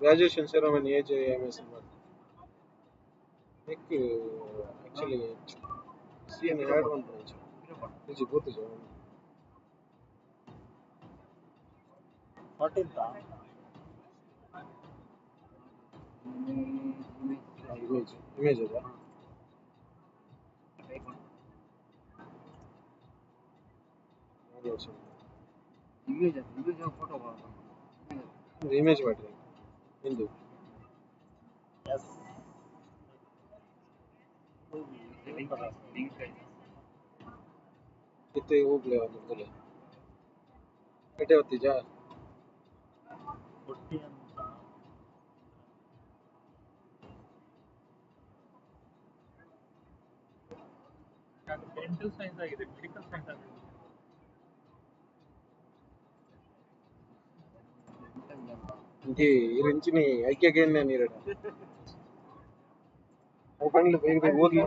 Graduation ceremony AJIMS&RC. Actually, CN had one branch. Which is both is on. 14th. Image is that. Image photo. The image battery. Hindu. Yes. कितने वो play वाले बोले कितने होती जा 40 dental science ಆಗಿದೆ medical science ಆಗಿದೆ ಇಂತಿ ಇರಂಚಿನಿ ಐಕ್ಯಗೆನ್ನ ನೀರಡ ಓ ಫೈನಲ್ ಬೇಗ ಹೋಗಿ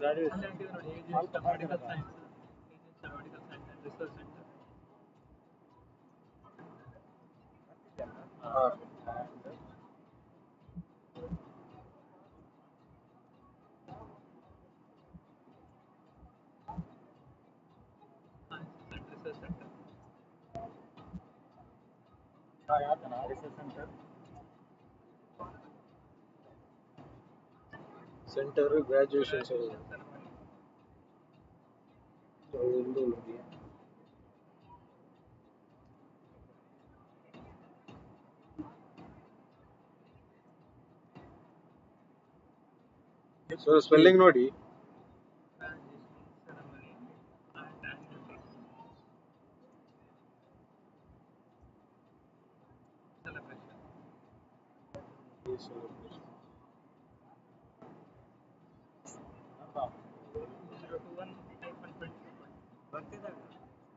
ಗ್ರಾಡ್ಯುಯೇಷನ್ medical science and research center center graduation ceremony so spelling nodi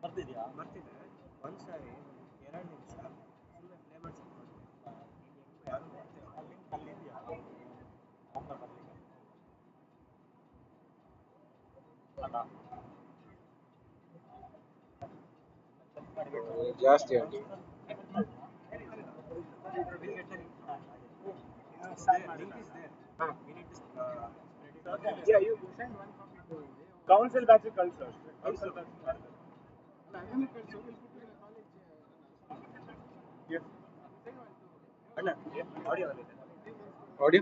ಬರ್ತಿದ್ಯಾ ಬರ್ತಿದೆ ಒಂದ್ಸರಿ 2 ನಿಮಿಷ ಸುಮ್ಮನೆ ಪ್ಲೇ ಮಾಡ್ತೀನಿ ಯಾರು ಅಲ್ಲಿ ಕಲ್ಲಿದ್ಯಾ ಹೋಗ್ತಾ ಬರ್ಲಿಕ್ಕೆ ಜಾಸ್ತಿ ಆಗಿ council batch culture council batch yes ಅಣ್ಣ ಆಡಿಯೋ ಆಡಿಯೋ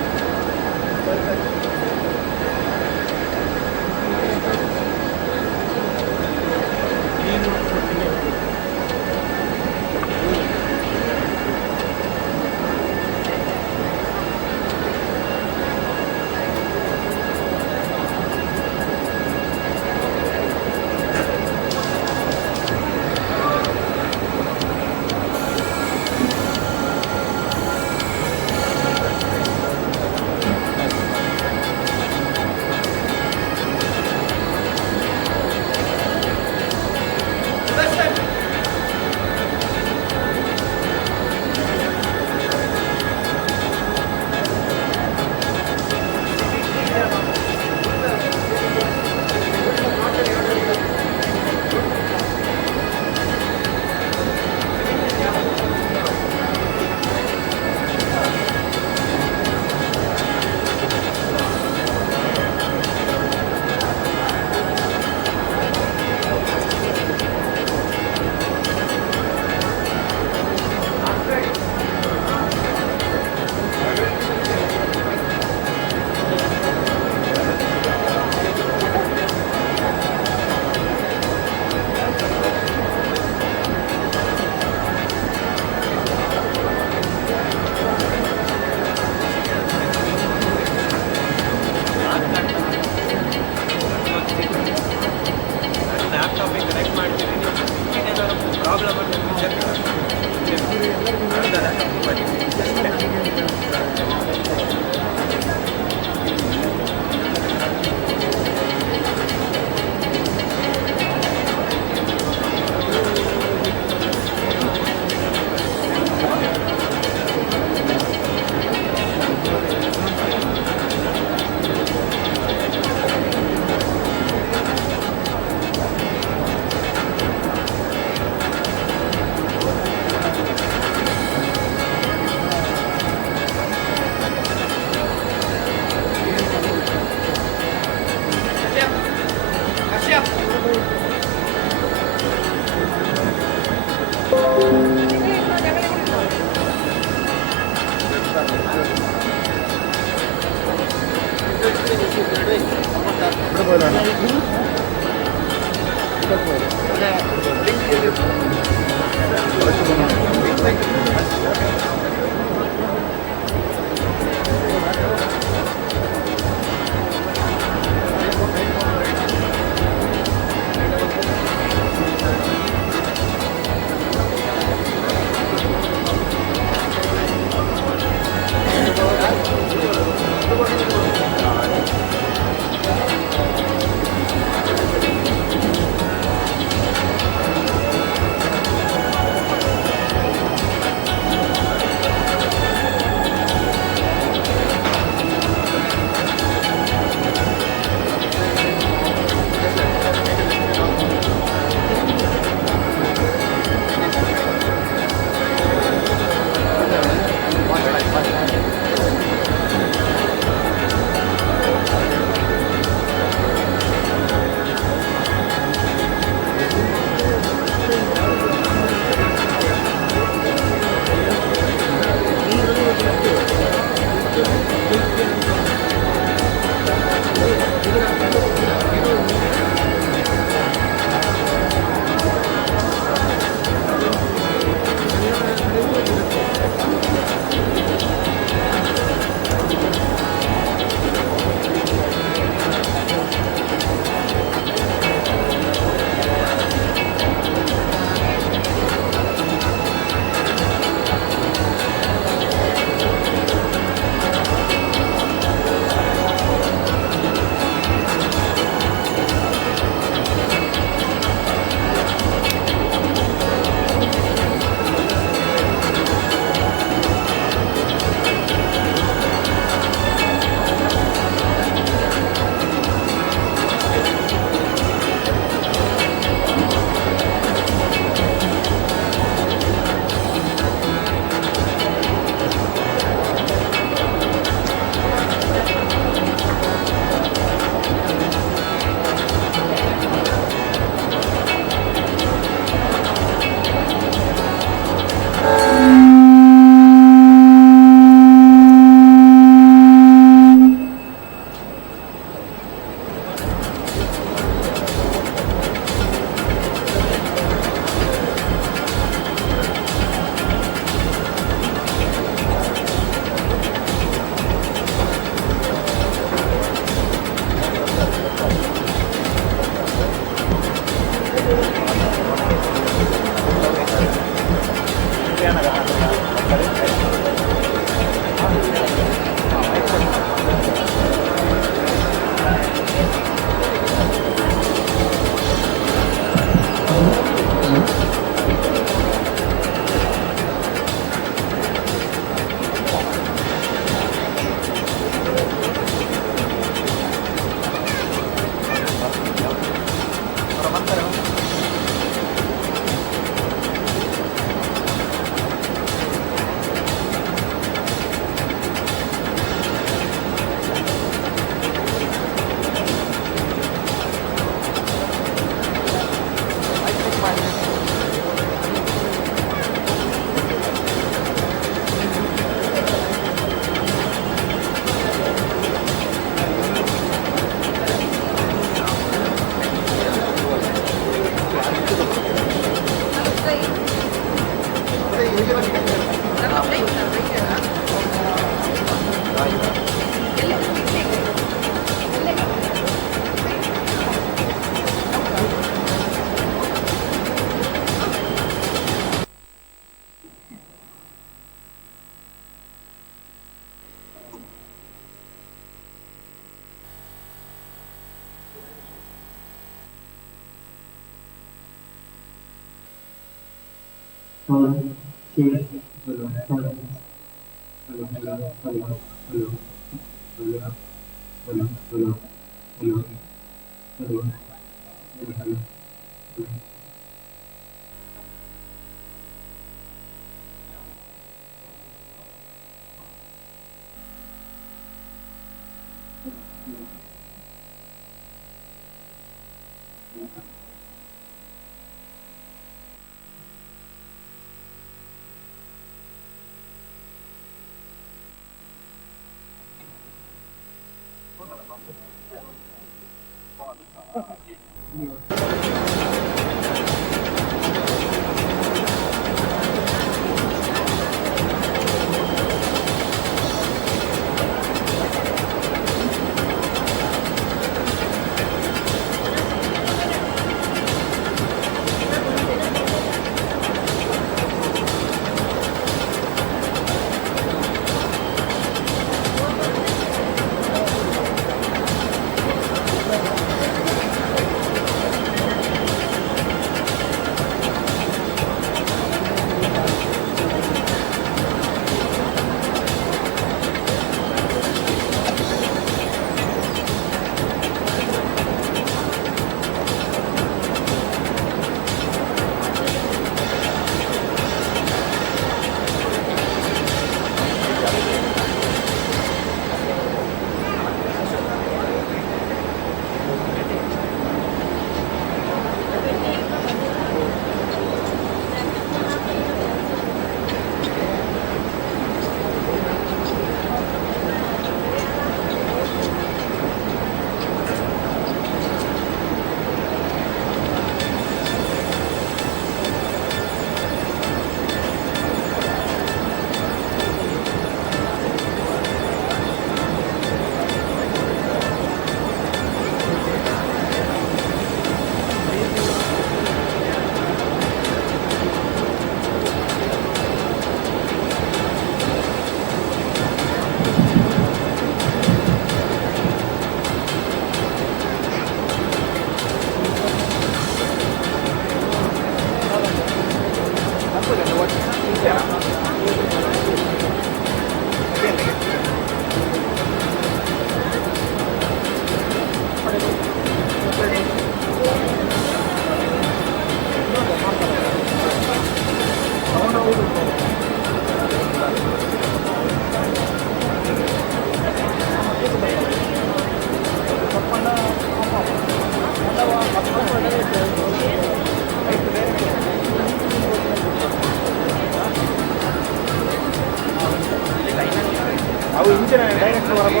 ಅವು ಇಂಜಿನ್ ಡೈರೆಕ್ಟ್ ಹೊರಗೆ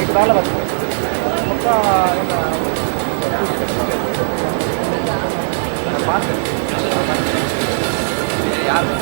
ಐದು ಕಾಲ ಬರ್ತದೆ ಪಕ್ಕ ಯಾರು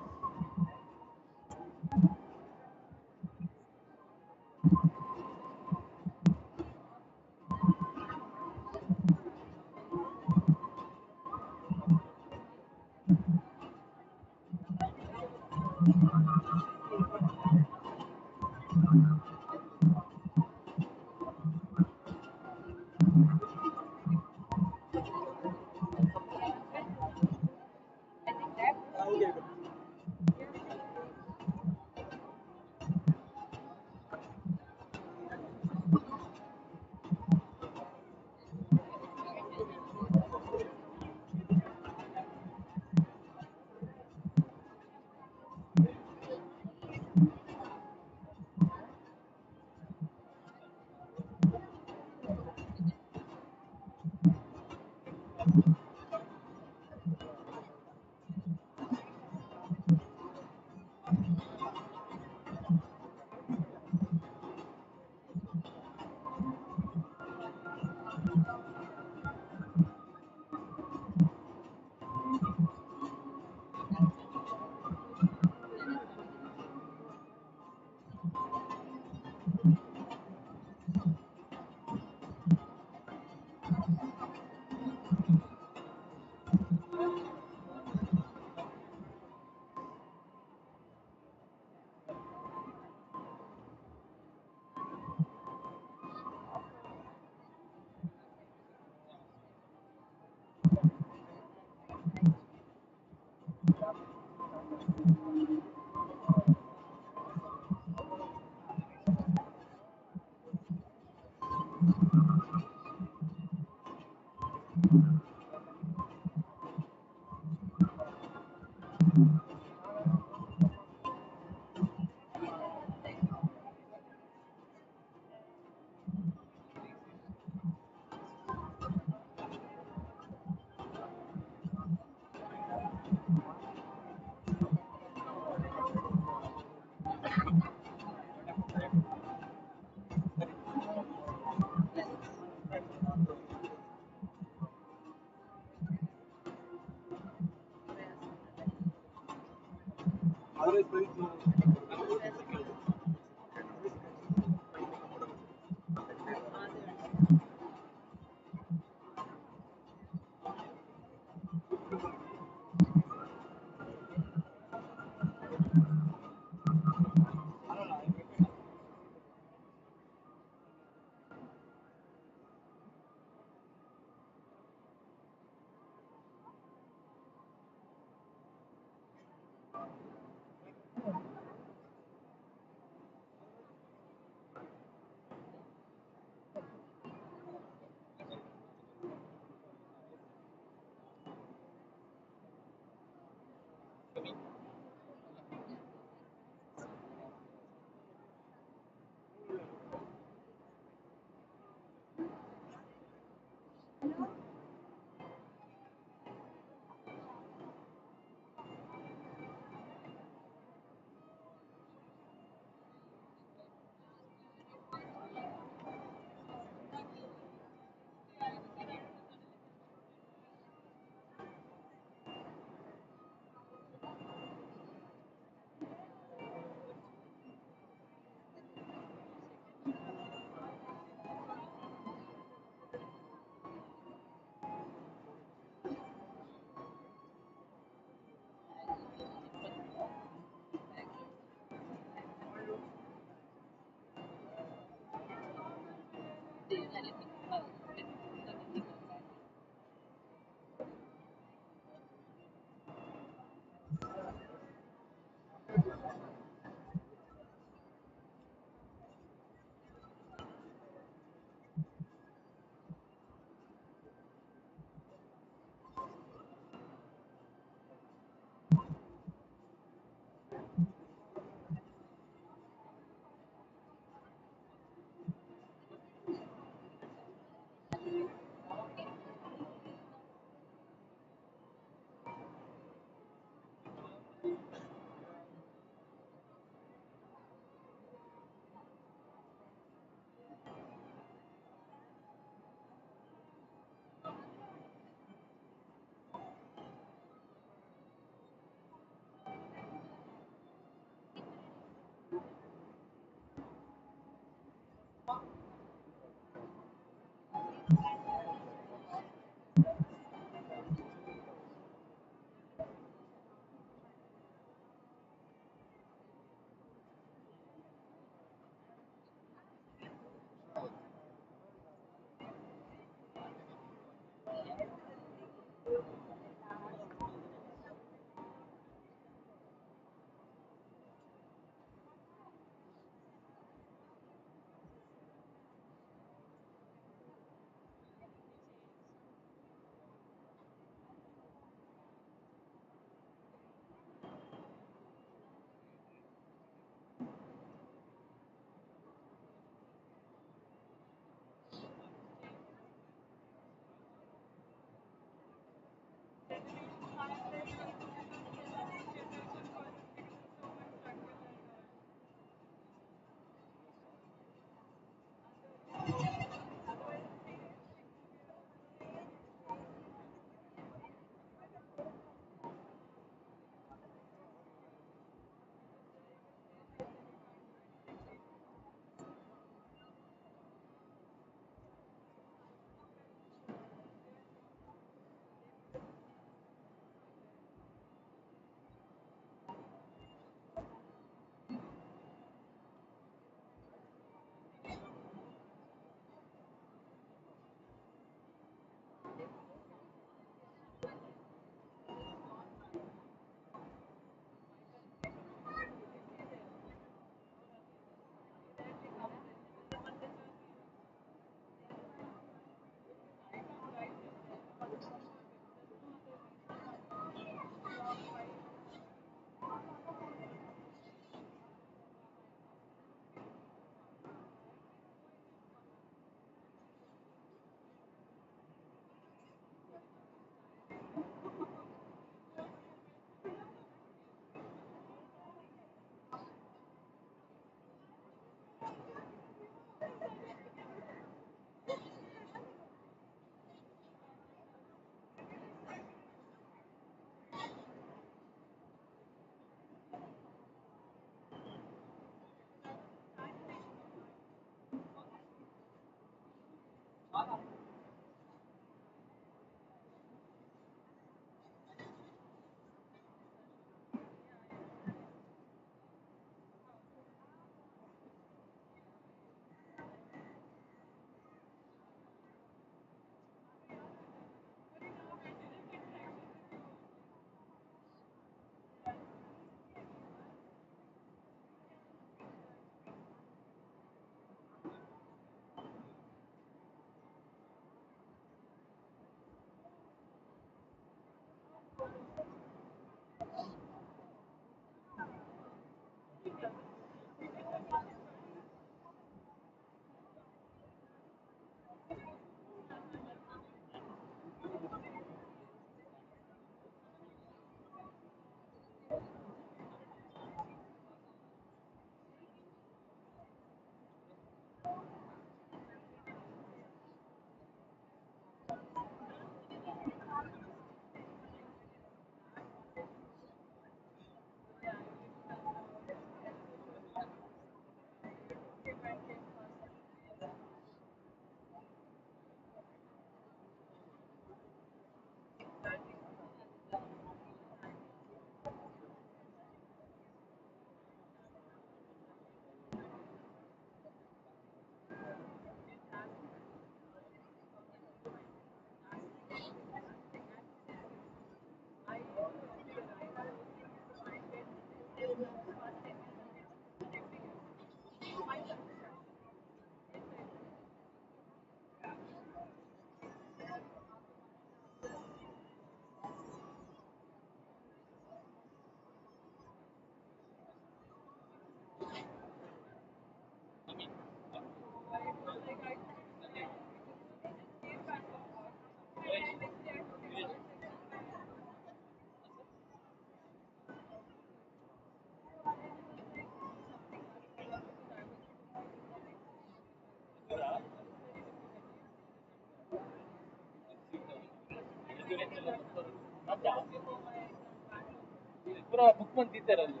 ಪೂರಾ ಬುಕ್ ಮಂದಿ ಇದ್ದಾರಲ್ಲ.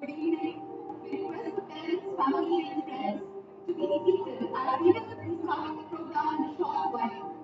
Good evening. We request parents, family, and friends to be seated as we will be starting the program in a short while.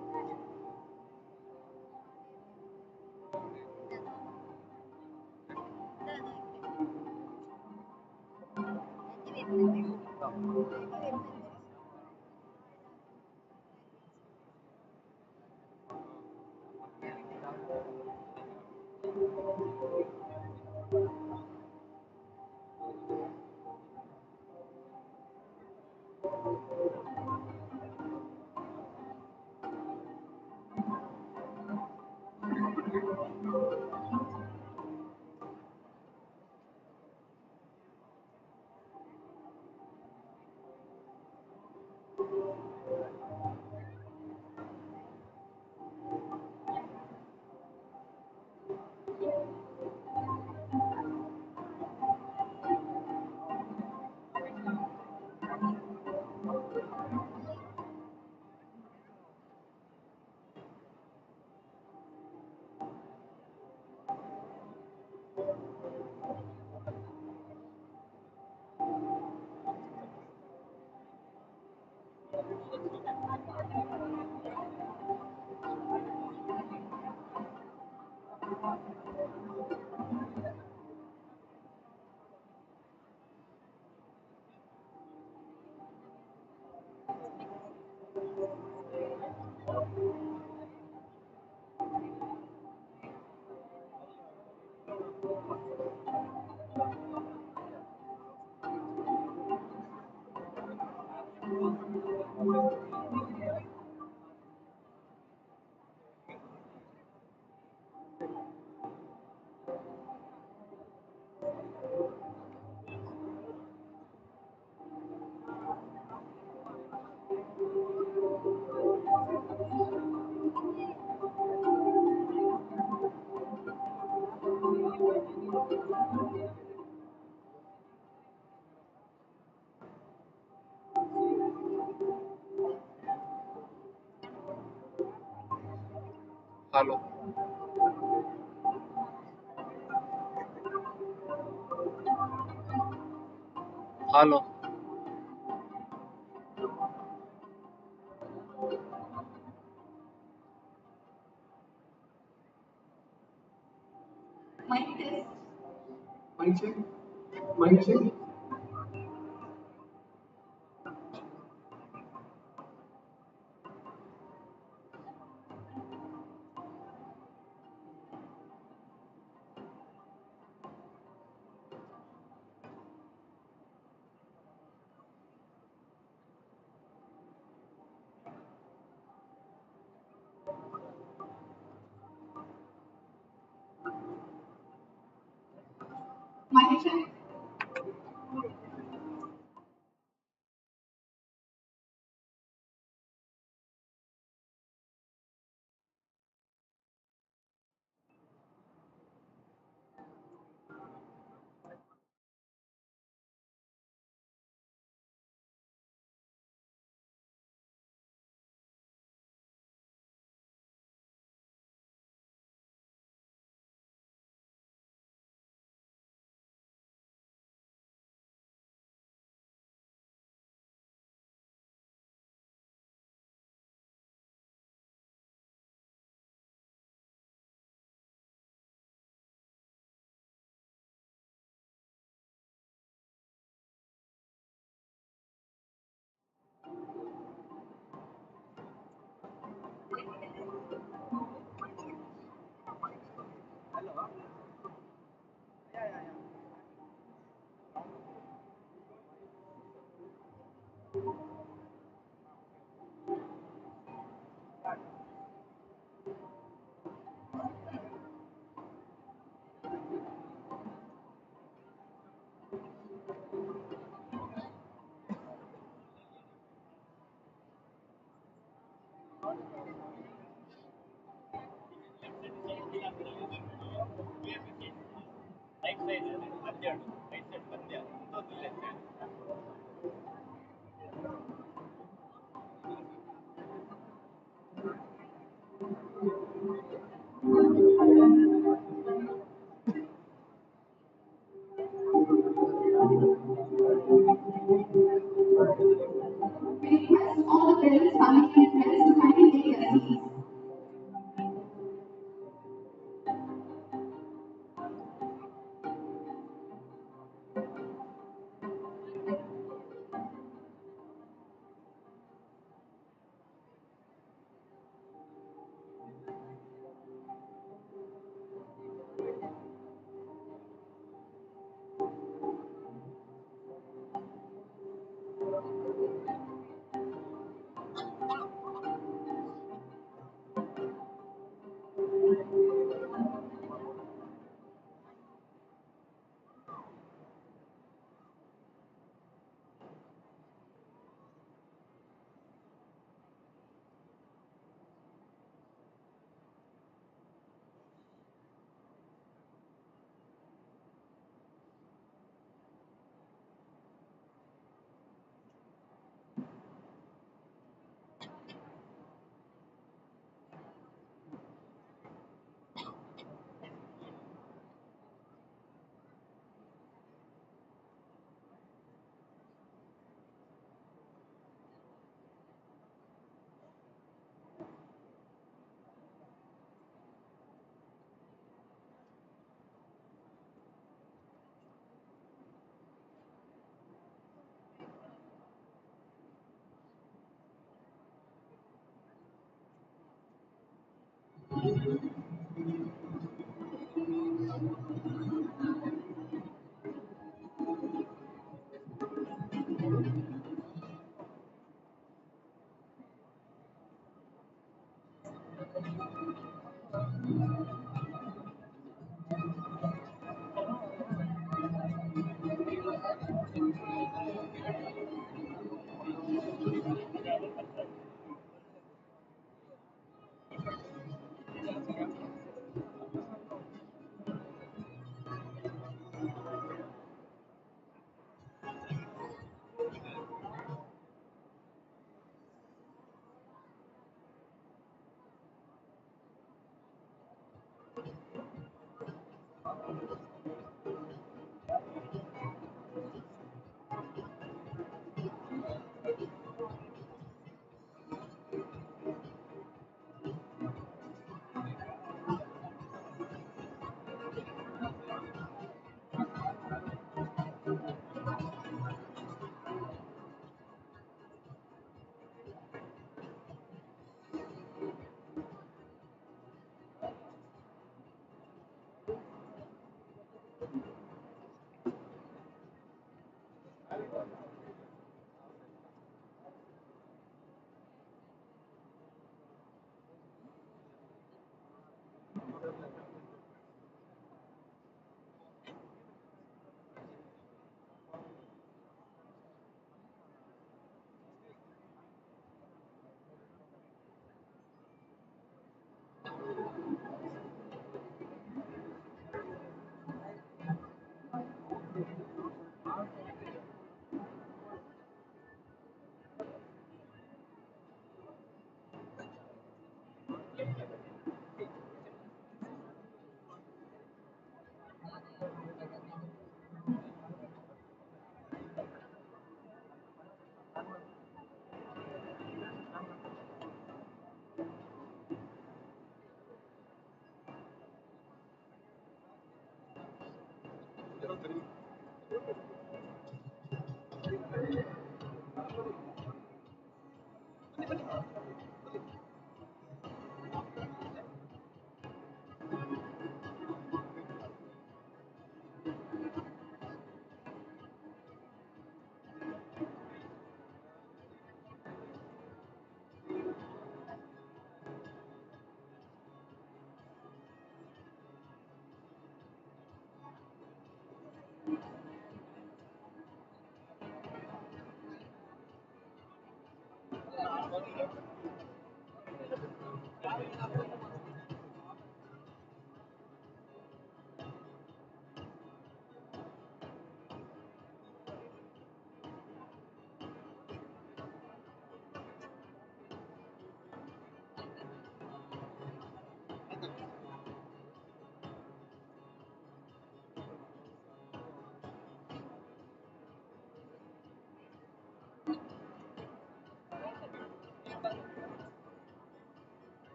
Hello, hello, Mic test. Mic check. Mic check. Mic check. We request all the parents, family, and friends to kindly take their seats.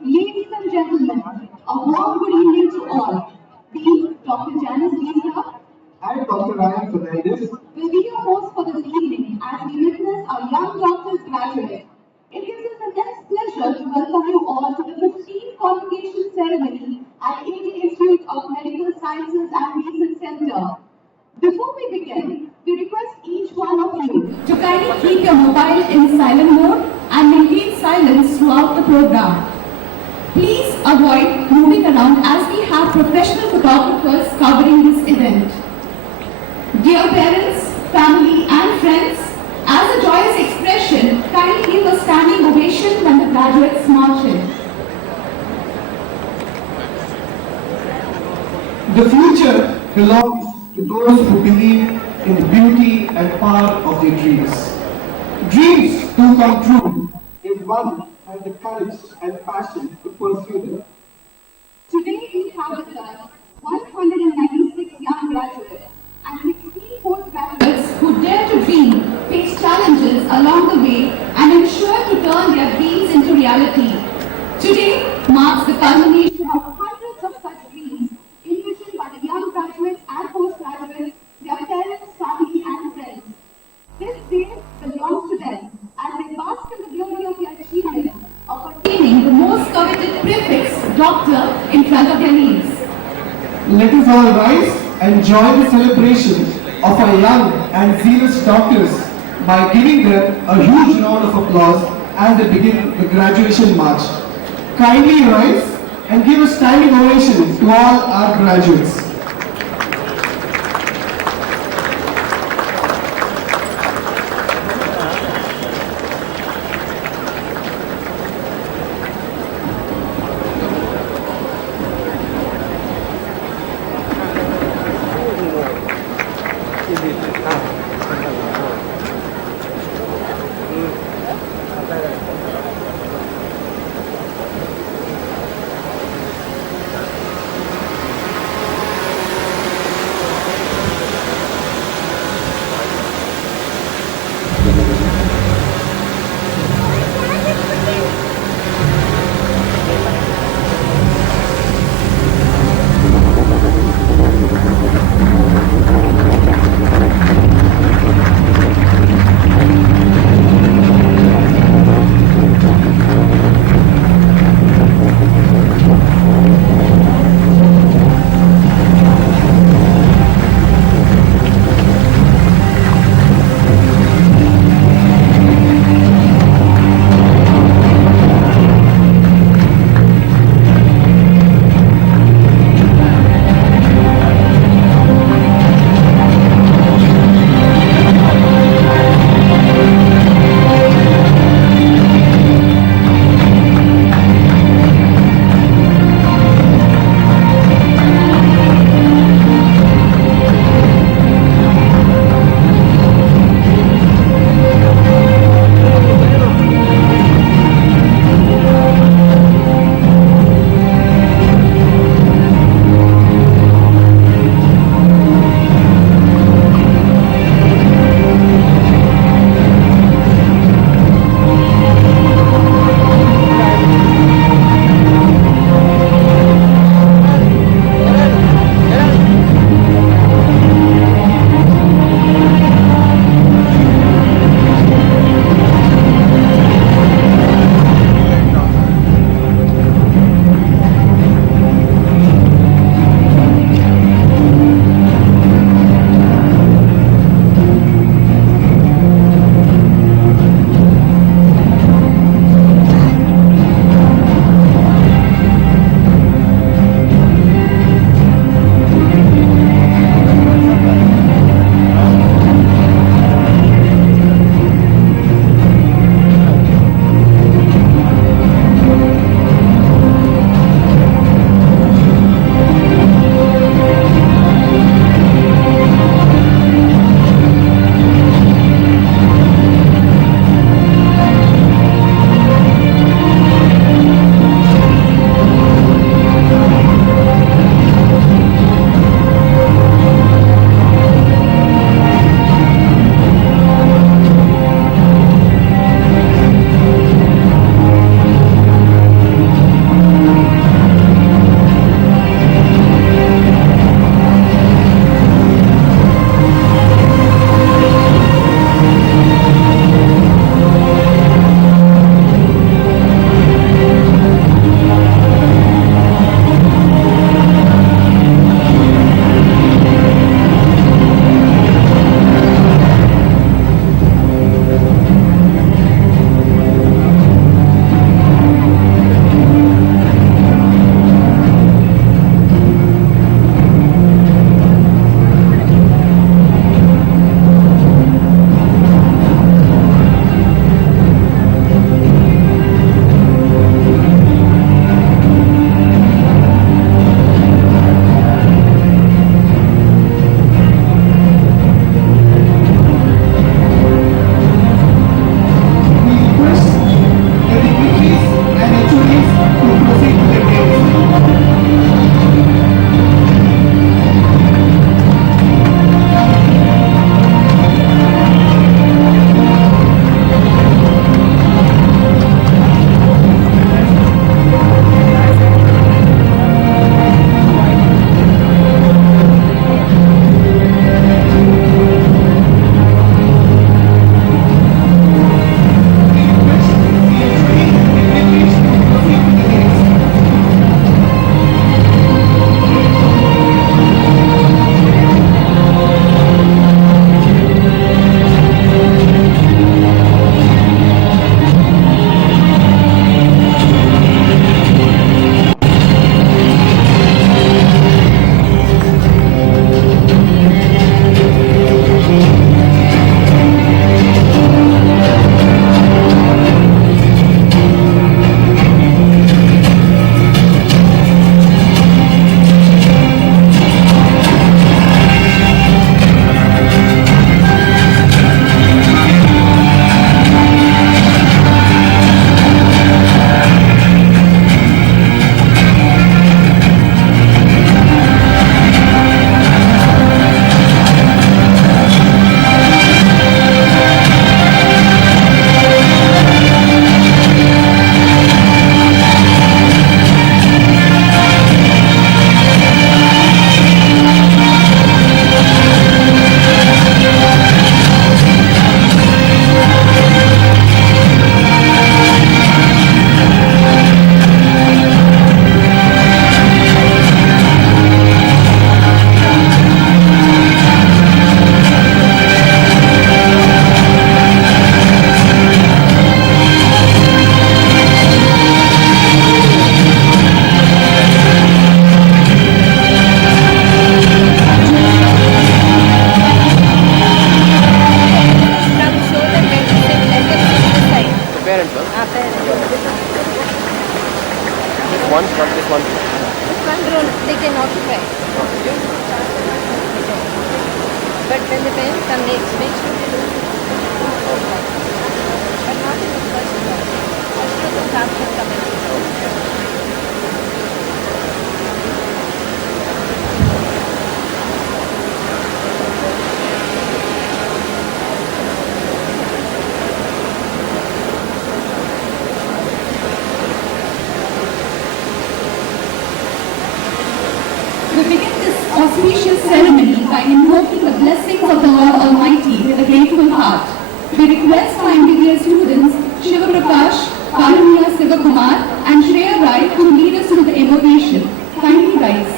Ladies and gentlemen, a warm good evening to all. We, Dr. Janice Lisa, and Dr. Ryan Fernandez will be your hosts for this evening as we witness our young doctors graduate. It gives us immense pleasure to welcome you all to the 15th Convocation ceremony at Indian Institute of Medical Sciences and Research Center. Before we begin, we request each one of you to kindly keep your mobile in silent mode and maintain silence throughout the program. Please avoid moving around as we have professional photographers covering this event. Dear parents, family and friends, as a joyous expression, kindly give a standing ovation when the graduates march in. The future belongs to those who believe in the beauty and power of their dreams. Dreams do come true if one has the courage and passion to pursue them. Today we have with us 196 young graduates and 16 postgraduates who dare to dream, face challenges along the way and ensure to turn their dreams into reality. Today marks the culmination of hundreds of such dreams envisioned by the young graduates and postgraduates, their parents, family and friends. This day belongs to them as they bask in the glory of their achievement of attaining the most coveted prefix, doctor, in front of their names. Let us all rise and join the celebration of our young and zealous doctors by giving them a huge round of applause as they begin the graduation march. Kindly rise and give a standing ovation to all our graduates. When the pen makes to do four blocks, but not in the first block. First block the caption comments. We begin this auspicious ceremony by invoking the blessings of the Lord Almighty with a grateful heart. We request our MBBS students Shiva Prakash, Karunya Sivakumar and Shreya Rai to lead us through the invocation. Kindly rise.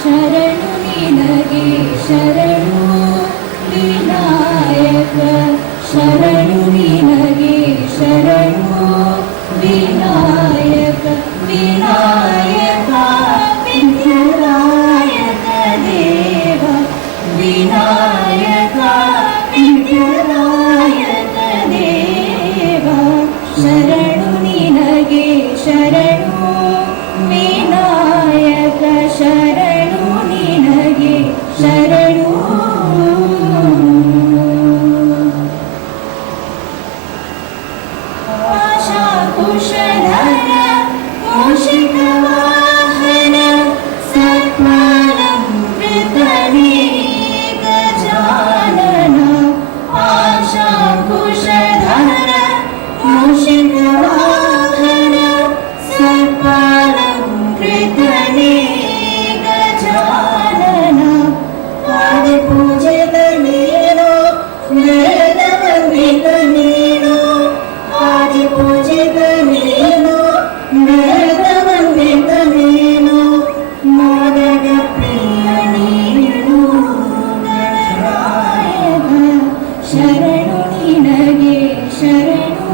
ಶರಣು ನಿನಗೆ ಶರಣು ವಿನಾಯಕ ಶರಣು ನಿನಗೆ ಶರಣು ವಿನಾಯಕ ವಿನಾಯಕ ವಿದ್ಯುರಾಯಕ ದೇವ ವಿನಾಯಕ ವಿದ್ಯುರಾಯಕ ದೇವ ಶರಣು ನಿನಗೆ ಶರಣು ವಿನಾಯಕ ಶರಣು ನಿನಗೆ ಶರಣು ಆಶಾ ಕುಶಲರ ಮೂಷಿಕ ವಾಹನ ಸರ್ಪಾಲಂಕೃತನೇ ಗಜಾನನ ಆಶಾ ಕುಶಲರ ಮೂಷಿಕ ವಾಹನ ಸರ್ಪಾಲಂಕೃತನೇ ಗಜಾನನ ಪಾದ ಪೂಜಿತ ನೀನು ವೇದ ವಂದಿತ ನೀನು ಆದಿ ಪೂಜಿತ ನೀನು ವೇದ ವಂದಿತ ನೀನು ಮೋದಕ ಪ್ರಿಯ ನೀನು ಗಣರಾಯಕ ಶರಣು ನಿನಗೆ ಶರಣು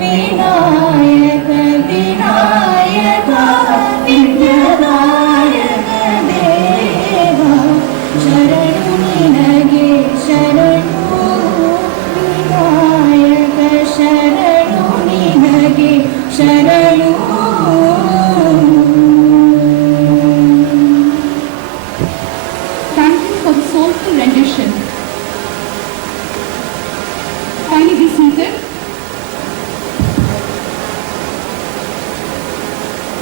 ವಿನಾಯಕ ವಿನಾಯಕ ವಿದ್ಯಾದಾಯಕ ದೇವ ಶರಣು ನಿನಗೆ ಶರಣು ವಿನಾಯಕ ಶರಣು ನಿನಗೆ ಶರಣು Thank you for the soulful rendition. Kindly be seated.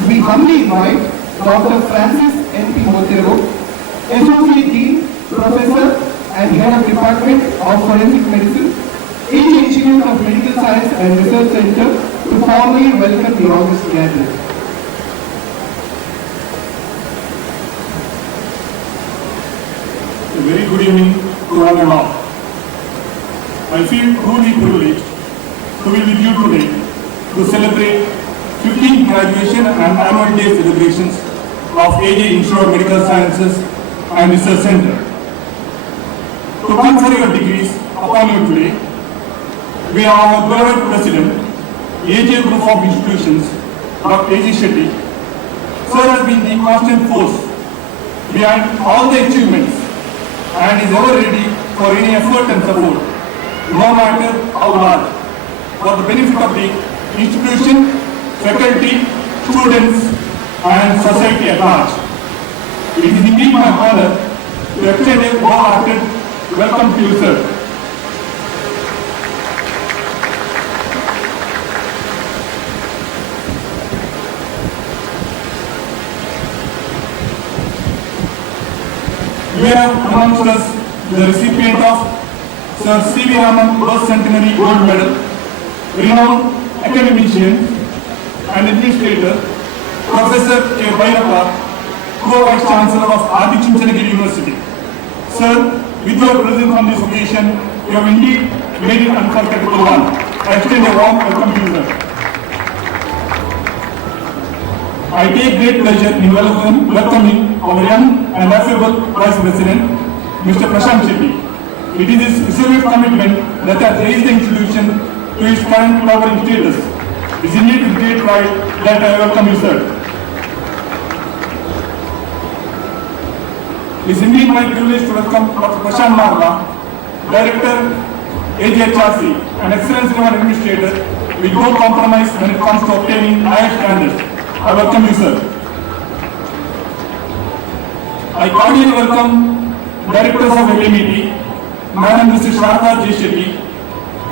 We humbly invite Dr. Francis N.P. Montero, Associate Dean, Professor and Head of Department of Forensic Medicine, AJ Institute of Medical Science and Research Center to formally welcome the August gathering. A very good evening to all and all. I feel truly privileged to be with you today to celebrate 15th graduation and annual day celebrations of AJIMS&RC Medical Sciences and Research Center. To confer your degrees upon you today, we have our beloved President, AJ Group of Institutions, Dr. A.J. Shetty. Sir has been the constant force behind all the achievements and is ever ready for any effort and support, no matter how large, for the benefit of the institution, faculty, students and society at large. It is indeed my honor to extend a warm-hearted welcome to you, sir. We have amongst us the recipient of Sir C.V. Raman Birth Centenary Gold Medal, renowned academician and administrator, Professor K. Bhairappa, Co-Vice Chancellor of AJIMS&RC University. Sir, with your presence on this occasion, you have indeed made it unforgettable one. I extend a warm welcome to you, sir. I take great pleasure in welcoming our young and affable Vice President, Mr. Prashant Shetty. It is his resolute commitment that has raised the institution to its current towering status. It is indeed with great pride that I welcome you, sir. It is indeed my privilege to welcome Dr. Prashant Marla, Director, AJIMS&RC, an excellence-driven administrator with no compromise when it comes to obtaining higher standards. I welcome you, sir. I cordially welcome Directors of LMET, Madam Mrs. Sharda J. Shetty,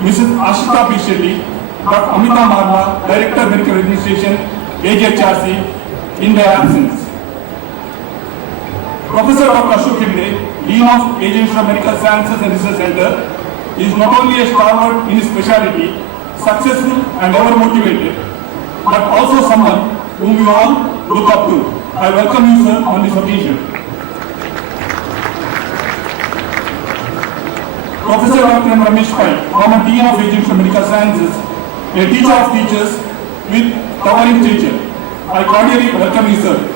Mrs. Ashita P. Shetty, Dr. Amita Marla, Director, Medical Administration, AJIMS&RC, in their absence. Professor Dr. Ashok Hegde, Dean of Medical Sciences and Research Center, is not only a stalwart in his specialty, successful and ever motivated, but also someone whom we all look up to. I welcome you, sir, on this occasion. Professor Dr. Ramesh Pai, former Dean of Medical Sciences, a teacher of teachers with towering stature. I cordially welcome you, sir.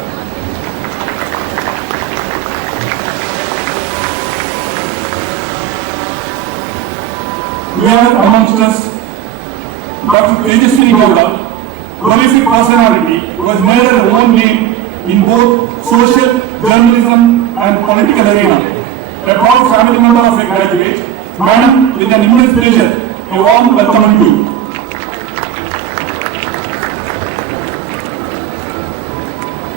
We have amongst us Dr. Tejaswini Gowda, prolific personality who has made her own name in both social, journalism and political arena. A proud family member of a graduate, Madam, with an immense pleasure, a warm welcome to you.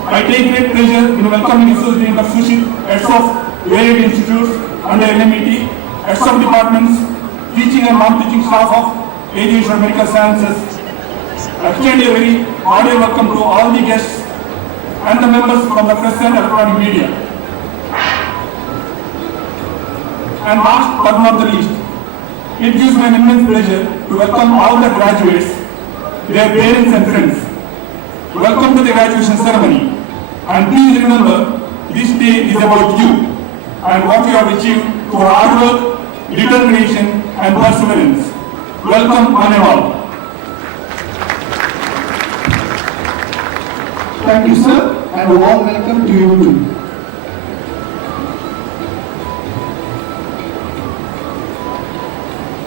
I take great pleasure in welcoming Associate Dean of Sushit, heads of various institutes under LMET, heads of departments, teaching and non-teaching staff of Medical Sciences. I extend a very cordial welcome to all the guests and the members from the press and electronic media. And last but not the least, it gives me an immense pleasure to welcome all the graduates, their parents and friends. Welcome to the graduation ceremony. And please remember, this day is about you and what you have achieved through hard work, determination and perseverance. Welcome one and all. Thank you, sir, and a warm welcome to you too.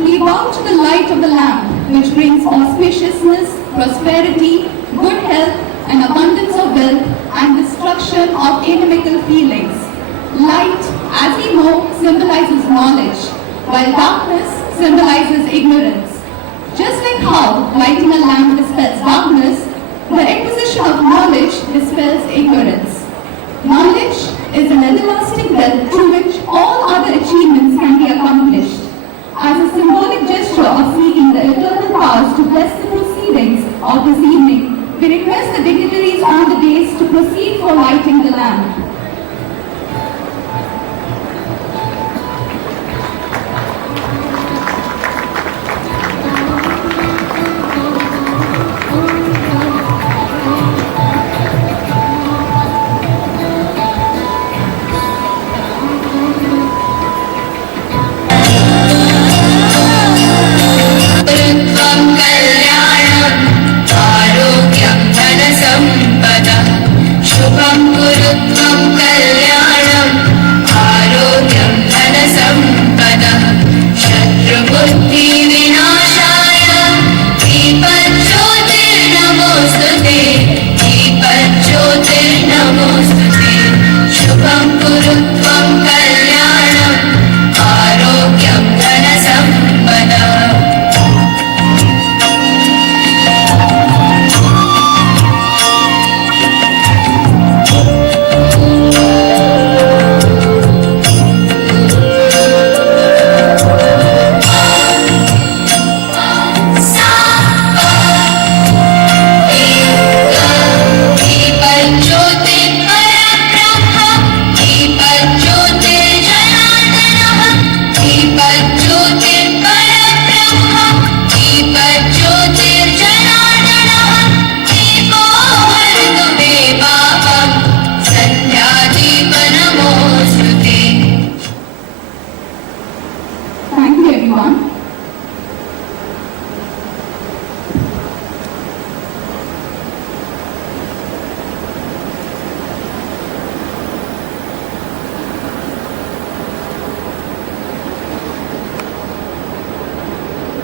We bow to the light of the lamp, which brings auspiciousness, prosperity, good health, and abundance of wealth, and destruction of inimical feelings. Light, as we know, symbolizes knowledge, while darkness symbolizes ignorance. Just like how lighting a lamp dispels darkness, the acquisition of knowledge dispels ignorance. Knowledge is an everlasting wealth through which all other achievements can be accomplished. As a symbolic gesture of seeking the eternal powers to bless the proceedings of this evening, we request the dignitaries on the dais to proceed for lighting the lamp.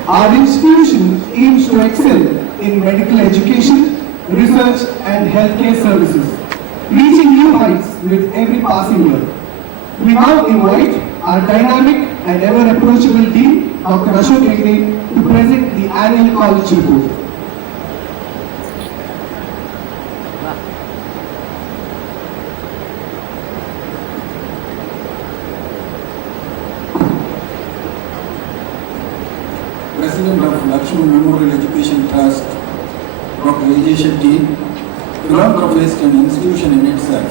Our institution aims to excel in medical education, research and healthcare services, reaching new heights with every passing year. We now invite our dynamic and ever approachable Dean, Dr. Ashok Hegde, to present the annual college report. President of Lakshmi Memorial Education Trust, Dr. A.J. Shetty, philanthropist and institution in itself.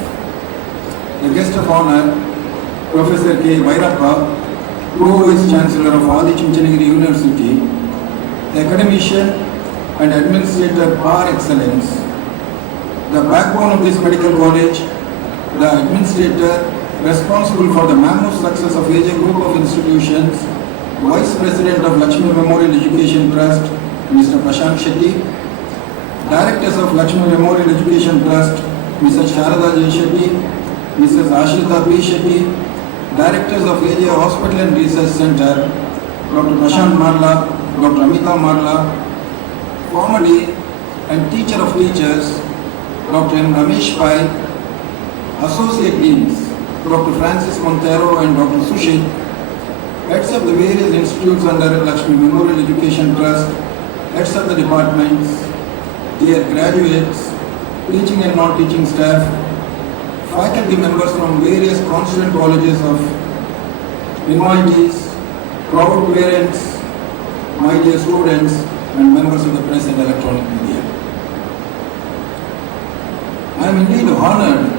The guest of honor, Professor K. Vairappa, Pro-Vice Chancellor of Adi Chinchanagiri University, academician and administrator par excellence, the backbone of this medical college, the administrator responsible for the mammoth success of AJ Group of Institutions, Vice President of Lakshmi Memorial Education Trust, Mr. Prashant Shetty, Directors of Lakshmi Memorial Education Trust, Mrs. Sharada J. Shetty, Mrs. Ashrita P. Shetty, Directors of AJ Hospital and Research Center, Dr. Prashant Marla, Dr. Amita Marla, formerly and teacher of teachers, Dr. M. Ramesh Pai, Associate Deans, Dr. Francis Montero and Dr. Sushit, heads of the various institutes under Lakshmi Memorial Education Trust, heads of the departments, dear graduates, teaching and non-teaching staff, faculty members from various constituent colleges of invitees, proud parents, my dear students, and members of the press and electronic media. I am indeed honored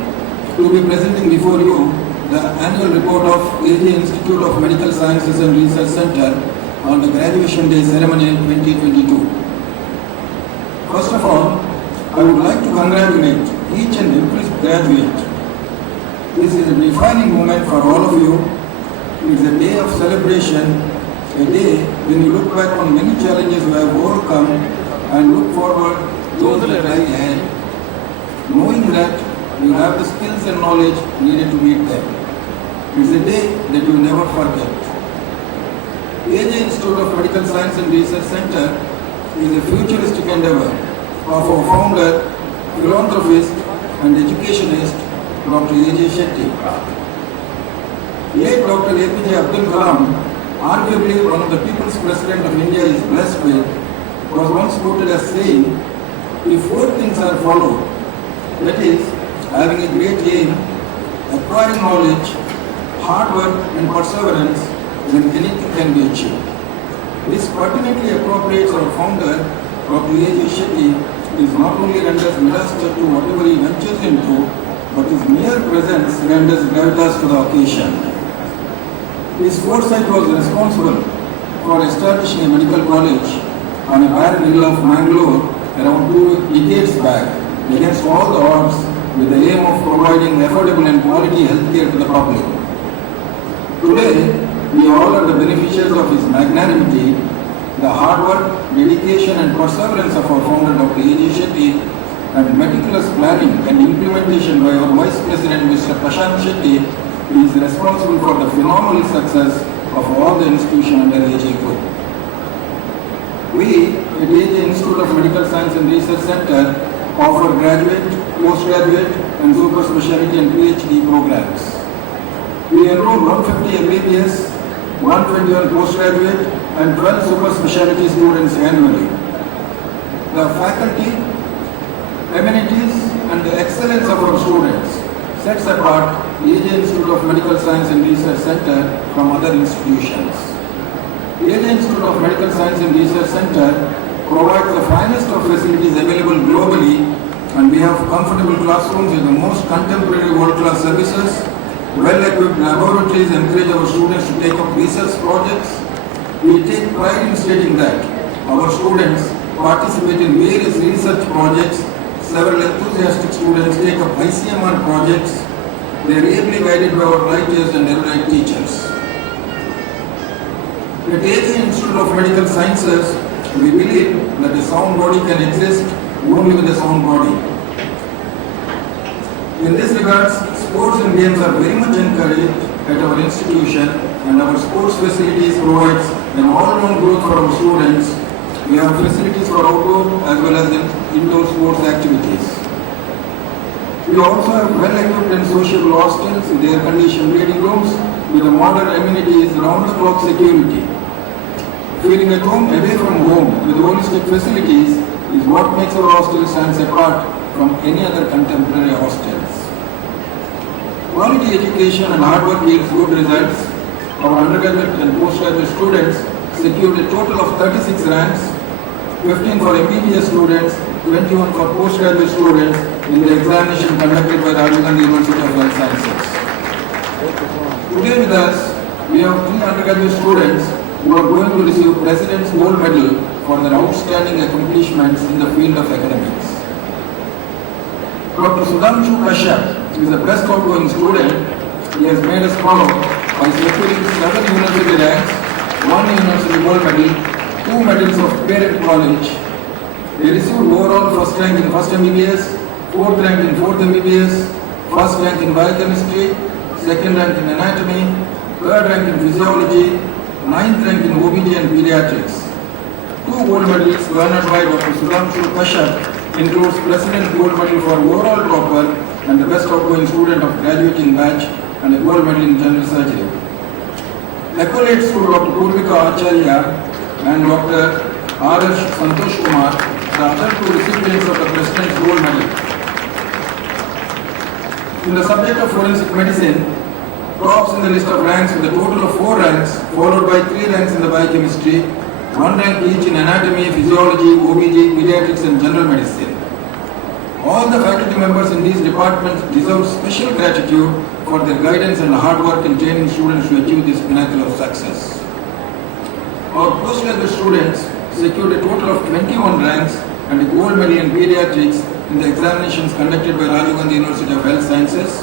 to be presenting before you the annual report of AJ Institute of Medical Sciences and Research Center on the graduation day ceremony in 2022. First of all, I would like to congratulate each and every graduate. This is a defining moment for all of you. It is a day of celebration, a day when you look back on many challenges you have overcome and look forward to those that lie ahead, knowing that you have the skills and knowledge needed to meet them. It is a day that you will never forget. AJ Institute of Medical Science and Research Center is a futuristic endeavor of our founder, philanthropist and educationist, Dr. A.J. Shetty. Late Dr. APJ Abdul Kalam, arguably one of the people's president of India is blessed with, was once quoted as saying, if four things are followed, that is, having a great aim, acquiring knowledge, hard work and perseverance, then anything can be achieved. This pertinently appropriates our founder, Dr. A.J. Shetty, is not only renders minister to whatever he ventures into, but his mere presence renders gravitas to the occasion. His foresight was responsible for establishing a medical college on a barren hill of Mangalore around 2 decades back, against all the odds, with the aim of providing affordable and quality healthcare to the public. Today, we all are the beneficiaries of his magnanimity, the hard work, dedication and perseverance of our founder Dr. A.J. Shetty, and meticulous planning and implementation by our Vice President Mr. Prashant Shetty is responsible for the phenomenal success of all the institutions under AJ Group. We at AJ Institute of Medical Science and Research Center offer graduate, postgraduate and super specialty and PhD programs. We enroll 150 MBBS, 121 postgraduate and 12 super specialty students annually. The faculty, amenities and the excellence of our students sets apart AJ Institute of Medical Science and Research Center from other institutions. AJ Institute of Medical Science and Research Center provides the finest of facilities available globally, and we have comfortable classrooms with the most contemporary world-class services. Well-equipped laboratories encourage our students to take up research projects. We take pride in stating that our students participate in various research projects. Several enthusiastic students take up ICMR projects. They are ably guided by our writers and erudite teachers. At AJ Institute of Medical Sciences, we believe that a sound body can exist only with a sound body. In this regard, sports and games are very much encouraged at our institution, and our sports facilities provides an all-round growth for our students. We have facilities for outdoor as well as indoor sports activities. We also have well-equipped and sociable hostels with air-conditioned reading rooms with the modern amenities, round-the-clock security. Feeling at home away from home with holistic facilities is what makes our hostel stands apart from any other contemporary hostels. Quality education and hard work yields good results. Our undergraduate and postgraduate students secured a total of 36 ranks, 15 for MBBS students, 21 for postgraduate students in the examination conducted by Rajiv Gandhi University of Health Sciences. Today with us, we have 3 undergraduate students who are going to receive President's Gold Medal for their outstanding accomplishments in the field of academics. Dr. Sudhanshu Kashyap is a best outgoing student. He has made us proud by securing 7 university ranks, 1 university gold medal, 2 medals of parent college. He received overall first rank in first MBBS, 4th rank in 4th MBBS, first rank in biochemistry, second rank in anatomy, third rank in physiology, 9th rank in OBG and pediatrics. 2 gold medals garnered by Dr. Sudhanshu Kashyap includes President's Gold Medal for overall topper and the best outgoing student of graduating batch and a gold medal in general surgery. Accolades to Dr. Purvika Acharya and Dr. R.S. Santosh Kumar, the other 2 recipients of the President's Gold Medal. In the subject of forensic medicine, tops in the list of ranks with a total of 4 ranks, followed by 3 ranks in the biochemistry, 1 rank each in anatomy, physiology, OBG, pediatrics and general medicine. All the faculty members in these departments deserve special gratitude for their guidance and hard work in training students to achieve this pinnacle of success. Our postgraduate students secured a total of 21 ranks and a gold medal in pediatrics in the examinations conducted by Rajiv Gandhi University of Health Sciences.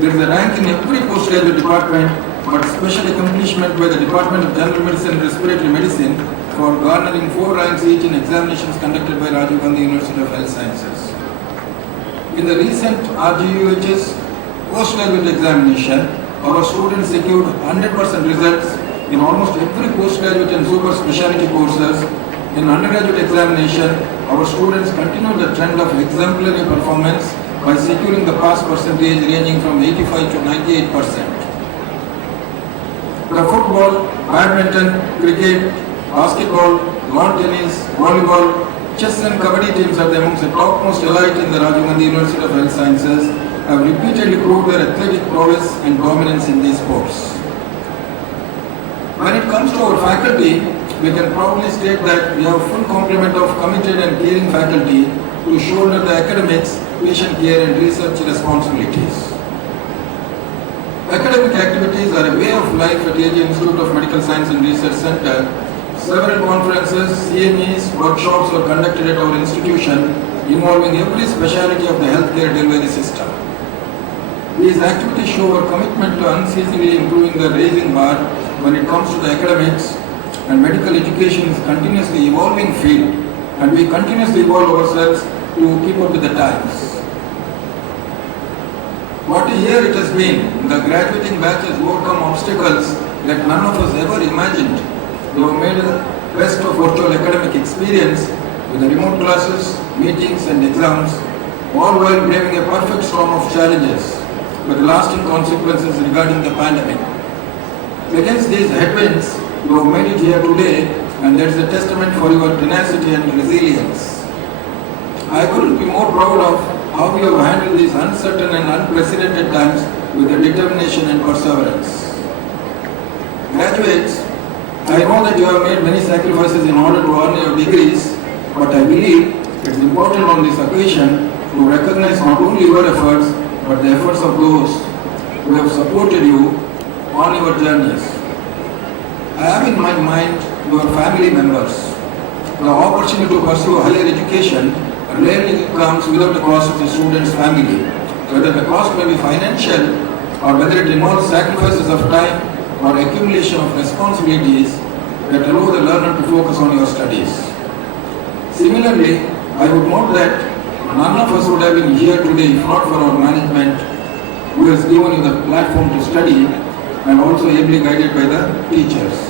There is a rank in every postgraduate department, but special accomplishment by the Department of General Medicine and Respiratory Medicine for garnering 4 ranks each in examinations conducted by Rajiv Gandhi University of Health Sciences. In the recent RGUHS postgraduate examination, our students secured 100% results in almost every postgraduate and super specialty courses. In undergraduate examination, our students continued the trend of exemplary performance by securing the pass percentage ranging from 85 to 98%. The football, badminton, cricket, basketball, lawn tennis, volleyball, chess and kabaddi teams are amongst the topmost elite in the Rajiv Gandhi University of Health Sciences, have repeatedly proved their athletic prowess and dominance in these sports. When it comes to our faculty, we can proudly state that we have a full complement of committed and caring faculty to shoulder the academics, patient care and research responsibilities. Academic activities are a way of life at AJ Institute of Medical Science and Research Center. Several conferences, CMEs, workshops were conducted at our institution involving every specialty of the healthcare delivery system. These activities show our commitment to unceasingly improving the raising bar when it comes to the academics, and medical education is continuously evolving field, and we continuously evolve ourselves to keep up with the times. What a year it has been. The graduating batch has overcome obstacles that none of us ever imagined. We have made the best of virtual academic experience with the remote classes, meetings and exams, all while braving a perfect storm of challenges with lasting consequences regarding the pandemic. Against these headwinds, you have made it here today, and that is a testament for your tenacity and resilience. I couldn't be more proud of how you have handled these uncertain and unprecedented times with determination and perseverance. Graduates, I know that you have made many sacrifices in order to earn your degrees, but I believe it is important on this occasion to recognize not only your efforts, but the efforts of those who have supported you on your journeys. I have in my mind your family members. The opportunity to pursue higher education rarely comes without the cost of the student's family, whether the cost may be financial or whether it involves sacrifices of time or accumulation of responsibilities that allow the learner to focus on your studies. Similarly, I would note that none of us would have been here today if not for our management, who has given you the platform to study and also ably guided by the teachers.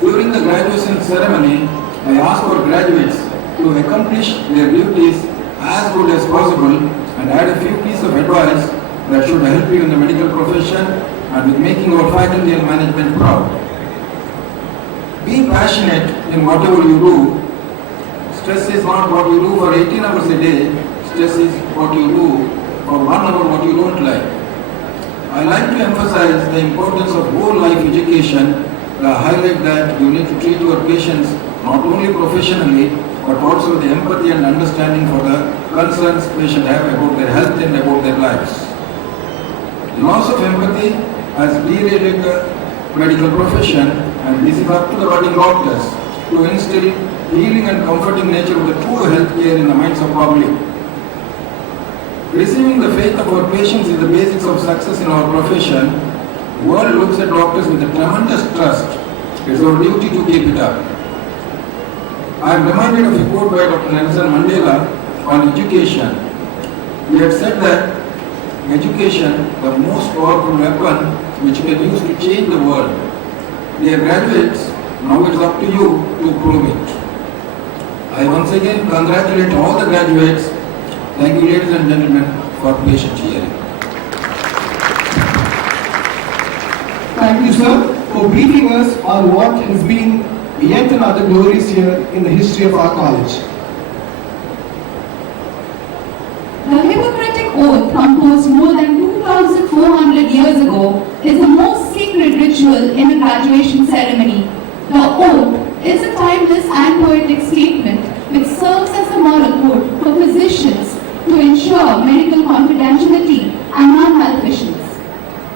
During the graduation ceremony, I asked our graduates to accomplish their duties as good as possible and add a few pieces of advice that should help you in the medical profession and with making our faculty and management proud. Be passionate in whatever you do. Stress is not what you do for 18 hours a day. Stress is what you do for 1 hour what you don't like. I like to emphasize the importance of whole life education. Highlight that you need to treat your patients not only professionally but also with empathy and understanding for the concerns patients have about their health and about their lives. Loss of empathy has derailed the medical profession, and this is up to the budding doctors to instill healing and comforting nature of the true health care in the minds of public. Receiving the faith of our patients is the basics of success in our profession. The world looks at doctors with a tremendous trust. It's our duty to keep it up. I am reminded of a quote by Dr. Nelson Mandela on education. He had said that education, the most powerful weapon which you can use to change the world. Dear graduates, now it's up to you to prove it. I once again congratulate all the graduates. Thank you, ladies and gentlemen, for patient hearing. Thank you, sir, for briefing us on what has been yet another glorious year in the history of our college. The Hippocratic Oath, composed more than 2,400 years ago, is the most sacred ritual in a graduation ceremony. The oath is a timeless and poetic statement which serves as a moral code for physicians to ensure medical confidentiality and non-malfeasance.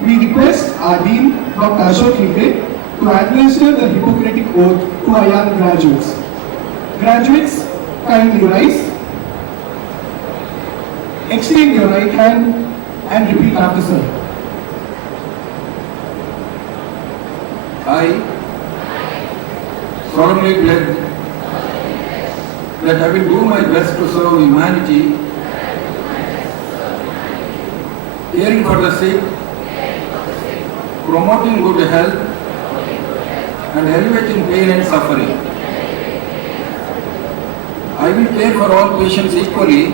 We request our Dean, Dr. Ashok Hegde, to administer the Hippocratic Oath to our young graduates. Graduates, kindly rise. Extend your right hand and repeat after sir. I solemnly pledge that I will do my best to serve humanity, caring for the sick, promoting good health, and alleviating pain and suffering. I will care for all patients equally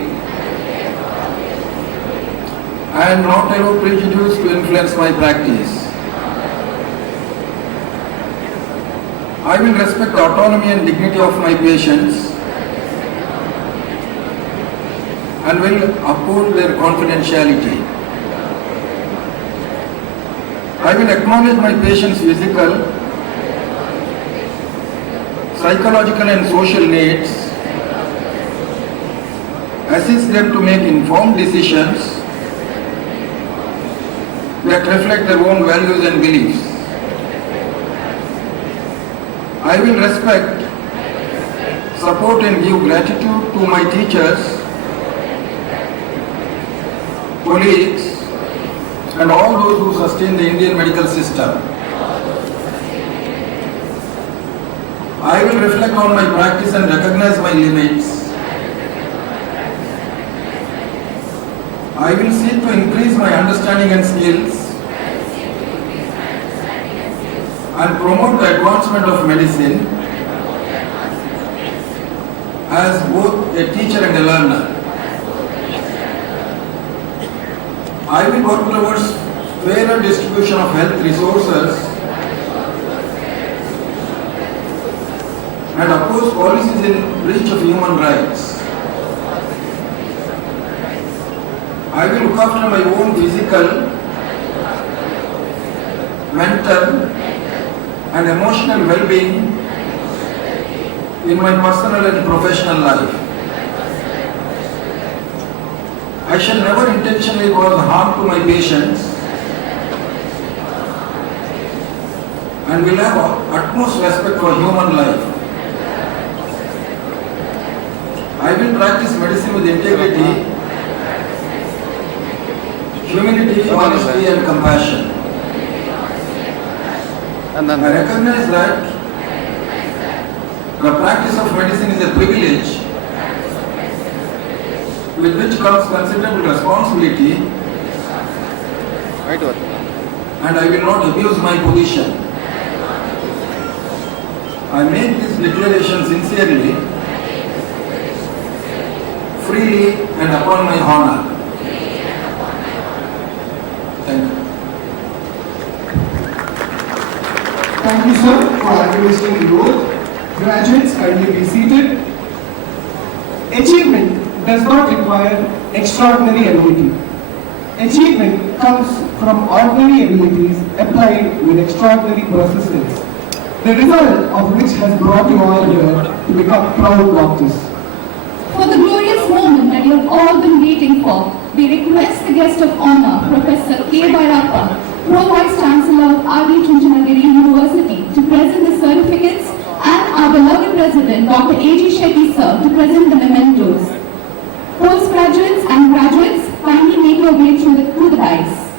and not allow prejudice to influence my practice. I will respect the autonomy and dignity of my patients and will uphold their confidentiality. I will acknowledge my patients' physical, psychological and social needs, assist them to make informed decisions that reflect their own values and beliefs. I will respect, support and give gratitude to my teachers, colleagues and all those who sustain the Indian medical system. I will reflect on my practice and recognize my limits. I will seek to increase my understanding and skills and promote the advancement of medicine as both a teacher and a learner. I will work towards fairer distribution of health resources and oppose policies in breach of human rights. I will look after my own physical, mental and emotional well-being in my personal and professional life. I shall never intentionally cause harm to my patients and will have utmost respect for human life. I will practice medicine with integrity, humility, honesty and compassion. I recognize that the practice of medicine is a privilege with which comes considerable responsibility, and I will not abuse my position. I make this declaration sincerely, freely and upon my honor. Thank you. Thank you, sir, for administering the oath. Graduates, kindly be seated. Achievement does not require extraordinary ability. Achievement comes from ordinary abilities applied with extraordinary persistence, the result of which has brought you all here to become proud doctors. For the glorious moment that you have all been waiting for, we request the guest of honor, Professor K. Bhairappa, Pro-Vice Chancellor of R.D. Chunchanagiri University, to present the certificates, and our beloved President, Dr. A.G. Shetty, sir, to present the mementos. Postgraduates and graduates, kindly make your way through the dais.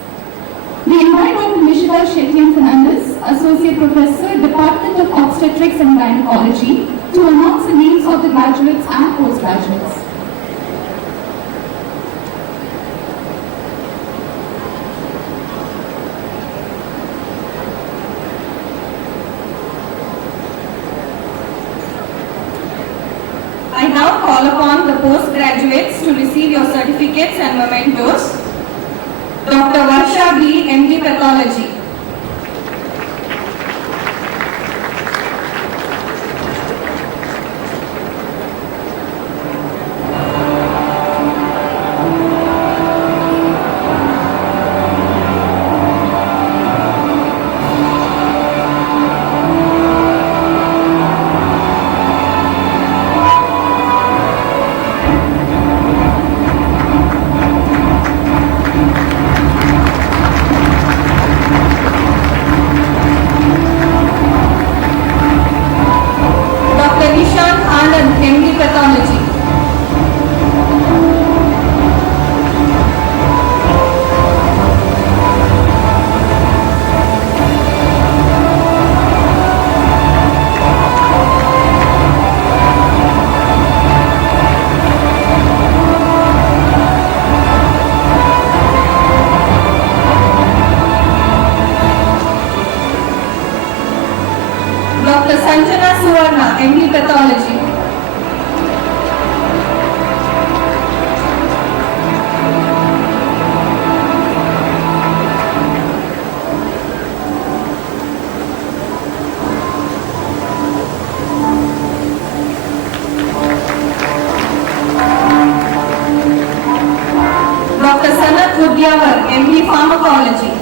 We invite Dr. Mishita Shetty Fernandez, Associate Professor, Department of Obstetrics and Gynecology, to announce the names of the graduates and postgraduates. I now call upon the postgraduates to receive your certificates and mementos. Dr. Varsha B, MD Pathology. MD Pathology. Dr. Sanat Udyawar, MD Pharmacology.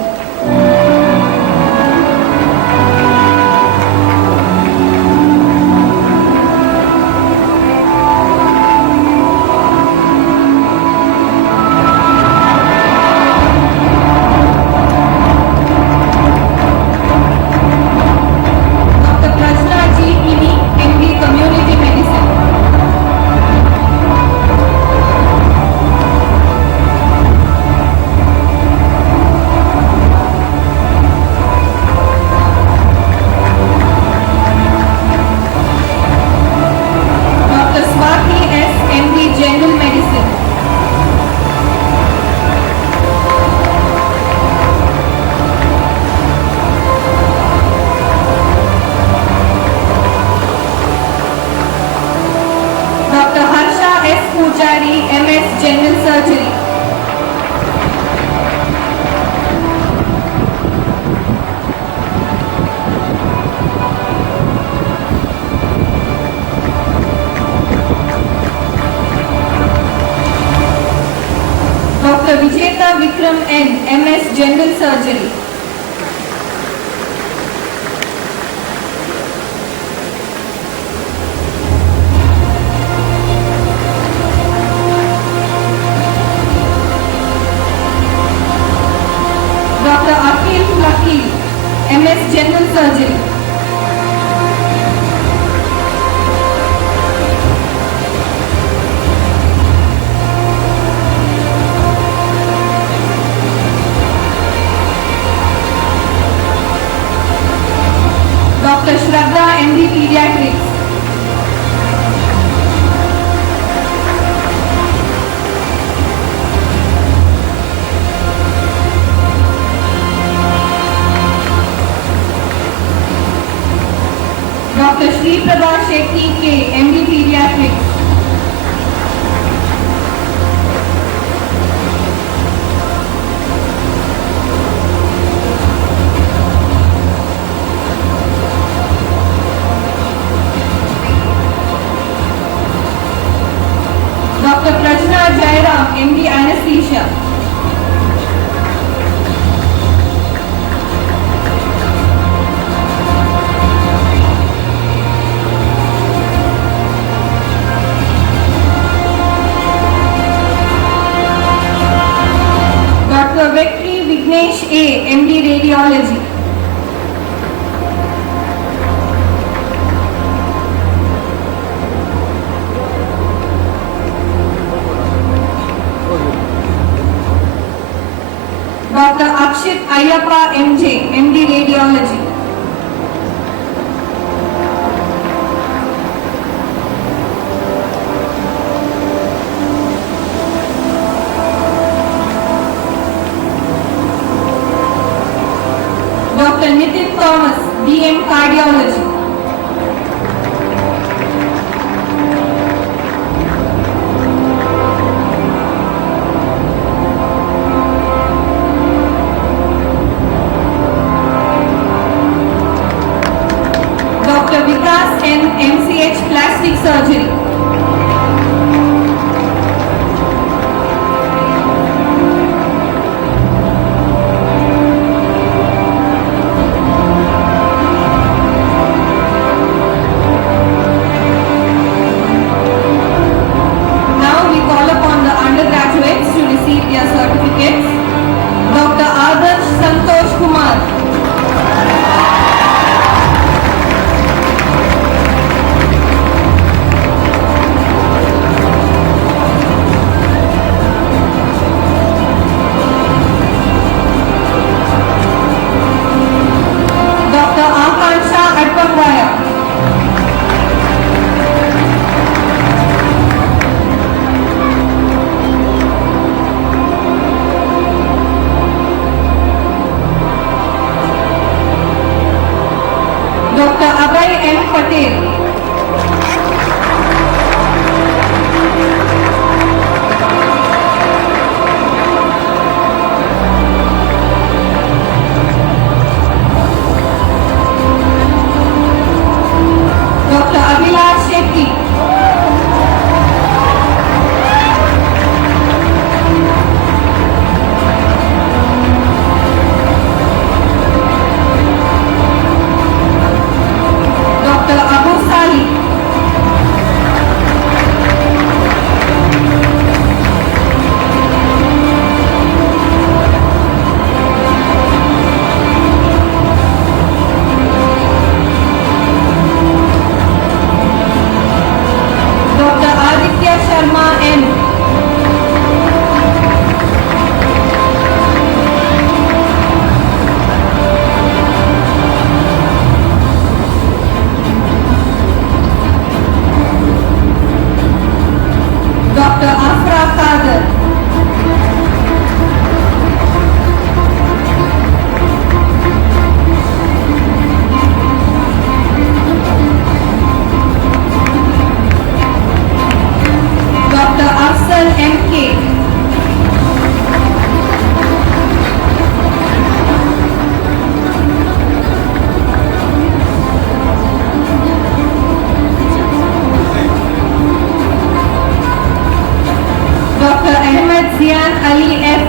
MS General Surgery. Dr. Vijeta Vikram N, MS General Surgery. MS General Surgery. Dr. Shraddha MD Pediatrics. Dr. Shri Prabha Shetty K, MD Pediatrics. Dinesh A, MD Radiology. Dr. Akshit Ayyappa MJ, MD Radiology. Dr. Nitin Thomas, DM Cardiology. Dr. Vikas N, MCH Plastic Surgery. Now we call upon the undergraduates to receive their certificates. Dr. Adarsh Santosh Kumar. Dr. Akansha Adpangwaya. Dr. Abhay M. Patel. Dr. Abhilash Shetty. Dr. Abu Sali. Dr. Aditya Sharma N. Dr. Afra Kader. Dr. Afsal M.K. Dr. Ahmed Zian Ali F.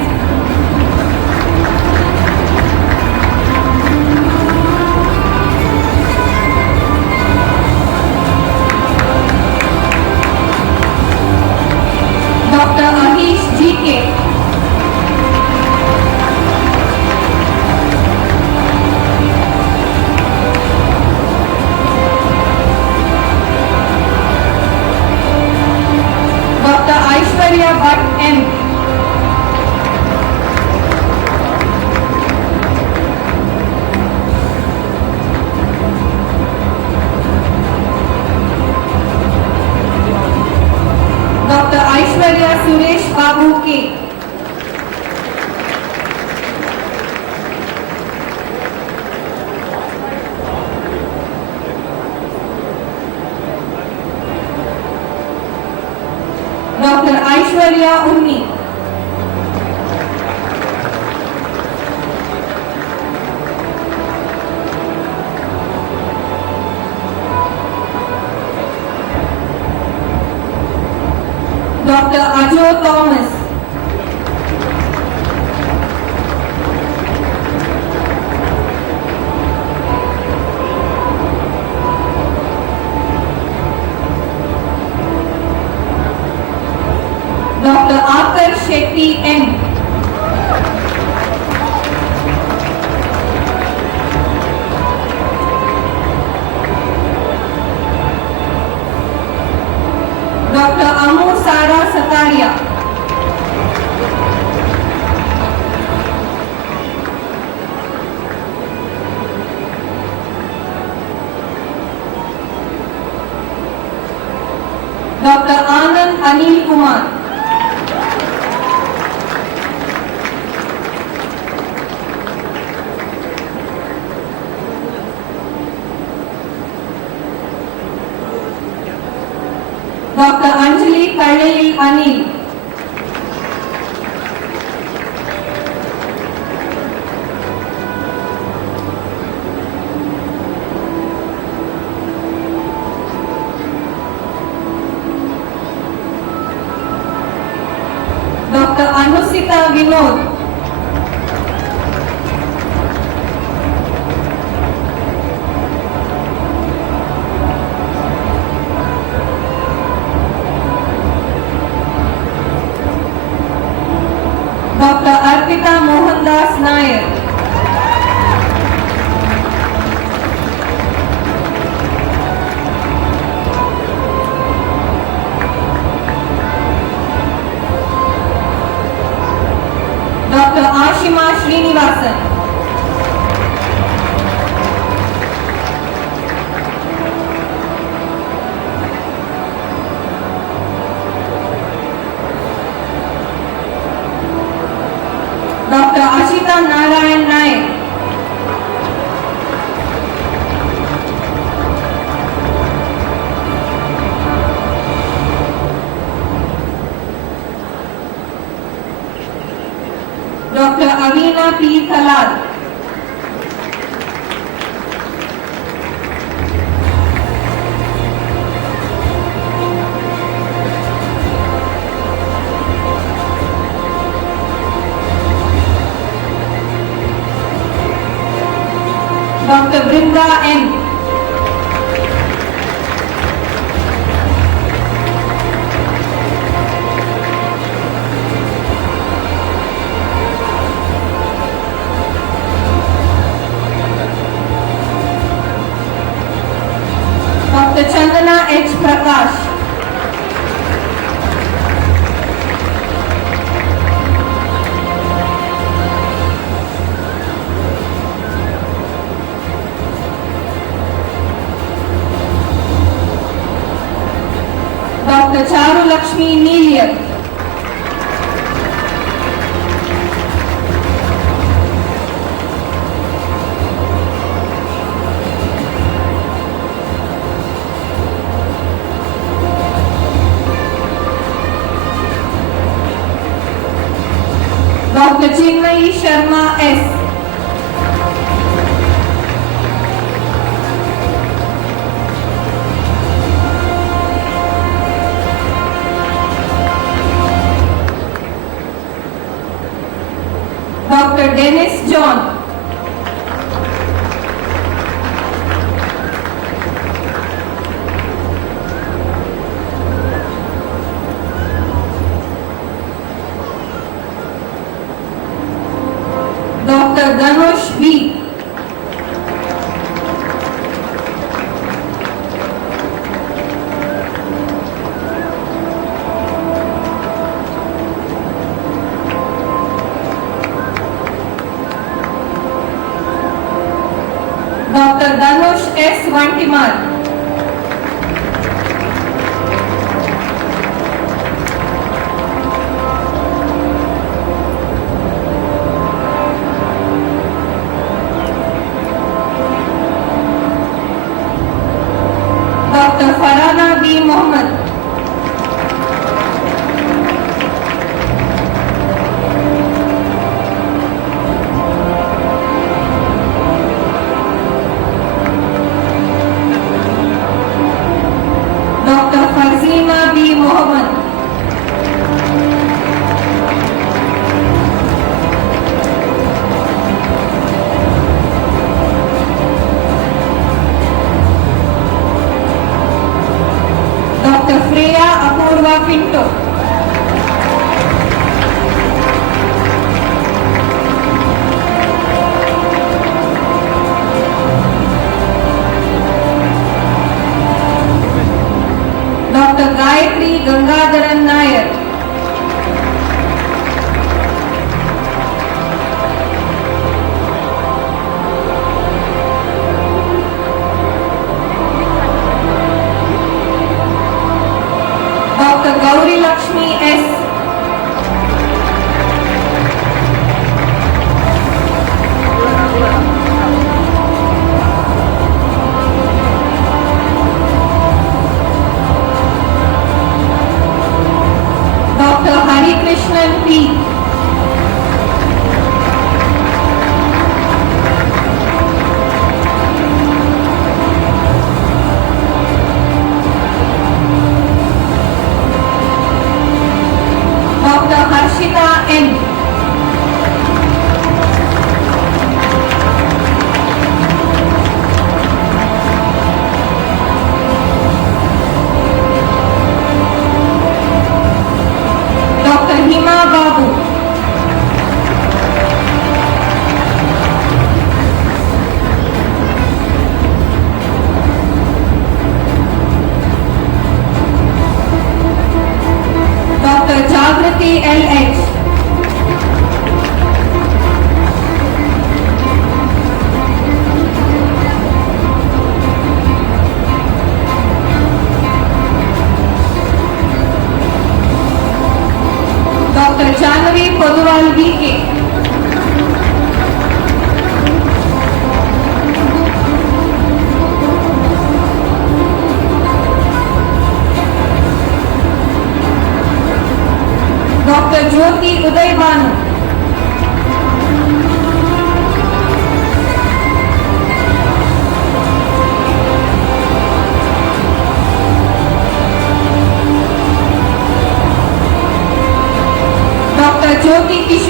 Dr. Ahish G.K. Dr. Aishwarya Bhatt M. Dr. Aishwarya Suresh Babu K. Dr. Aishwarya Unni. Dr. Ajo Thomas. Dr. Akar Shetty N. Kallil Anil. Dr. Anusita Vinod. Dr. Arpita Mohandas Nair. Dr. Ashima Srinivasan. Dr. Ashita Narayan Naik. Dr. Avina P. Talal. Dr. Brinda N. Dr. Chandana H. Prakash. Dr. Charu Lakshmi Niliyat. Dr. Chinmayi Sharma S. Dr. Dennis John. Dr. Dhanush B. Dr. Dhanush S. Vantimar. Dr. Farhana B. Mohammed. Dr. Farzina B. Mohammed. Dr. Freya Apurva Pinto. Dr. Gayatri Gangadharan Nair. Dr. Gauri Lakshmi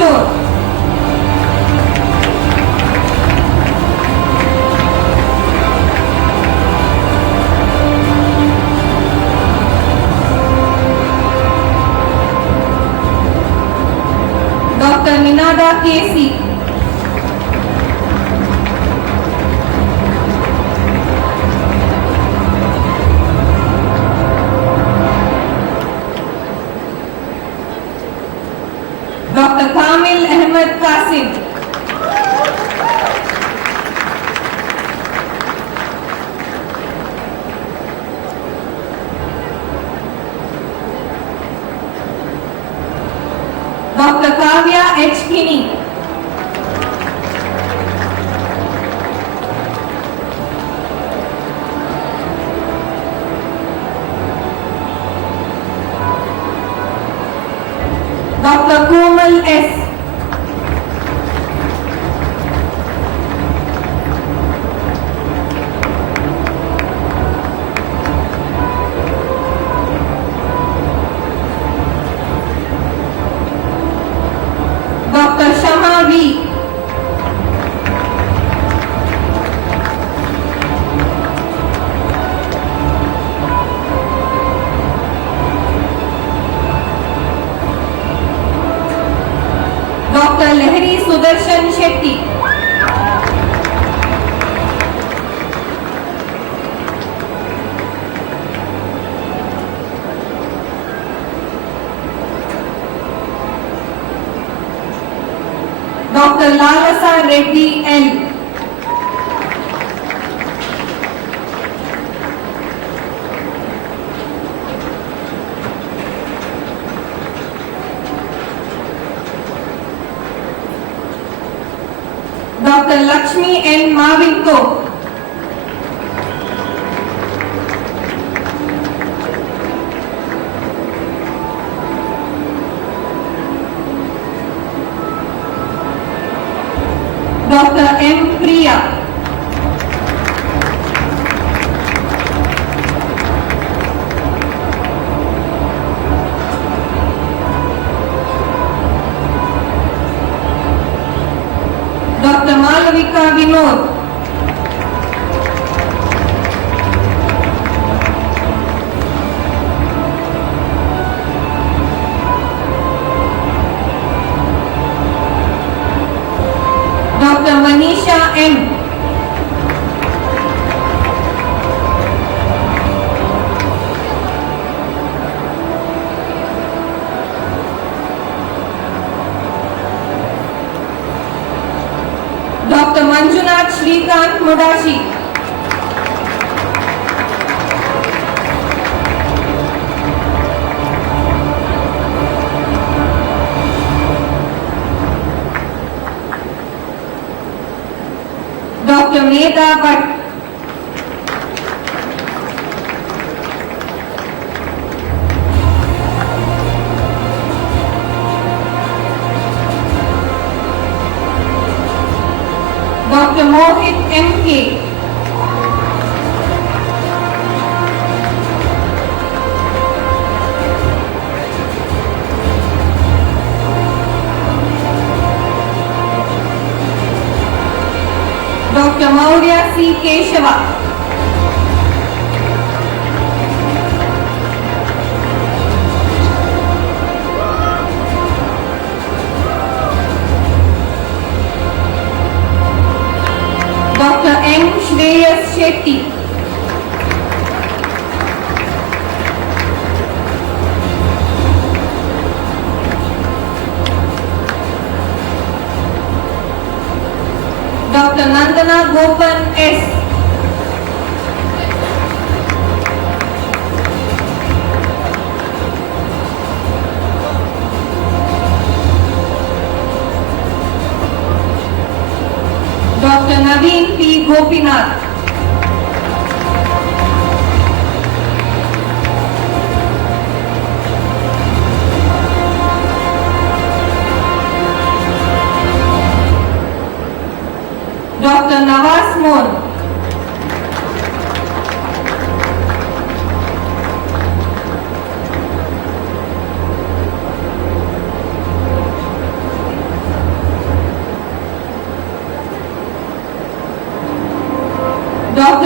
Vinod. Dr. Minada K.C. Dr. Kamil Ahmed Qasim. Dr. Kavya H. Kinney. Dr. Komal S. Dr. Shama V. Dr. Lahiri Sudarshan Shetty. Dr. Lalasa Reddy L. Dr. Lakshmi N. Mavinko. Dr. M. Priya. Dr. Malavika Vinod. Dr. Manisha M. Dr. Manjunath Shrikant Modashi. Dr. Medha Bhatt. Dr. Mohit M.K. Dr. Maurya C. Keshava. Dr. M. Shreyas Shetty. Dr. Nandana Gopan S. Dr. Naveen P. Gopinath. Dr. Nawaz Mon.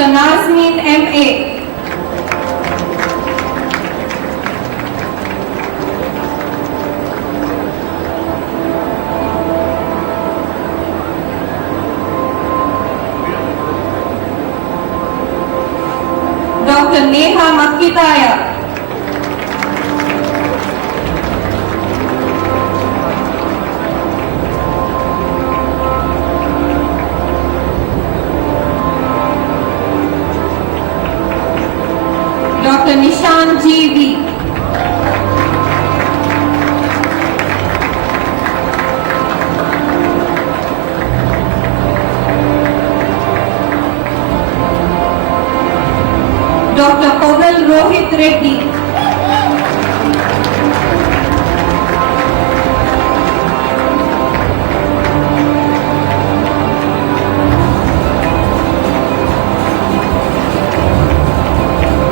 Dr. Nazneen M.A. Dr. Neha Makkitaya. Dr. Nishan G.V. Dr. Pavel Rohit Reddy.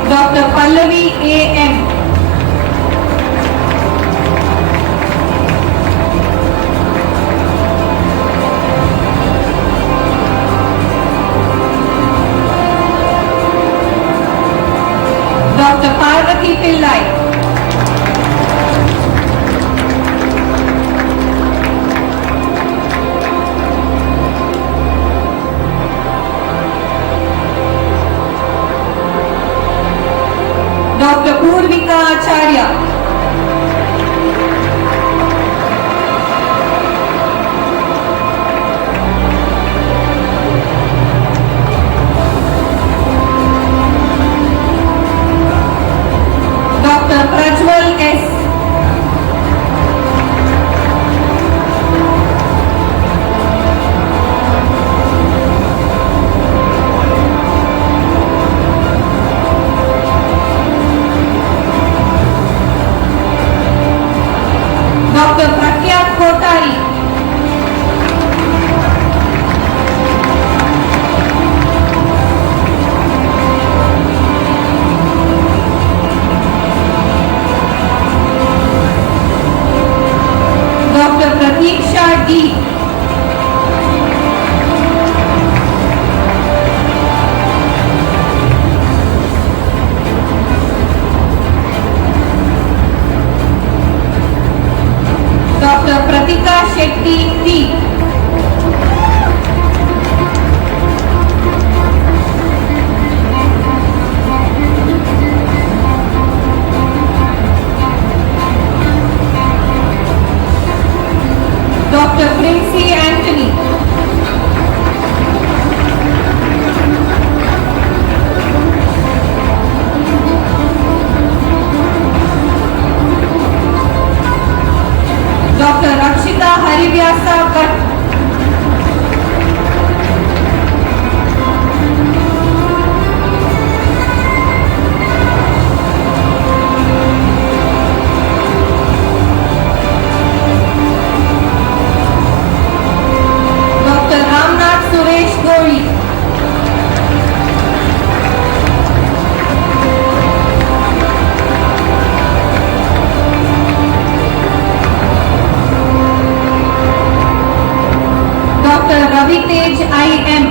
Dr. Pallavi A.M. Dr. Parvati Pillai. Dr. Purvika Acharya. Dr. Prajwal S. Dr. Prakyat Kotari. Dr. Pratiksha D. Dr. Pratika Shetty T. Dr. Princey Anthony. Dr. Rakshita Harivyasa Bhatt. Dr. Ramnath Suresh Gori. Dr. Ravi Tej I.M.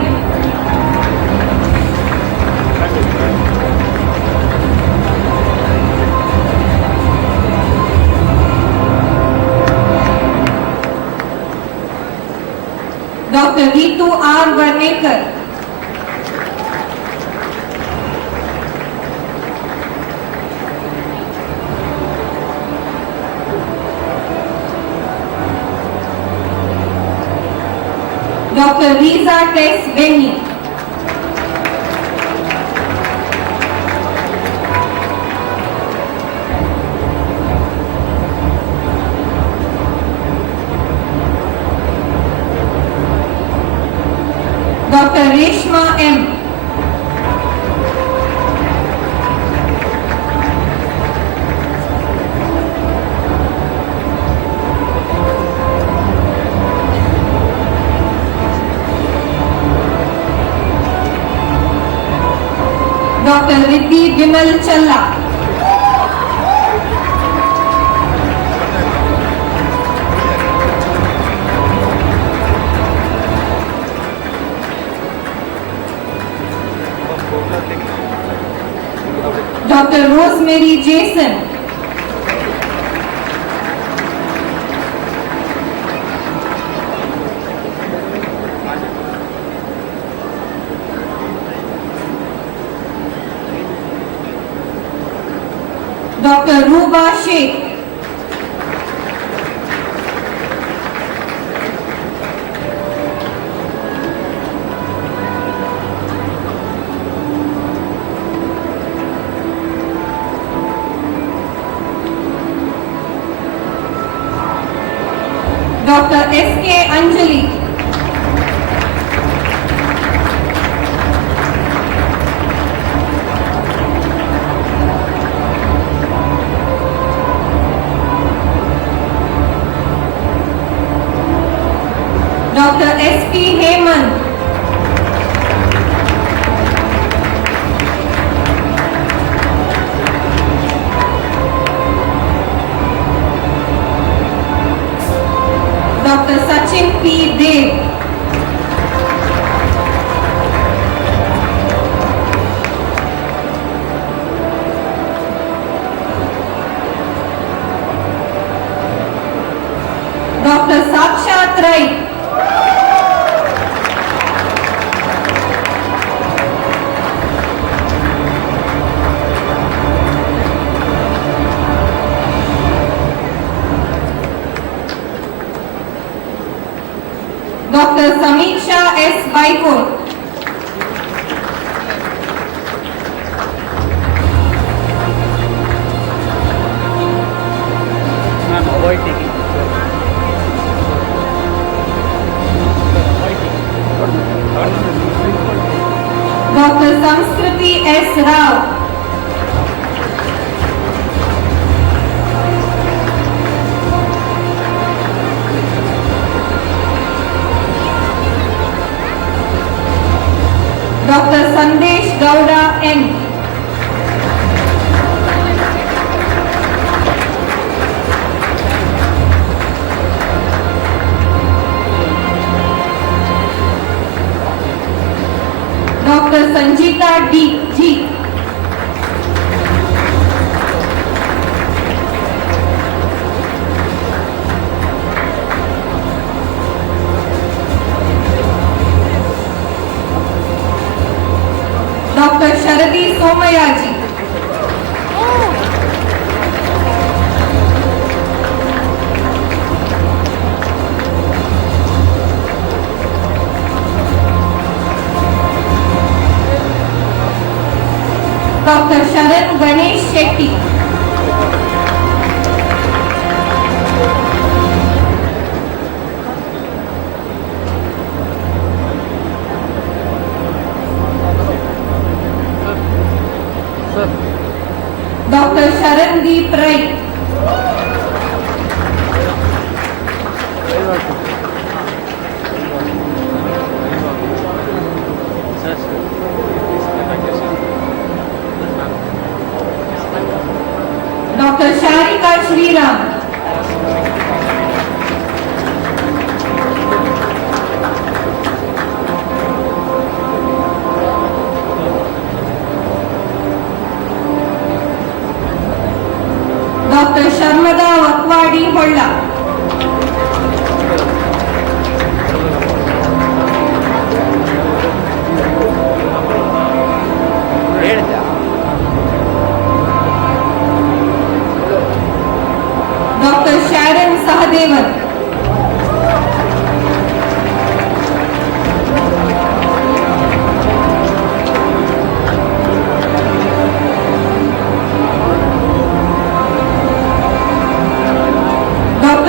Dr. Ritu R. Varnekar. Dr. Riza Tess Beni. Dr. Reshma M. Dr. Riddhi Vimal Challa. Dr. Rosemary Jason. Dr. Ruba Sheikh. Dr. S.K. Anjali. Dr. S.P. Hemant. Dr. Sachin P. Dev. Dr. Sakshat Rai. Dr. Samiksha S. Baikot. Ma'am, avoid taking. Dr. Samskriti S. Rao. Dr. Sandesh Gowda N. Dr. Sanjita D. G. Dr. Sharadi Somayaji. Dr. Sharan Ganesh Shetty. Dr. Sharandeep Rai. Dr. Sharika Shriram. Dr. Sharmada Wakwadi Holla. Dr. Sharon Sahadevan. Dr.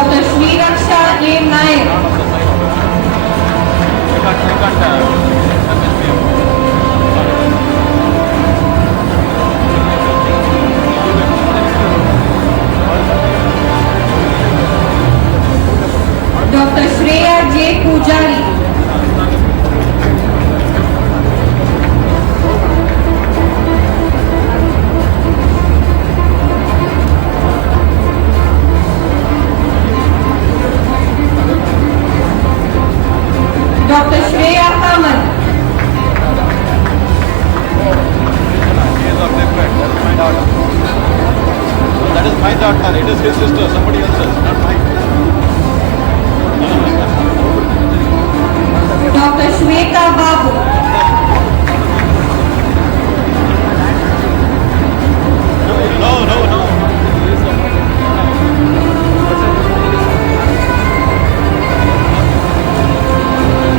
Dr. Shri Raksha A. Nair. Dr. Shreya J. Pujari. Dr. Shreya Kamal. That is my daughter. It is his sister. Somebody else's, not mine. Dr. Shweta Babu. No.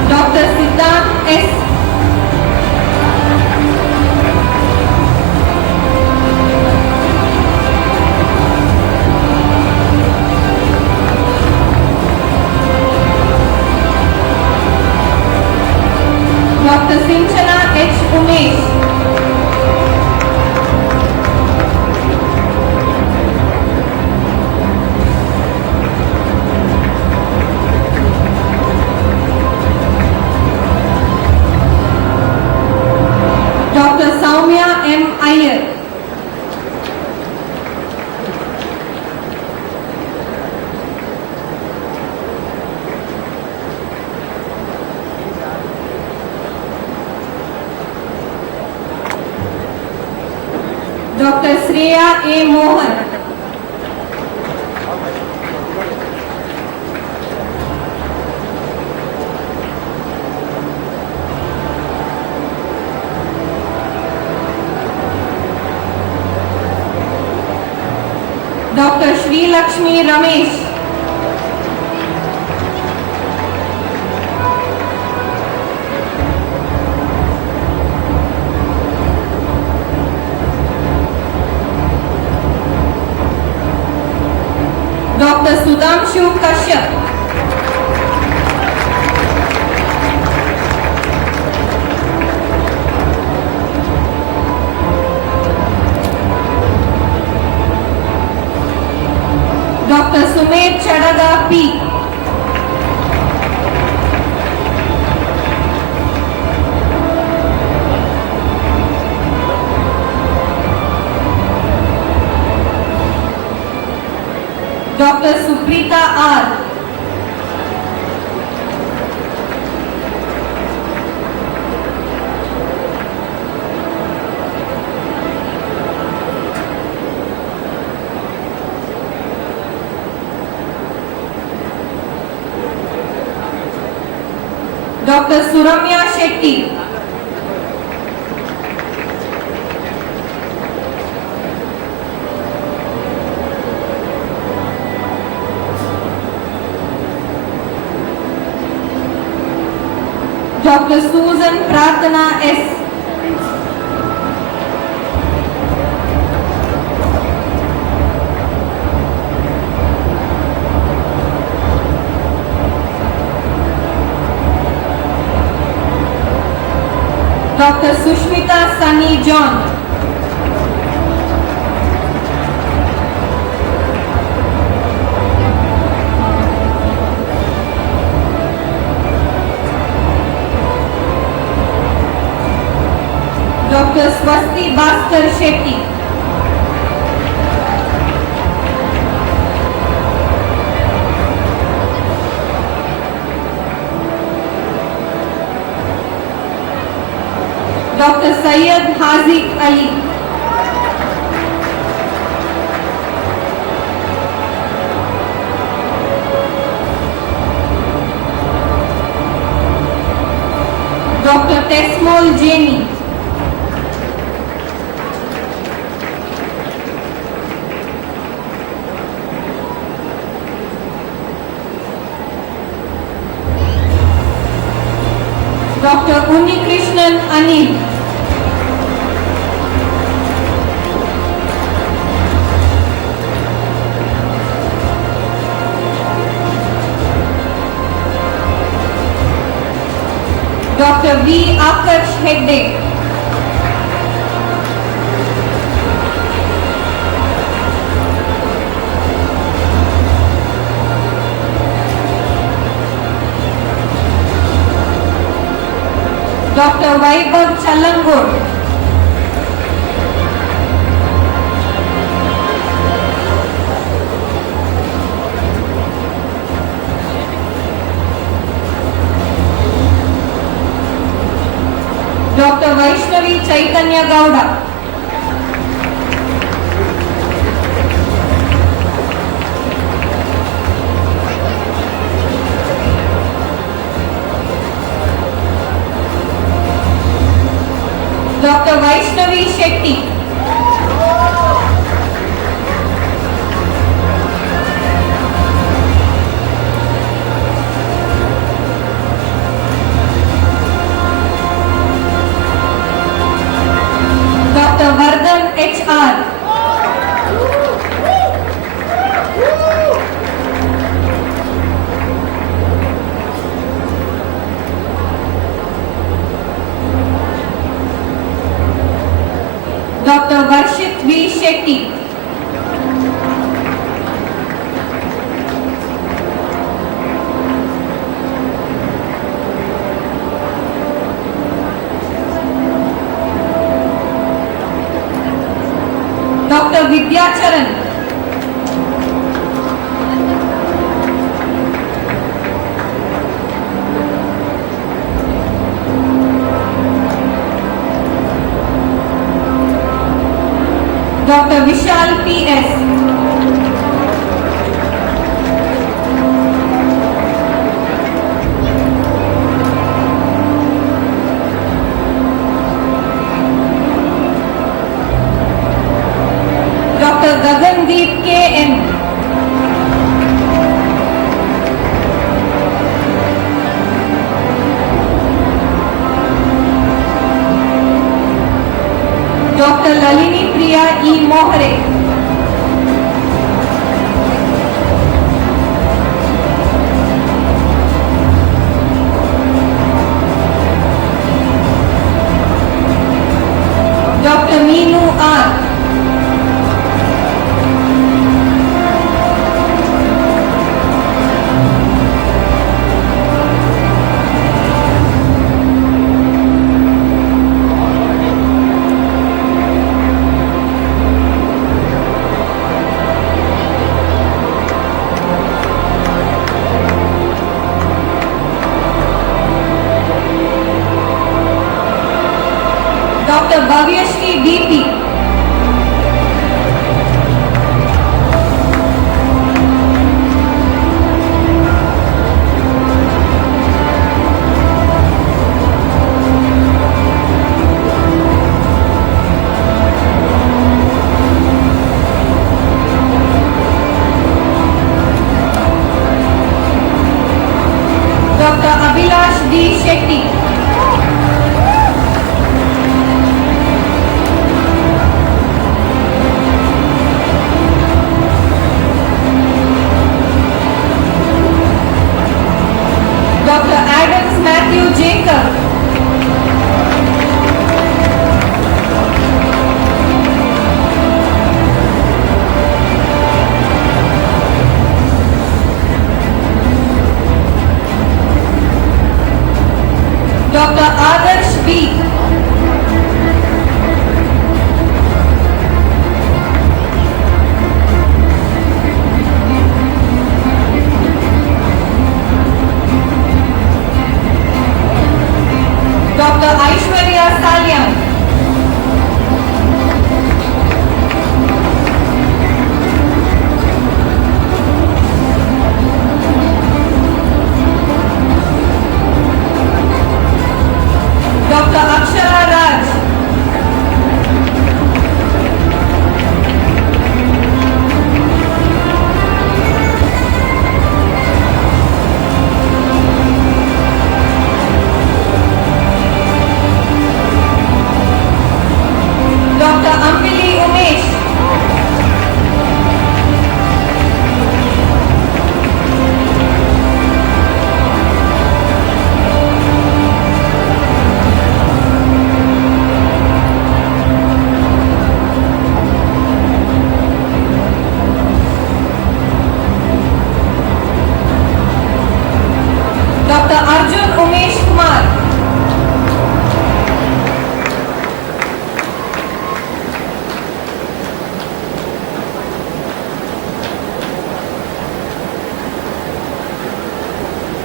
Dr. Siddharth S. Dr. Sinchana H. Umesh. Dr. Soumya M. Iyer. Dr. Shreya A. Mohan. Dr. Shri Lakshmi Ramesh. Dr. Sudhamshu Kashyap. Dr. Sumed Chadaga P. Dr. Suprita R. Dr. Suramya Shetty. Dr. Susan Prarthana S. Dr. Sushmita Sunny John. Dr. Swasti Bhaskar Shetty. Dr. Syed Haziq Ali. Dr. Tesmol Jeni. Dr. Unikrishnan Anil. Dr. V. Akash Hegde. Dr. Vaibhav Challangur. Dr. Vaishnavi Chaitanya Gowda. Dr. Vaishnavi Shetty. Dr. Vardhan HR. Dr. Varshit V. Shetty. Dr. Vidyacharan. Dr. Vishal P.S. Dr. Gagandeep K.N. Dr. Lalini Priya E. Mohre. Dr. Meenu R. Dr. Bhavyashri D.P. Dr. Abhilash D. Shetty. Dr. Adams Matthew Jacob.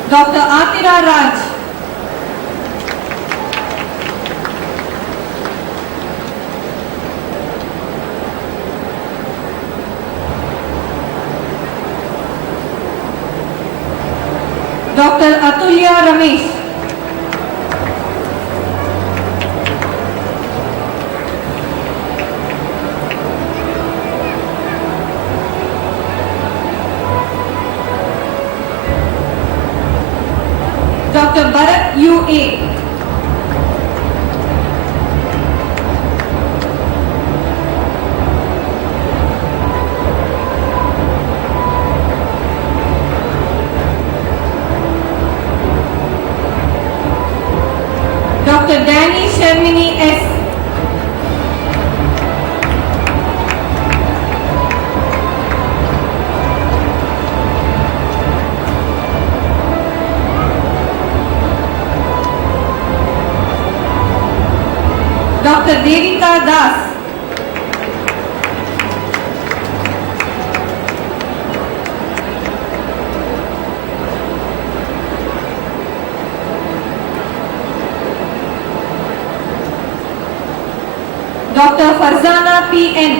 Dr. Atira Raj. Dr. Atulya Ramesh. Dr. Bharat U.A. Dr. Danny Sharmini S. Dr. Devika Das. Dr. Farzana P.N.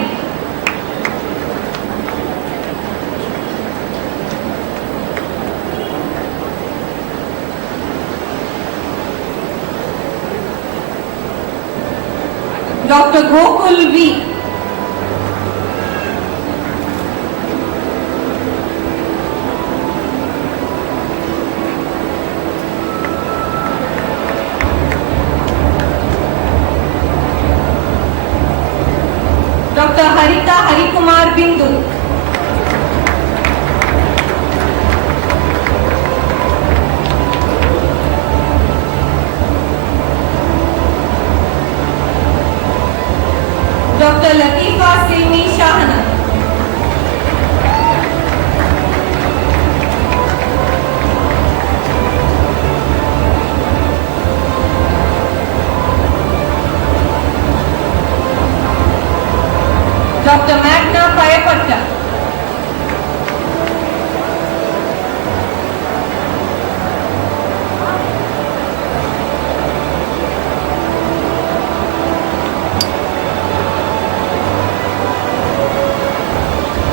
Dr. Gokul V. Dr. Harita Harikumar Bindu. Dr. Latifa Silmi Shahana. Dr. Magna Payapatta.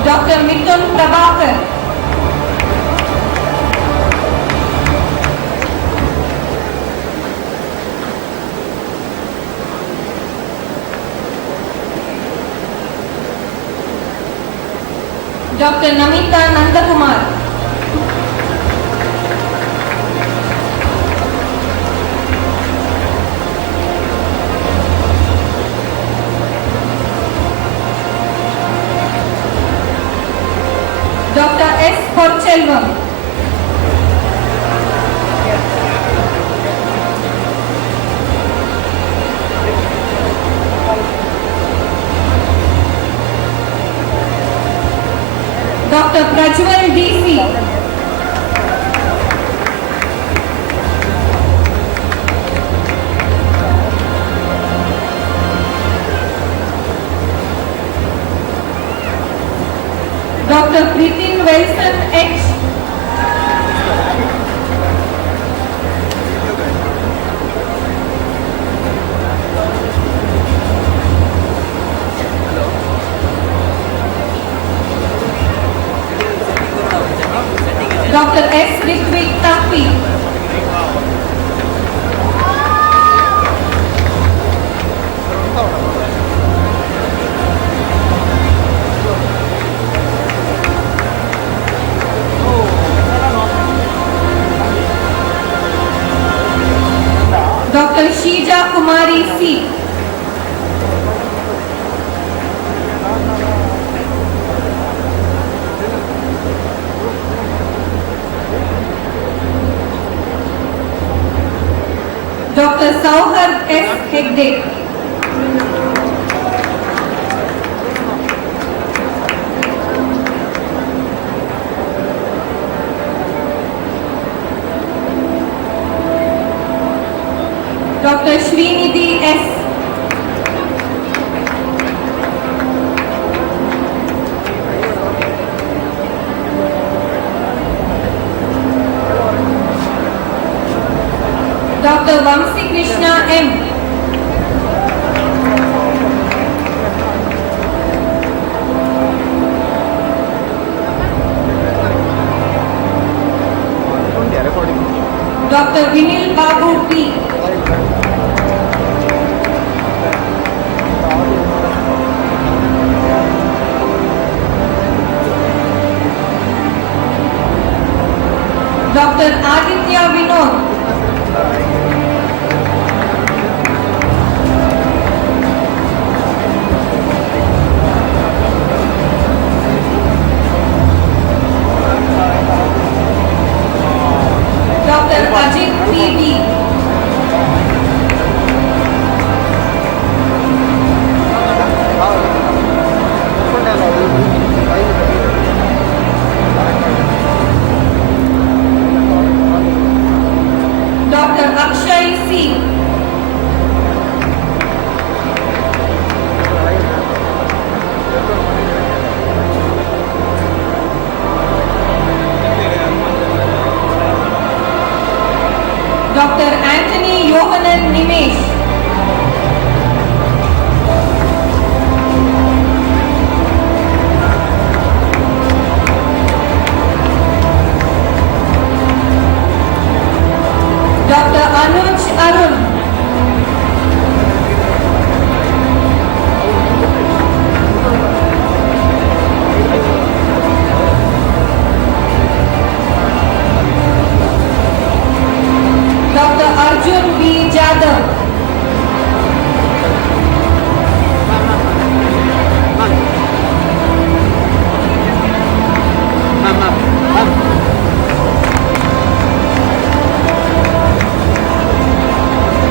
Dr. Mithun Prabhakar. Dr. Namita Nandakumar. Dr. S. Porchelvam. Dr. Prajwal D.C. Dr. Pritin Wilson H. Dr. S. Ritvik Tapi. Dr. Shija Kumari C. Dr. Sauhar S. Hegde. Dr. Srinidhi S. Dr. Vamsi Krishna M. Dr. Vinil Babu P. Dr. Aditya Vinod. Dr. Ajit P.D. Dr. Akshay C. Dr. Anthony Yohanan Nimesh. Dr. Anuj Arun. Dr. Arjun B. Jadhav.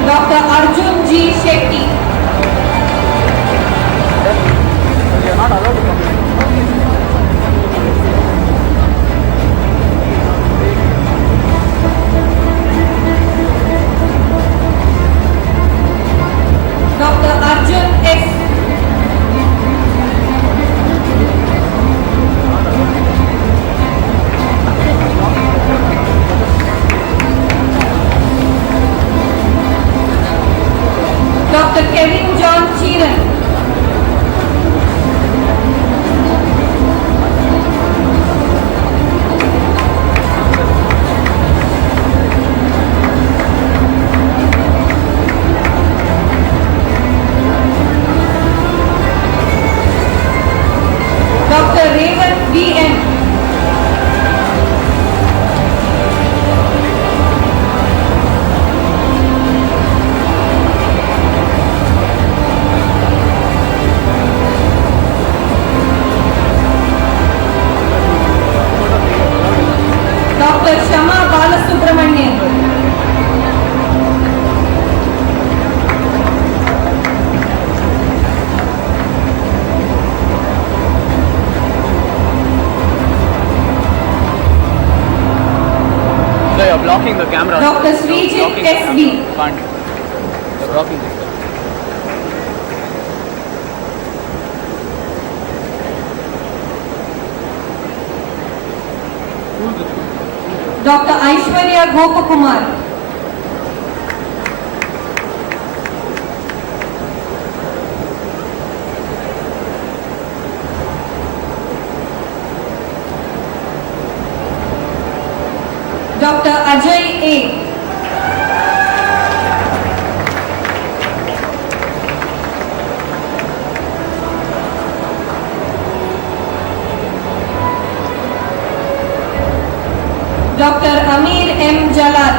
Dr. Arjun G. Shetty. Dr. Arjun S. Dr. Kevin John Cheeran. Dr. Revan B.N. Dr. Shama Balasubramanian. So you're blocking the camera. Dr. Srijit S.B. Can't. You're blocking this. Dr. Aishwarya Gopakumar. Dr. Ajay A. Dr. Amir M. Jalal.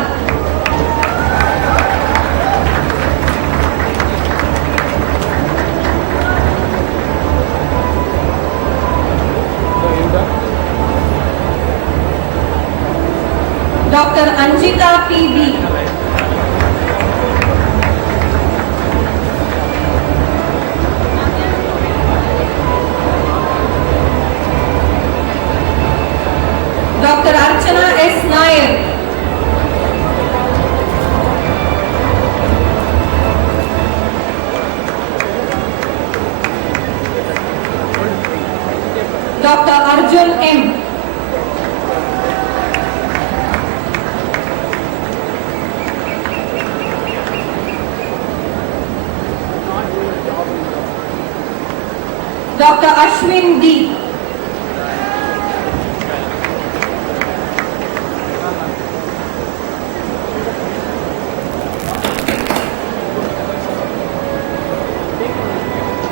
Dr. Anjita P.D. Dr. Archana S. Nair. Dr. Arjun M. Dr. Ashwin D.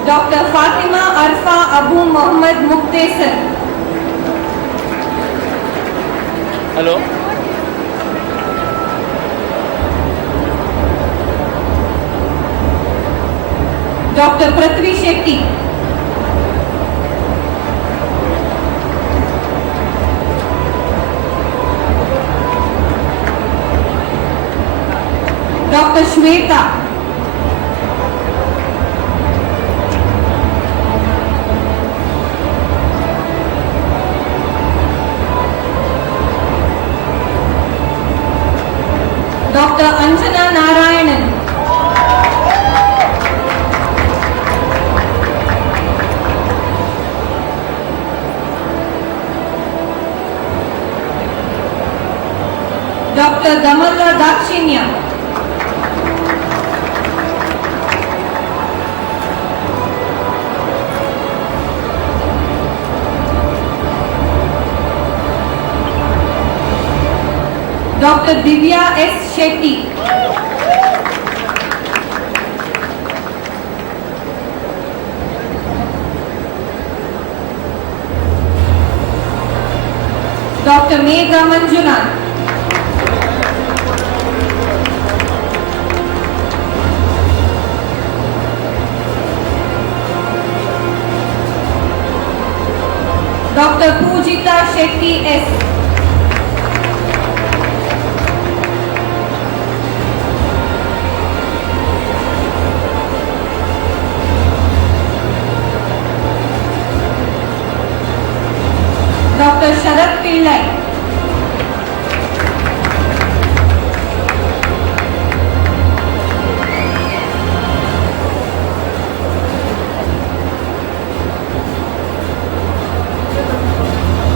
Dr. Fatima Arfa Abu Muhammad Muktesar. Hello. Dr. Prithvi Shetty. Dr. Shweta. Dr. Anjana Narayanan. Dr. Damala Dakshinya. Dr. Divya S. Shetty. Dr. Megha Manjunath. Dr. Pujita Shetty S. Dr. Sharat Pillai.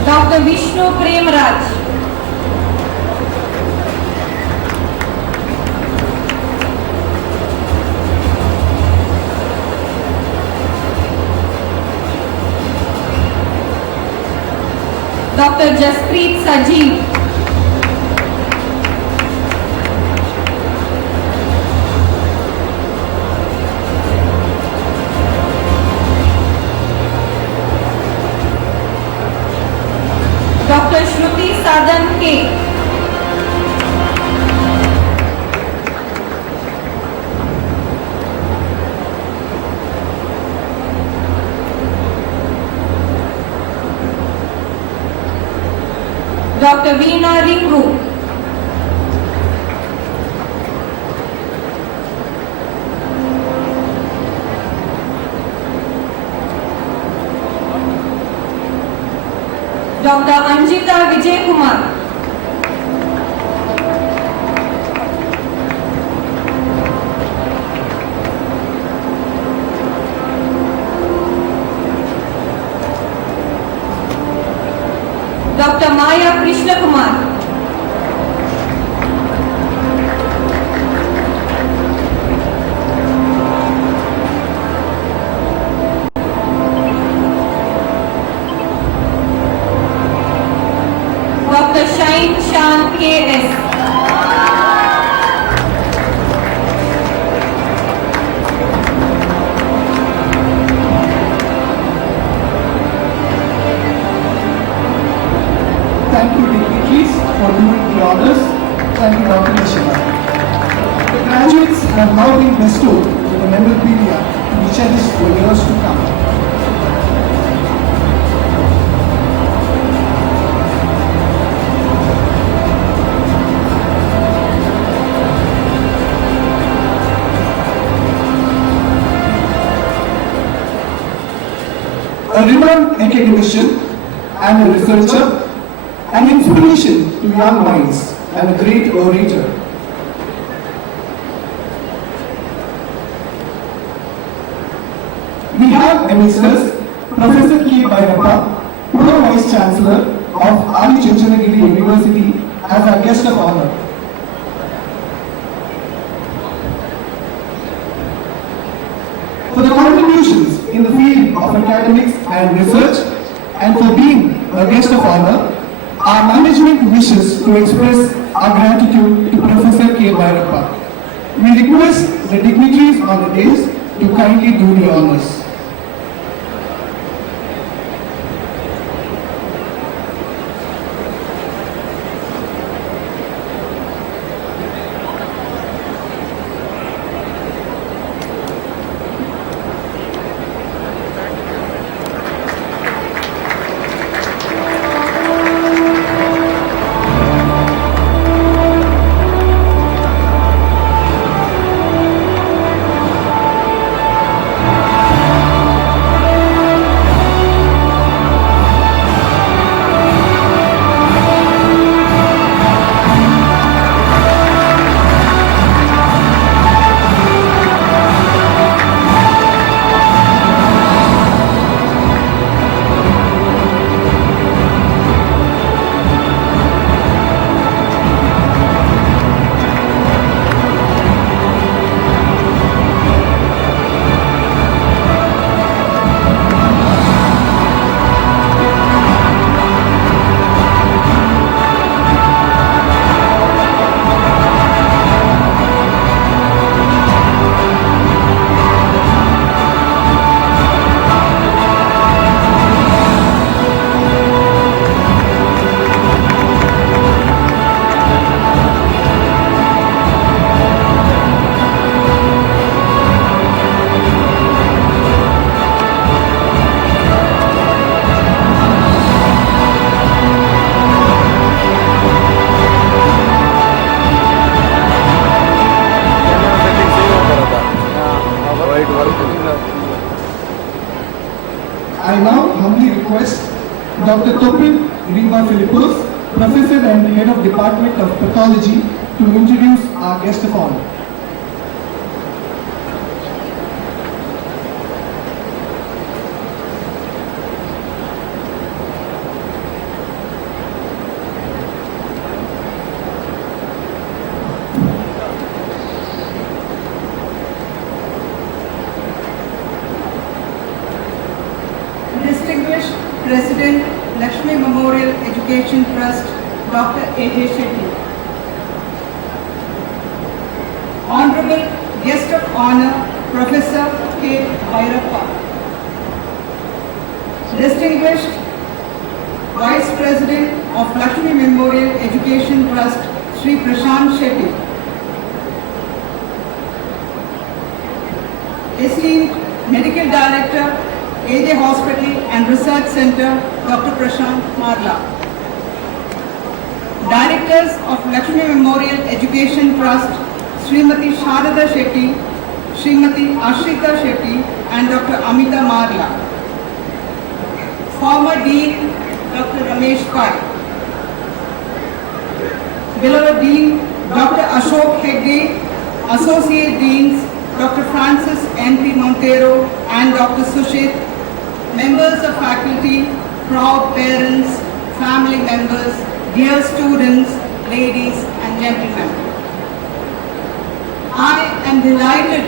Dr. Vishnu Premraj. Dr. Jaspreet Sajeev. Dr. Shruti Sadan K. Dr. Veena Ringu. Dr. Anjita Vijay Kumar. Dr. Maya Krishna Kumar. Dr. Shain Shan K.S. Thank you, dignitaries, for doing the honors. Thank you, Dr. Nishima. The graduates have now been bestowed with a memorabilia to be cherished for years to come. A renowned academician and a researcher, an inspiration to young minds, and a great orator. We have amidst us Professor K. Bhairappa, Pro Vice Chancellor of Adi Chunchanagiri University, as our guest of honor. For the contributions in the field of academic academics and research, and for being a guest of honor, our management wishes to express our gratitude to Professor K. Bhairappa. We request the dignitaries on the dais to kindly do the honors. I now humbly request Dr. Topin Riva Philippos, Professor and Head of Department of Pathology, to introduce our guest of honor. Distinguished President, Lakshmi Memorial Education Trust, Dr. A.J. Shetty. Honorable Guest of Honor, Professor K. Bhairappa. Distinguished Vice President of Lakshmi Memorial Education Trust, Sri Prashant Shetty. Esteemed Medical Director, AJ Hospital and Research Center, Dr. Prashant Marla. Directors of Lakshmi Memorial Education Trust, Srimati Sharada Shetty, Srimati Ashrita Shetty and Dr. Amita Marla. Former Dean, Dr. Ramesh Pai. Beloved Dean, Dr. Ashok Hegde, Associate Deans, Dr. Francis N.P. Montero and Dr. Sushit, members of faculty, proud parents, family members, dear students, ladies and gentlemen. I am delighted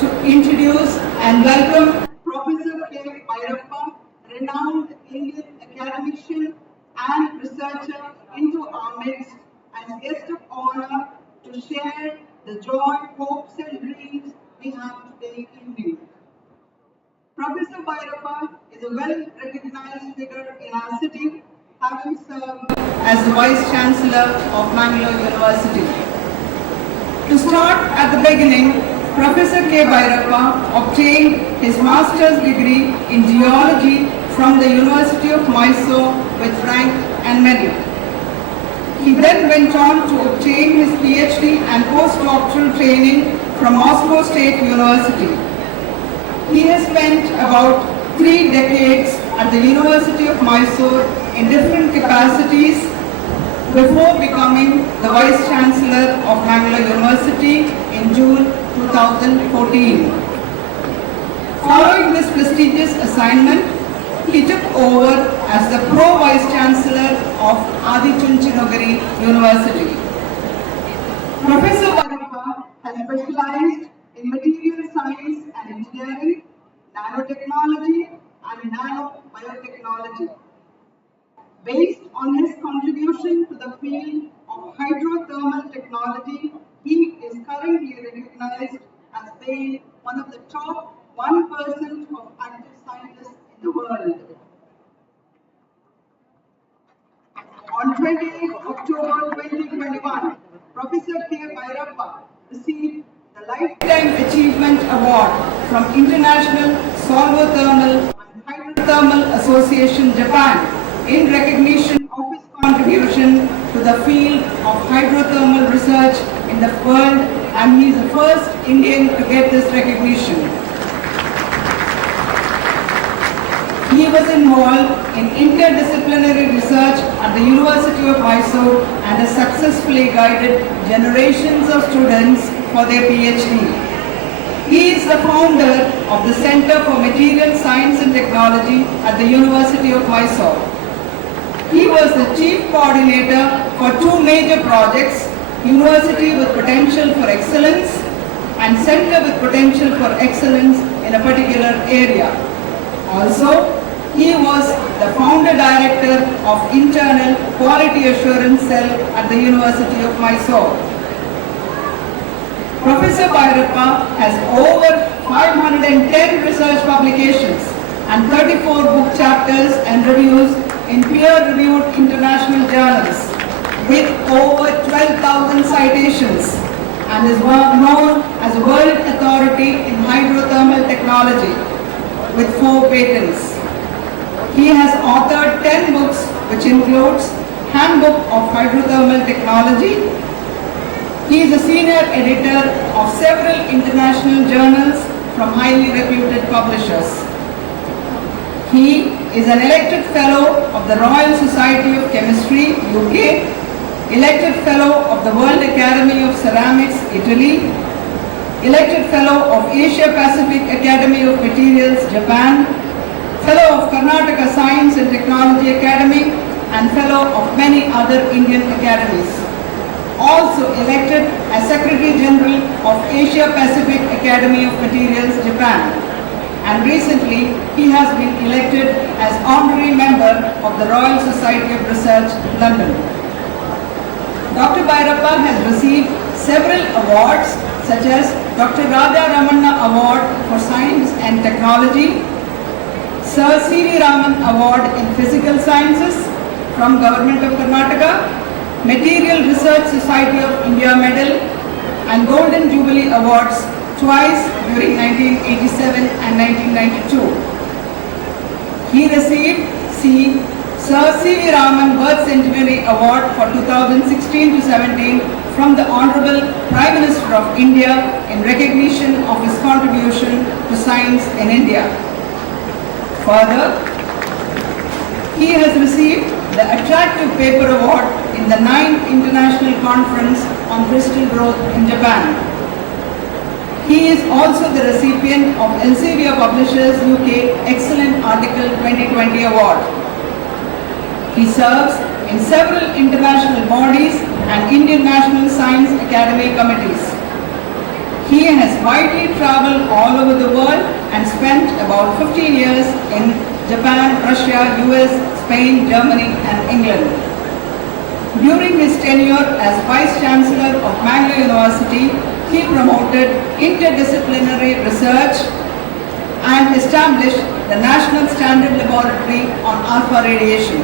to introduce and welcome Professor K. Bhairappa, renowned Indian academician and researcher, into our midst as guest of honor to share the joy, hopes and dreams we have today evening. Professor Bhairappa is a well-recognized figure in our city, having served as the Vice Chancellor of Mangalore University. To start at the beginning, Professor K. Bhairappa obtained his master's degree in geology from the University of Mysore with rank and medal. He then went on to obtain his PhD and postdoctoral training from Moscow State University. He has spent about 3 decades at the University of Mysore in different capacities before becoming the Vice Chancellor of Mangalore University in June 2014. Following this prestigious assignment, he took over as the Pro-Vice Chancellor of Adi Chunchanogiri University. Professor Bhairappa has specialized in material science and engineering, nanotechnology, and nano-biotechnology. Based on his contribution to the field of hydrothermal technology, he is currently recognized as being one of the top 1% of active scientists in the world. On 28th October 2021, Professor K. Bhairappa received the Lifetime Achievement Award from International Solvothermal and Hydrothermal Association, Japan, in recognition of his contribution to the field of hydrothermal research in the world, and he is the first Indian to get this recognition. He was involved in interdisciplinary research at the University of Mysore and has successfully guided generations of students for their PhD. He is the founder of the Center for Material Science and Technology at the University of Mysore. He was the chief coordinator for two major projects, University with Potential for Excellence and Center with Potential for Excellence in a particular area. Also, he was the founder director of Internal Quality Assurance Cell at the University of Mysore. Professor Bhairappa has over 510 research publications and 34 book chapters and reviews in peer-reviewed international journals with over 12,000 citations, and is known as a world authority in hydrothermal technology with 4 patents. He has authored 10 books, which includes Handbook of Hydrothermal Technology. He is a senior editor of several international journals from highly reputed publishers. He is an elected fellow of the Royal Society of Chemistry, UK, elected fellow of the World Academy of Ceramics, Italy, elected fellow of Asia Pacific Academy of Materials, Japan, fellow of Karnataka Science and Technology Academy, and fellow of many other Indian academies. Also elected as Secretary General of Asia Pacific Academy of Materials, Japan. And recently, he has been elected as honorary member of the Royal Society of Research, London. Dr. Bhairappa has received several awards, such as Dr. Raja Ramanna Award for Science and Technology, Sir C.V. Raman Award in Physical Sciences from Government of Karnataka, Material Research Society of India Medal, and Golden Jubilee Awards twice during 1987 and 1992. He received Sir C.V. Raman Birth Centenary Award for 2016-17 from the Honorable Prime Minister of India in recognition of his contribution to science in India. Further, he has received the Attractive Paper Award in the 9th International Conference on Crystal Growth in Japan. He is also the recipient of Elsevier Publishers UK Excellent Article 2020 Award. He serves in several international bodies and Indian National Science Academy committees. He has widely traveled all over the world and spent about 15 years in Japan, Russia, US, Spain, Germany, and England. During his tenure as Vice Chancellor of Mangalore University, he promoted interdisciplinary research and established the National Standard Laboratory on Alpha Radiation.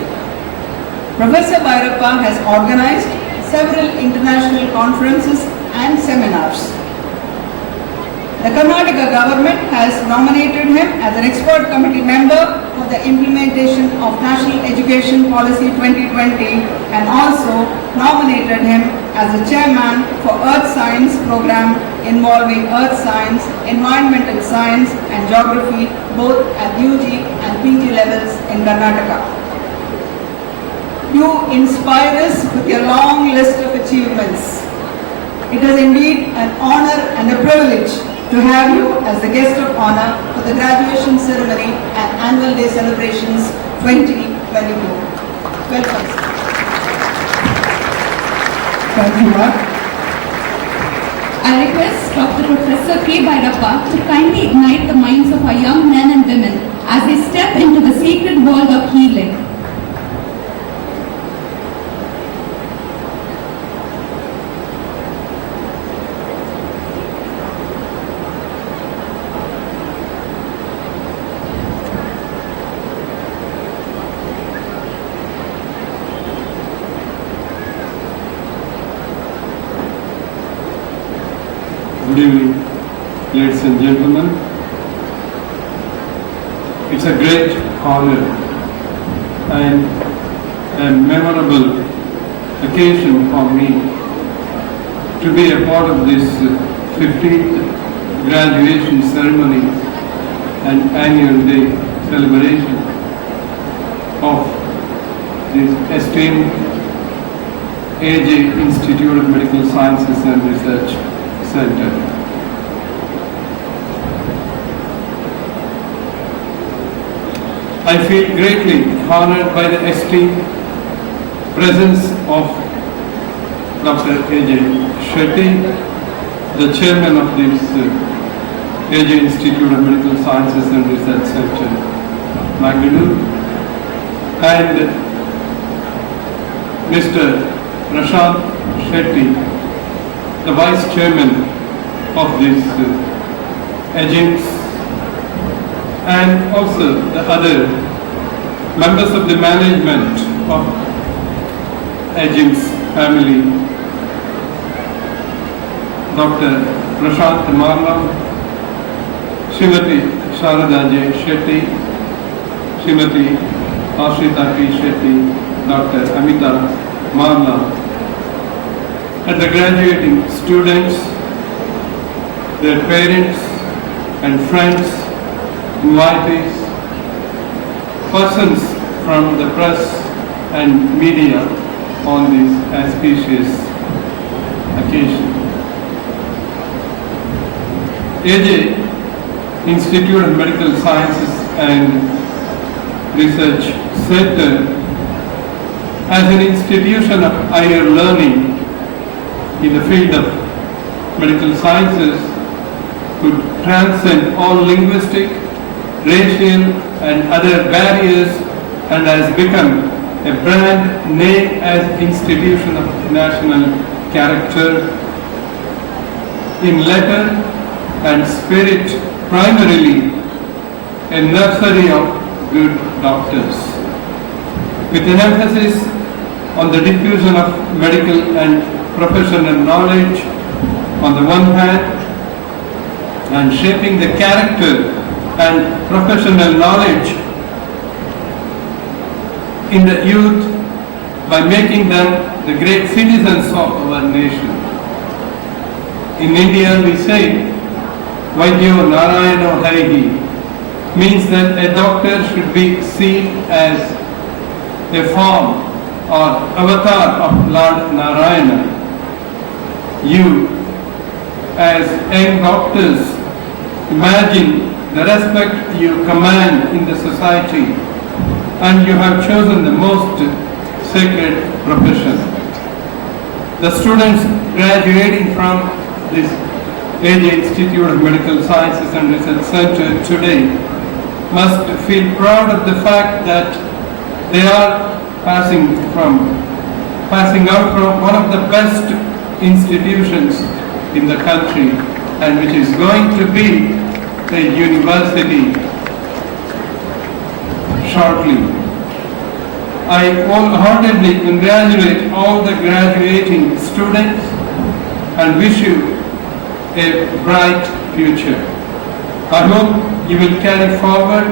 Professor Bhairappa has organized several international conferences and seminars. The Karnataka government has nominated him as an expert committee member for the implementation of National Education Policy 2020 and also nominated him as the chairman for Earth Science program involving earth science, environmental science and geography both at UG and PG levels in Karnataka. You inspire us with your long list of achievements. It is indeed an honor and a privilege to have you as the guest of honor for the graduation ceremony and annual day celebrations 2022. Welcome, sir. Thank you, ma'am. I request Dr. Professor K. Bhairappa to kindly ignite the minds of our young men and women as they step into the sacred world of healing. Good evening, ladies and gentlemen. It's a great honor and a memorable occasion for me to be a part of this 15th graduation ceremony and annual day celebration of this esteemed AJ Institute of Medical Sciences and Research Center. I feel greatly honored by the esteemed presence of Dr. AJ Shetty, the chairman of this AJ Institute of Medical Sciences and Research Center, Bangalore, and Mr. Prashant Shetty, the vice chairman of this AJIMS, and also the other members of the management of AJIMS family, Dr. Prashant Marlam, Srimati Sharada J. Shetty, Srimati Ashrita P. Shetty, Dr. Amita Marlam, and the graduating students, their parents and friends, invitees, persons from the press and media on this auspicious occasion. AJ Institute of Medical Sciences and Research Center as an institution of higher learning in the field of medical sciences could transcend all linguistic, racial and other barriers and has become a brand name as institution of national character in letter and spirit, primarily a nursery of good doctors, with an emphasis on the diffusion of medical and professional knowledge on the one hand, and shaping the character and professional knowledge in the youth by making them the great citizens of our nation. In India we say, Vaidyo Narayano Harihi, means that a doctor should be seen as a form or avatar of Lord Narayana. You, as young doctors, imagine the respect you command in the society, and you have chosen the most sacred profession. The students graduating from this AJ Institute of Medical Sciences and Research Center today must feel proud of the fact that they are passing out from one of the best institutions in the country, and which is going to be a university shortly. I wholeheartedly congratulate all the graduating students and wish you a bright future. I hope you will carry forward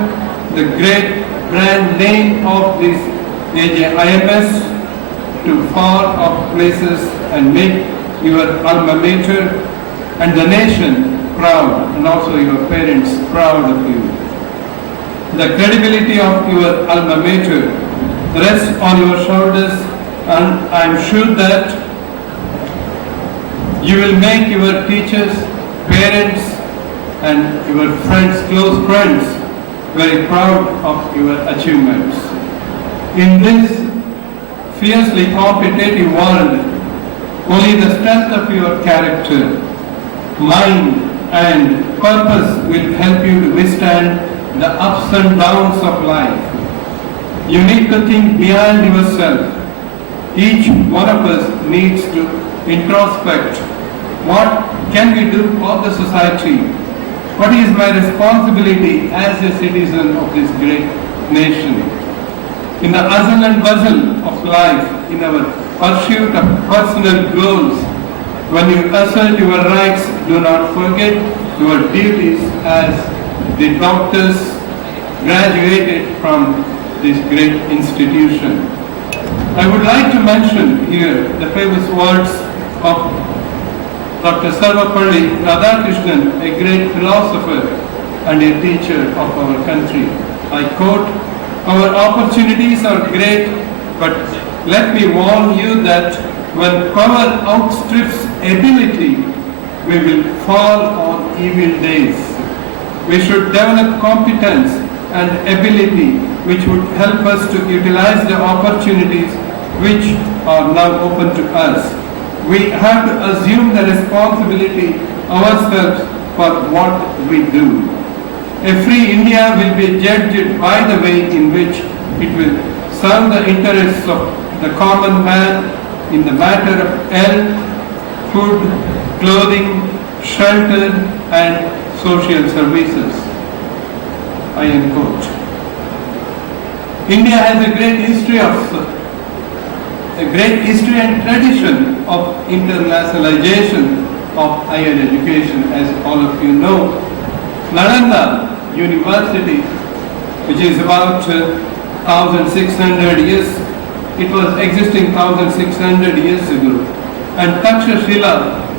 the great brand name of this AJIMS to far off places and make your alma mater and the nation proud, and also your parents proud of you. The credibility of your alma mater rests on your shoulders, and I am sure that you will make your teachers, parents and your friends, close friends, very proud of your achievements. In this fiercely competitive world, only the strength of your character mind and purpose will help you to withstand the ups and downs of life. You need to think beyond yourself. Each one of us needs to introspect. What can we do for the society? What is my responsibility as a citizen of this great nation? In the hustle and bustle of life, in our pursuit of personal goals, when you assert your rights, do not forget your duties as the doctors graduated from this great institution. I would like to mention here the famous words of Dr. Sarvapalli Radhakrishnan, a great philosopher and a teacher of our country. I quote, "Our opportunities are great, but let me warn you that when power outstrips ability, we will fall on evil days. We should develop competence and ability which would help us to utilize the opportunities which are now open to us. We have to assume the responsibility ourselves for what we do. A free India will be judged by the way in which it will serve the interests of the common man in the matter of health, food, clothing, shelter and social services." I end quote. India has a great history and tradition of internationalization of higher education, as all of you know. Nalanda University, which is about 1600 years, it was existing 1600 years ago. And Takshashila,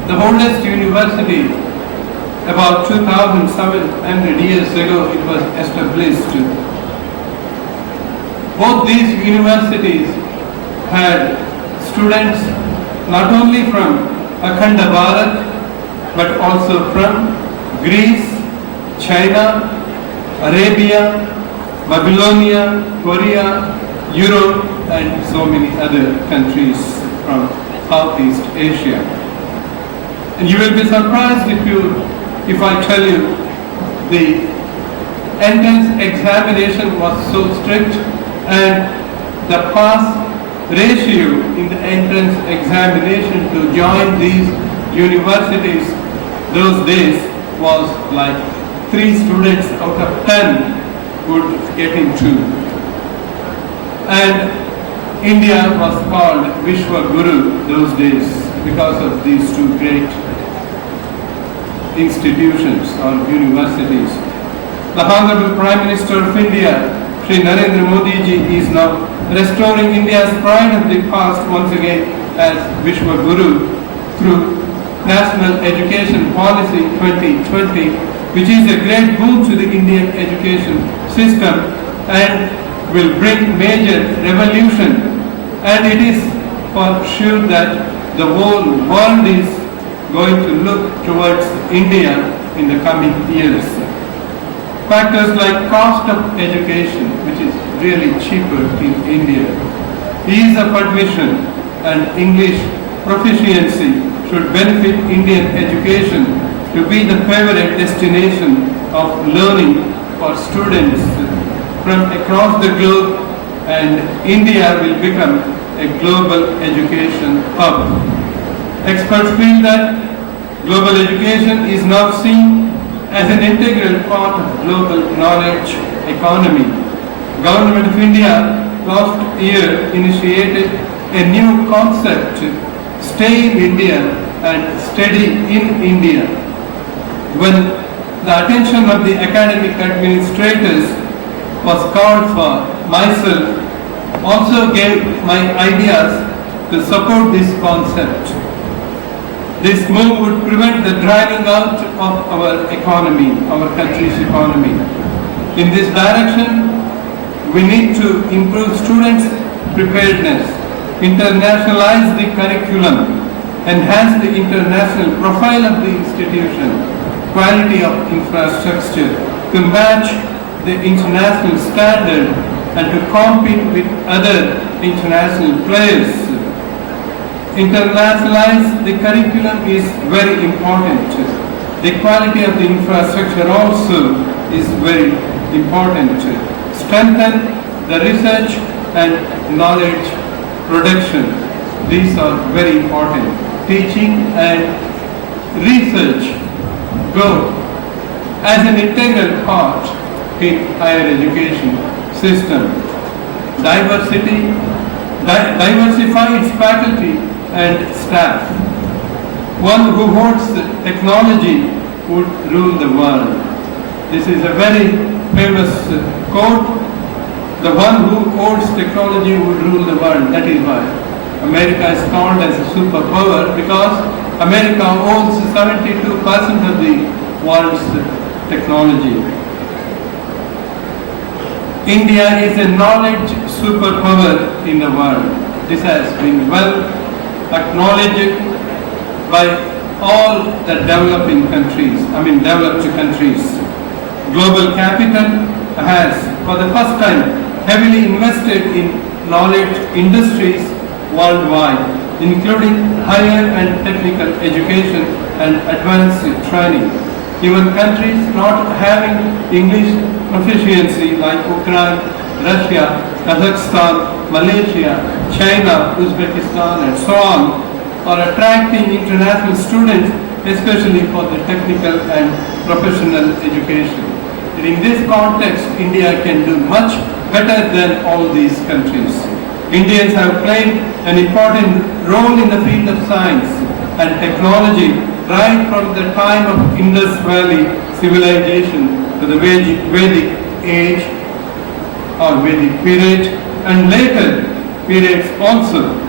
the oldest university, about 2700 years ago it was established. Both these universities had students not only from Akhanda Bharat but also from Greece, China, Arabia, Babylonia, Korea, Europe and so many other countries from Southeast Asia. And you will be surprised if I tell you the entrance examination was so strict and the pass ratio in the entrance examination to join these universities those days was like 3 students out of 10 would get into. And India was called Vishwa Guru those days because of these two great institutions or universities. The Honorable Prime Minister of India, Shri Narendra Modi ji, is now restoring India's pride of the past once again as Vishwa Guru through National Education Policy 2020, which is a great boon to the Indian education system and will bring major revolution. And it is for sure that the whole world is going to look towards India in the coming years. Factors like cost of education, which is really cheaper in India, ease of admission and English proficiency should benefit Indian education to be the favorite destination of learning for students from across the globe, and India will become a global education hub. Experts feel that global education is now seen as an integral part of global knowledge economy. Government of India last year initiated a new concept, Stay in India and Study in India. When the attention of the academic administrators was called for, myself also gave my ideas to support this concept. This move would prevent the driving out of our economy, our country's economy. In this direction, we need to improve students' preparedness, internationalize the curriculum, enhance the international profile of the institution, quality of infrastructure to match the international standard and to compete with other international players. Internationalize the curriculum is very important. The quality of the infrastructure also is very important. Strengthen the research and knowledge production. These are very important. Teaching and research go as an integral part in higher education system. Diversify its faculty and staff. One who holds technology would rule the world. This is a very famous quote. The one who holds technology would rule the world. That is why America is called as a superpower, because America owns 72% of the world's technology. India is a knowledge superpower in the world. This has been well acknowledged by all the developed countries. Global capital has, for the first time, heavily invested in knowledge industries worldwide, including higher and technical education and advanced training. Even countries not having English proficiency like Ukraine, Russia, Kazakhstan, Malaysia, China, Uzbekistan and so on are attracting international students, especially for the technical and professional education. In this context, India can do much better than all these countries. Indians have played an important role in the field of science and technology right from the time of Indus Valley civilization to the Vedic age or Vedic period and later periods also.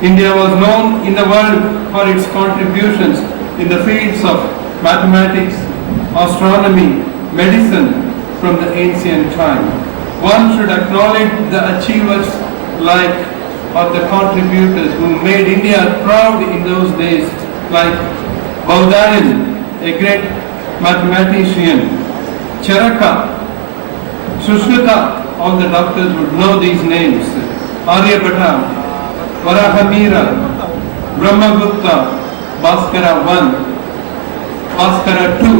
India was known in the world for its contributions in the fields of mathematics, astronomy, medicine from the ancient time. One should acknowledge the achievers or the contributors who made India proud in those days, like Valedictorian, a great mathematician, Charaka, Shushruta, all the doctors would know these names, Aryabhata, Varahamira, Brahmagupta, Bhaskara I, Bhaskara II.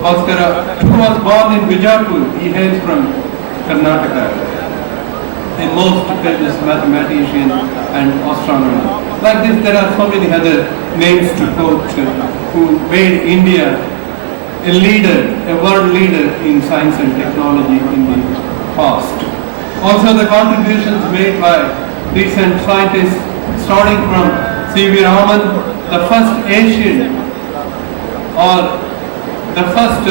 Bhaskara II was born in Bijapur. He hails from Karnataka. A most famous mathematician and astronomer. Like this, there are so many other names to quote who made India a leader, a world leader in science and technology in the past. Also, the contributions made by recent scientists, starting from C.V. Raman, the first Asian, or the first,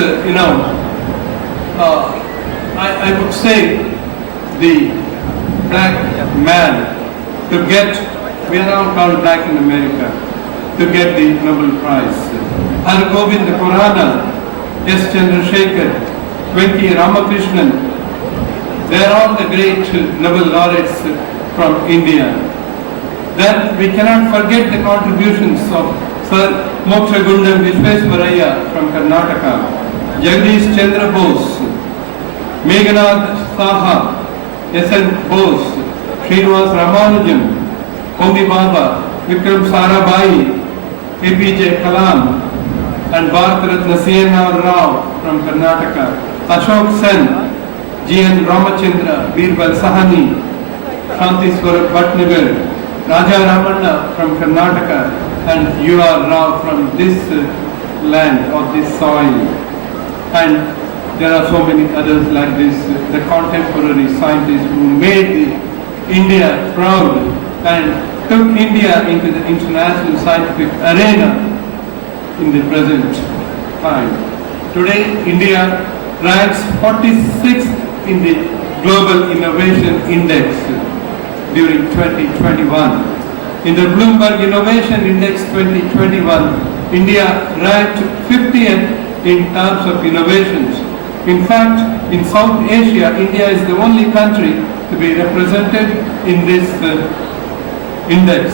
I would say, the black man to get, we are now called black in America, to get the Nobel Prize. Har Gobind Khurana, S. Chandrasekhar, Venki Ramakrishnan, they are all the great Nobel laureates from India. Then we cannot forget the contributions of Sir Mokshagundam Visvesvaraya from Karnataka, Jagdish Chandra Bose, Meghnad Saha, S.N. Bose, Srinivas Ramanujan, Homi Baba, Vikram Sarabhai, APJ Kalam, and Bharat Ratna C.N.R. Rao from Karnataka, Ashok Sen, G.N. Ramachandra, Birbal Sahani, Shantiswar Bhatnagar, Raja Ramanna from Karnataka, and U.R. Rao from this land or this soil. And there are so many others like this, the contemporary scientists who made India proud and took India into the international scientific arena in the present time. Today, India ranks 46th in the Global Innovation Index during 2021. In the Bloomberg Innovation Index 2021, India ranked 50th in terms of innovations. In fact, in South Asia, India is the only country to be represented in this index.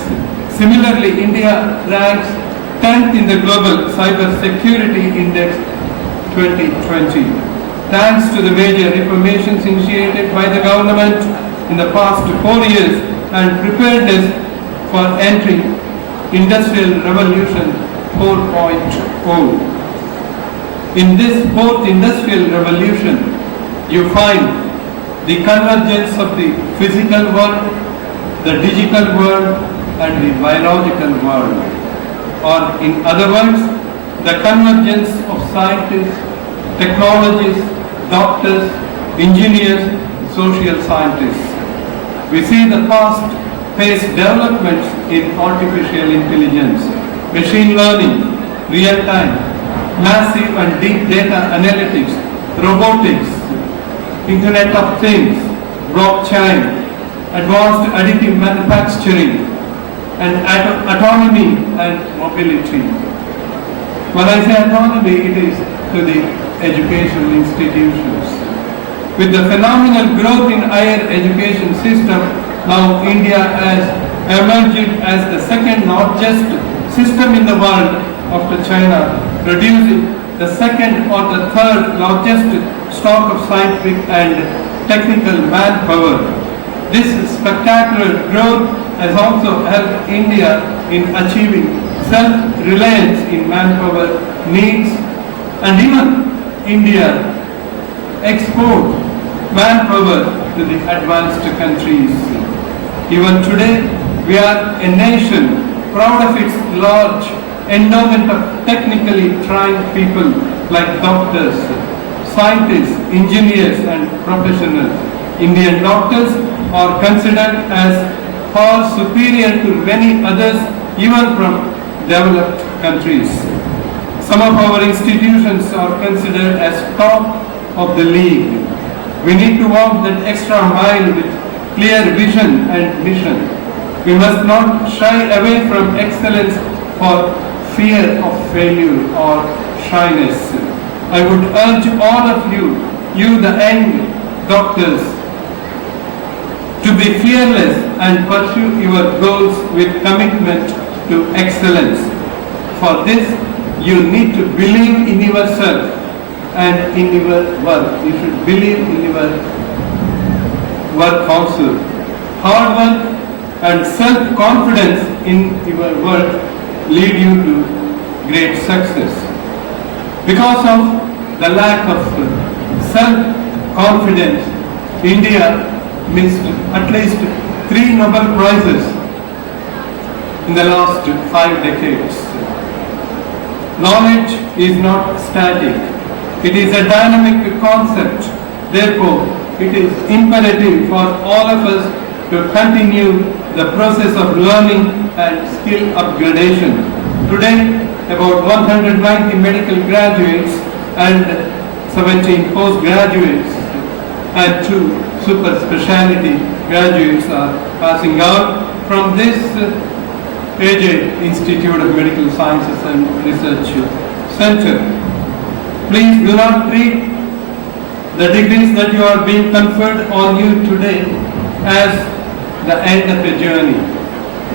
Similarly, India ranks 10th in the Global Cyber Security Index 2020. Thanks to the major reformations initiated by the government in the past 4 years and preparedness for entering Industrial Revolution 4.0. In this fourth industrial revolution, you find the convergence of the physical world, the digital world, and the biological world. Or in other words, the convergence of scientists, technologists, doctors, engineers, social scientists. We see the fast-paced developments in artificial intelligence, machine learning, real-time, massive and deep data analytics, robotics, Internet of Things, blockchain, advanced additive manufacturing, and autonomy and mobility. When I say autonomy, it is to the educational institutions. With the phenomenal growth in higher education system, now India has emerged as the second largest system in the world after China, producing the second or the third largest stock of scientific and technical manpower. This spectacular growth has also helped India in achieving self-reliance in manpower needs, and even India export manpower to the advanced countries. Even today, we are a nation proud of its large endowment of technically trained people like doctors, scientists, engineers, and professionals. Indian doctors are considered as far superior to many others, even from developed countries. Some of our institutions are considered as top of the league. We need to walk that extra mile with clear vision and mission. We must not shy away from excellence for fear of failure or shyness. I would urge all of you the young doctors, to be fearless and pursue your goals with commitment to excellence. For this, you need to believe in yourself and in your work. You should believe in your work also. Hard work and self-confidence in your work lead you to great success. Because of the lack of self-confidence, India missed at least 3 Nobel Prizes in the last 5 decades. Knowledge is not static. It is a dynamic concept. Therefore, it is imperative for all of us to continue the process of learning and skill upgradation. Today, about 190 medical graduates and 17 postgraduates and 2 super specialty graduates are passing out from this AJ Institute of Medical Sciences and Research Center. Please do not treat the degrees that you are being conferred on you today as the end of a journey.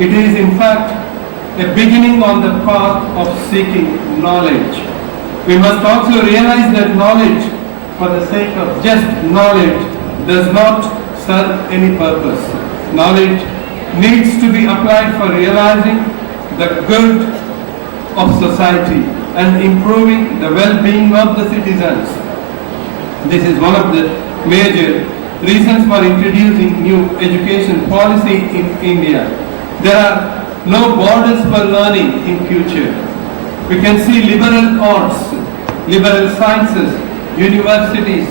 It is in fact a beginning on the path of seeking knowledge. We must also realize that knowledge for the sake of just knowledge does not serve any purpose. Knowledge needs to be applied for realizing the good of society and improving the well-being of the citizens. This is one of the major reasons for introducing new education policy in India. There are no borders for learning in future. We can see liberal arts, liberal sciences, universities,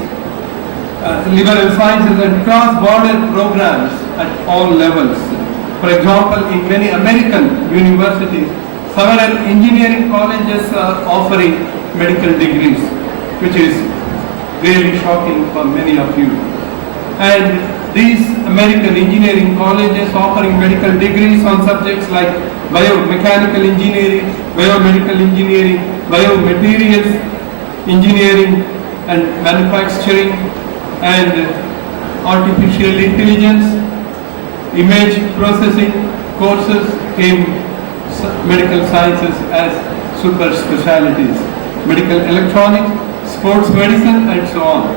liberal sciences and cross-border programs at all levels. For example, in many American universities, several engineering colleges are offering medical degrees, which is really shocking for many of you. And these American engineering colleges offering medical degrees on subjects like biomechanical engineering, biomedical engineering, biomaterials engineering and manufacturing, and artificial intelligence, image processing courses in medical sciences as super specialties, medical electronics, sports medicine, and so on.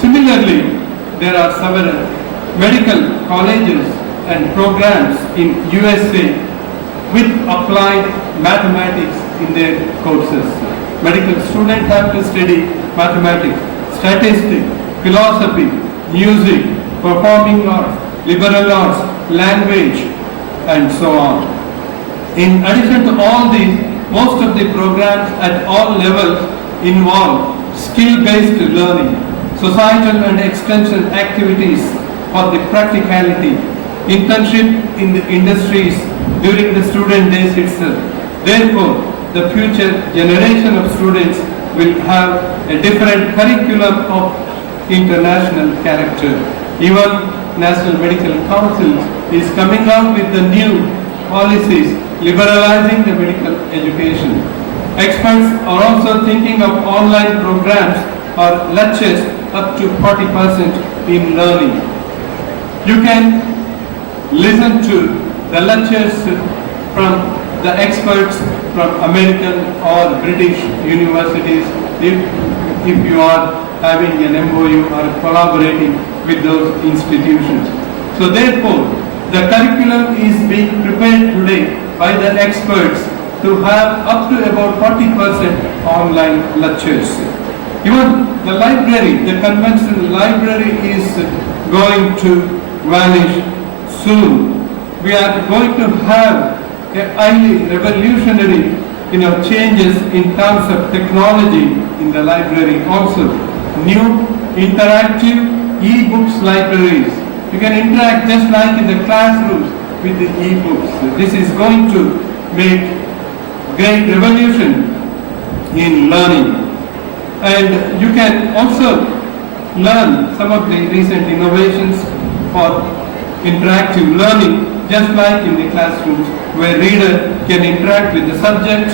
Similarly, there are several medical colleges and programs in USA with applied mathematics in their courses. medical students have to study mathematics, statistics, philosophy, music, performing arts, liberal arts, language, and so on. In addition to all these, most of the programs at all levels involve skill-based learning, societal and extension activities for the practicality, internship in the industries during the student days itself. Therefore, the future generation of students will have a different curriculum of international character. Even National Medical Council is coming out with the new policies liberalizing the medical education. Experts are also thinking of online programs or lectures up to 40% in learning. You can listen to the lectures from the experts from American or British universities if you are having an MOU or collaborating with those institutions. So therefore, the curriculum is being prepared today by the experts to have up to about 40% online lectures. Even the library, the conventional library is going to vanish soon. We are going to have a highly revolutionary changes in terms of technology in the library also. New interactive e-books libraries. You can interact just like in the classrooms with the e-books. This is going to make great revolution in learning. And you can also learn some of the recent innovations for interactive learning just like in the classrooms where reader can interact with the subject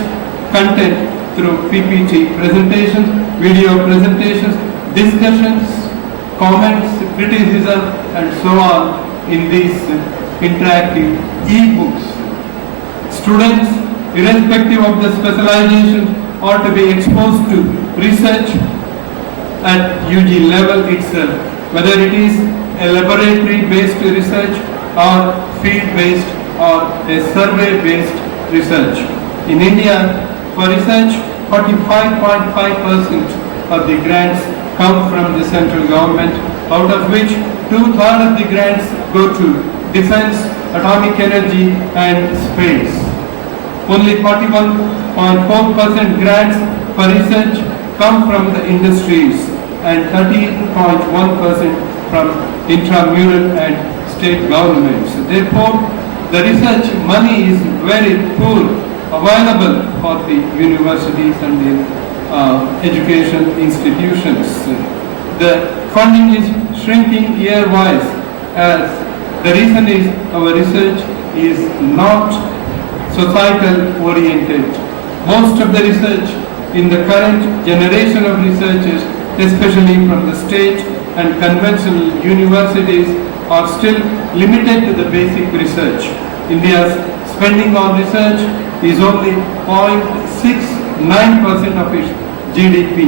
content through PPT presentations, video presentations, discussions, comments, criticism, and so on in these interactive e-books. Students, irrespective of the specialization, ought to be exposed to research at UG level itself, whether it is a laboratory-based research or field-based or a survey-based research. In India, for research, 45.5% of the grants come from the central government, out of which 2/3 of the grants go to defense, atomic energy and space. Only 41.4% grants for research come from the industries and 13.1% from intramural and state governments. Therefore, the research money is very poor available for the universities and the education institutions. The funding is shrinking year-wise, as the reason is our research is not societal oriented. Most of the research in the current generation of researchers, especially from the state and conventional universities, are still limited to the basic research. India's spending on research is only 0.69% of its GDP,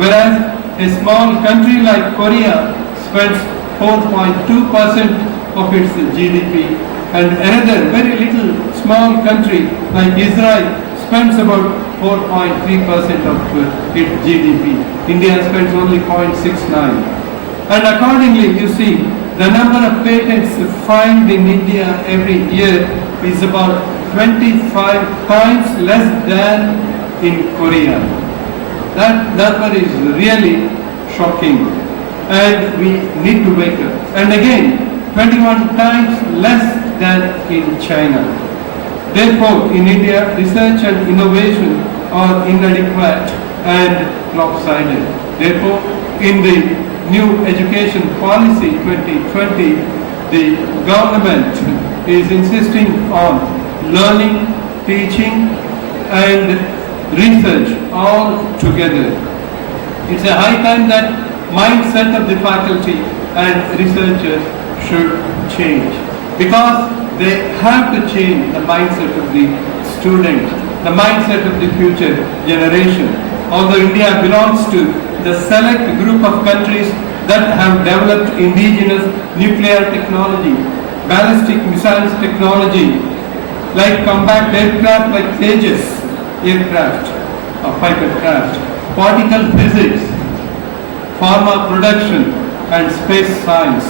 whereas a small country like Korea spends 4.2% of its GDP, and another very little small country like Israel spends about 4.3% of its GDP. India spends only 0.69. And accordingly, you see, the number of patents filed in India every year is about 25 times less than in Korea. That number is really shocking, and we need to wake up. And again, 21 times less than in China. Therefore, in India, research and innovation are inadequate and lopsided. Therefore, in the new education policy 2020, the government is insisting on learning, teaching, and research all together. It's a high time that mindset of the faculty and researchers should change, because they have to change the mindset of the student, the mindset of the future generation. Although India belongs to the select group of countries that have developed indigenous nuclear technology, ballistic missiles technology, like combat aircraft like Tejas aircraft, pipette craft, particle physics, pharma production, and space science,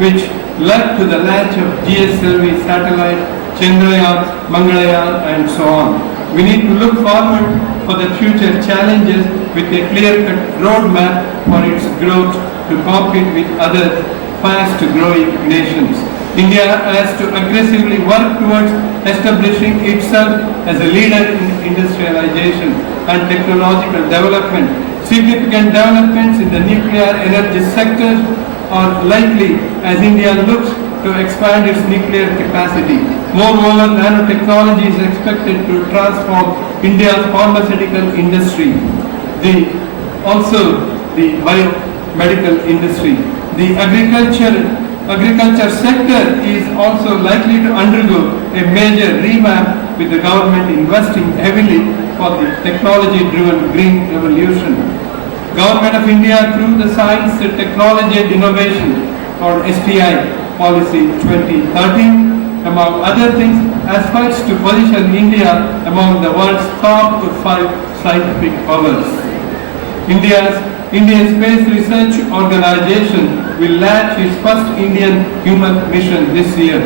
which led to the launch of GSLV satellite, Chandrayaan, Mangalayaan, and so on. We need to look forward for the future challenges with a clear-cut roadmap for its growth to compete with other fast-growing nations. India has to aggressively work towards establishing itself as a leader in industrialization and technological development. Significant developments in the nuclear energy sector are likely as India looks to expand its nuclear capacity. Moreover, nanotechnology is expected to transform India's pharmaceutical industry, also the biomedical industry. The agriculture sector is also likely to undergo a major revamp with the government investing heavily for the technology-driven green revolution. Government of India through the Science, Technology and Innovation or STI policy 2013, among other things, aspires to position India among the world's top 5 scientific powers. Indian Space Research Organization will launch its first Indian human mission this year.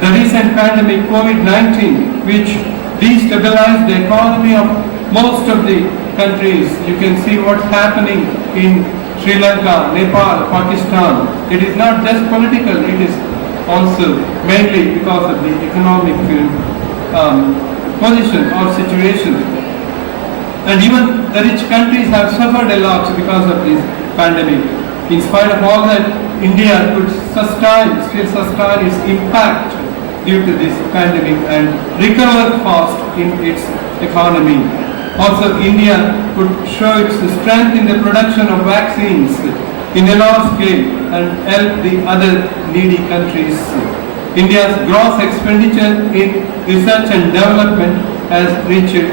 The recent pandemic COVID-19, which destabilized the economy of most of the countries, you can see what's happening in Sri Lanka, Nepal, Pakistan. It is not just political, it is also mainly because of the economic position or situation. And even the rich countries have suffered a lot because of this pandemic. In spite of all that, India could still sustain its impact due to this pandemic and recover fast in its economy. Also, India could show its strength in the production of vaccines in a large scale and help the other needy countries. India's gross expenditure in research and development has reached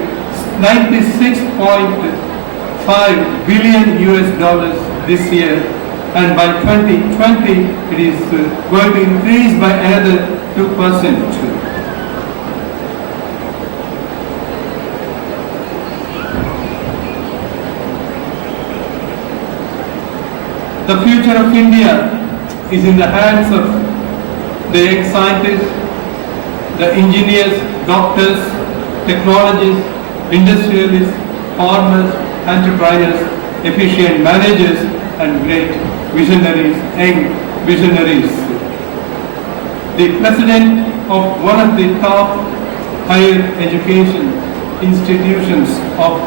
$96.5 billion this year, and by 2020 it is going to increase by another 2%. The future of India is in the hands of the young scientists, the engineers, doctors, technologists, industrialists, farmers, entrepreneurs, efficient managers, and great visionaries, young visionaries. The president of one of the top higher education institutions of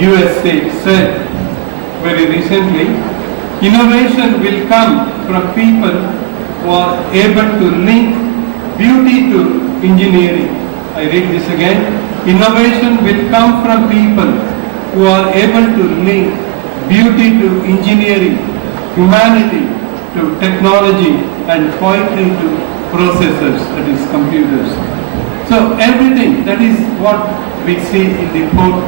USA said very recently, innovation will come from people who are able to link beauty to engineering. I read this again. Innovation will come from people who are able to link beauty to engineering, humanity to technology, and poetry to processors, that is computers. So everything, that is what we see in the fourth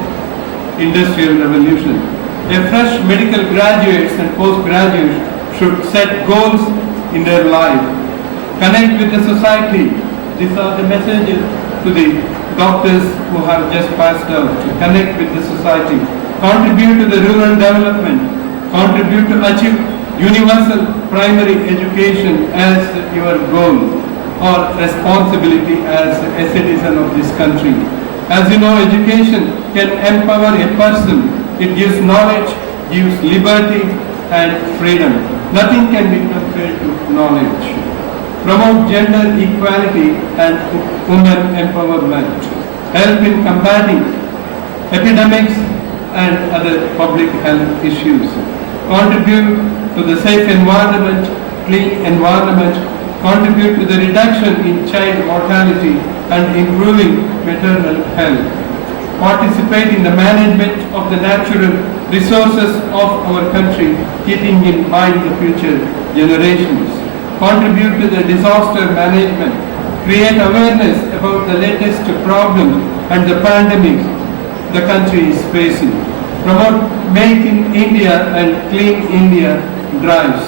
industrial revolution. A fresh medical graduates and postgraduates should set goals in their life, connect with the society. These are the messages to the doctors who have just passed out, to connect with the society, contribute to the rural development, contribute to achieve universal primary education as your goal or responsibility as a citizen of this country. As you know, education can empower a person. It gives knowledge, gives liberty and freedom. Nothing can be compared to knowledge. Promote gender equality and women empowerment. Help in combating epidemics and other public health issues. Contribute to the safe environment, clean environment. Contribute to the reduction in child mortality and improving maternal health. Participate in the management of the natural resources of our country, keeping in mind the future generations. Contribute to the disaster management. Create awareness about the latest problems and the pandemic the country is facing. Promote Make in India and Clean India drives.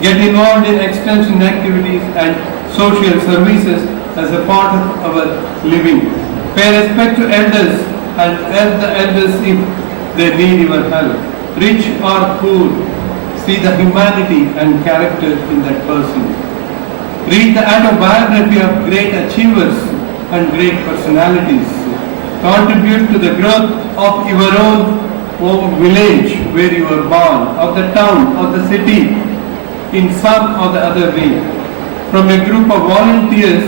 Get involved in extension activities and social services as a part of our living. Pay respect to elders and help the elders if they need your help. Rich or poor, see the humanity and character in that person. Read the autobiography of great achievers and great personalities. Contribute to the growth of your own village where you were born, of the town, of the city, in some or the other way. From a group of volunteers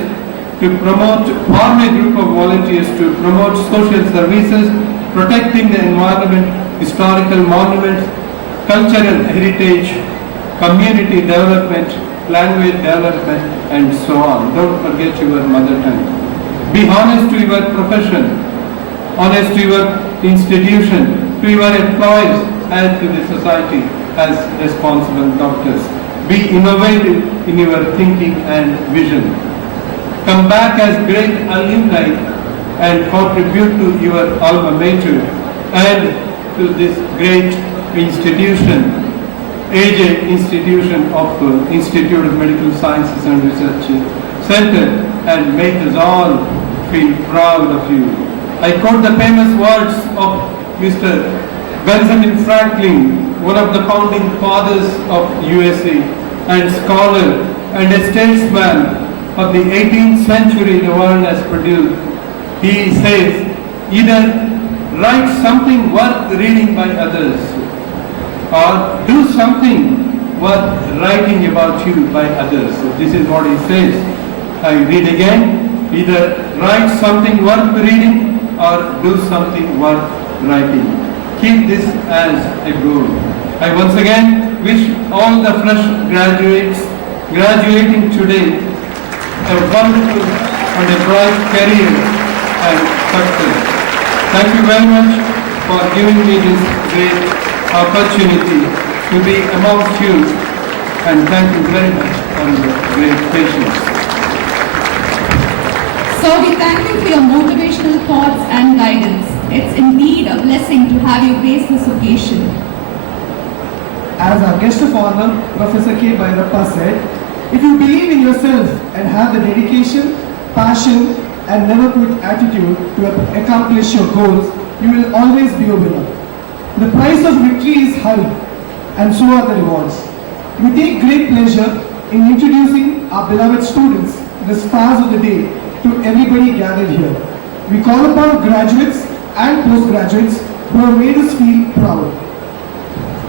to promote, form a group of volunteers to promote social services, protecting the environment, historical monuments, cultural heritage, community development, language development, and so on. Don't forget your mother tongue. Be honest to your profession, honest to your institution, to your employees, and to the society as responsible doctors. Be innovative in your thinking and vision. Come back as great alumni and contribute to your alma mater and to this great institution, AJ Institution of Institute of Medical Sciences and Research Center, and make us all feel proud of you. I quote the famous words of Mr. Benjamin Franklin, one of the founding fathers of USA and scholar and a statesman of the 18th century the world has produced. He says, either write something worth reading by others or do something worth writing about you by others. So this is what he says. I read again, either write something worth reading or do something worth writing. Keep this as a goal. I once again wish all the fresh graduates graduating today a wonderful and a bright career and success. Thank you very much for giving me this great opportunity to be amongst you, and thank you very much for your great patience. So we thank you for your motivational thoughts and guidance. It's indeed a blessing to have you grace this occasion. As our guest of honor, Professor K. Bhairappa said, if you believe in yourself and have the dedication, passion, and never quit attitude to accomplish your goals, you will always be a winner. The price of victory is high, and so are the rewards. We take great pleasure in introducing our beloved students, the stars of the day, to everybody gathered here. We call upon graduates and postgraduates who have made us feel proud.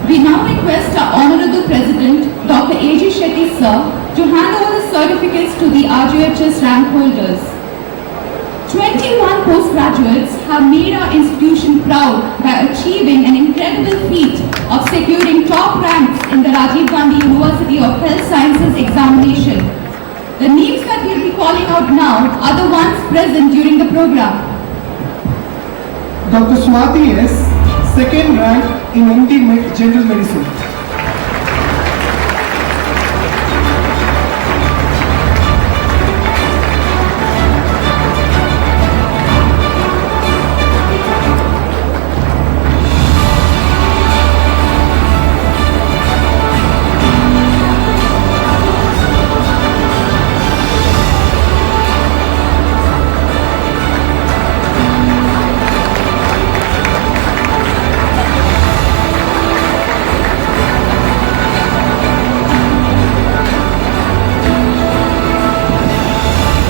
We now request our Honorable President, Dr. A.J. Shetty Sir, to hand over the certificates to the RGHS rank holders. 21 postgraduates have made our institution proud by achieving an incredible feat of securing top ranks in the Rajiv Gandhi University of Health Sciences examination. The names that we will be calling out now are the ones present during the program. Dr. Swati S., second rank in MD General Medicine.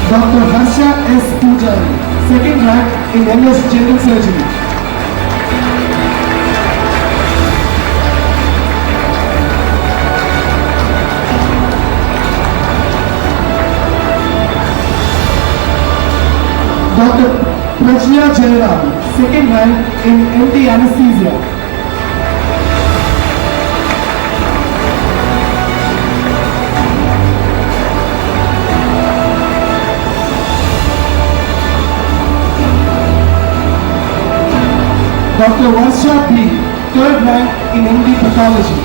Dr. Harsha S. Pujari, second rank in MS General Surgery. Dr. Prajna Jairam, second rank in MD Anesthesia. Dr. Varsha B, third rank in MD Pathology.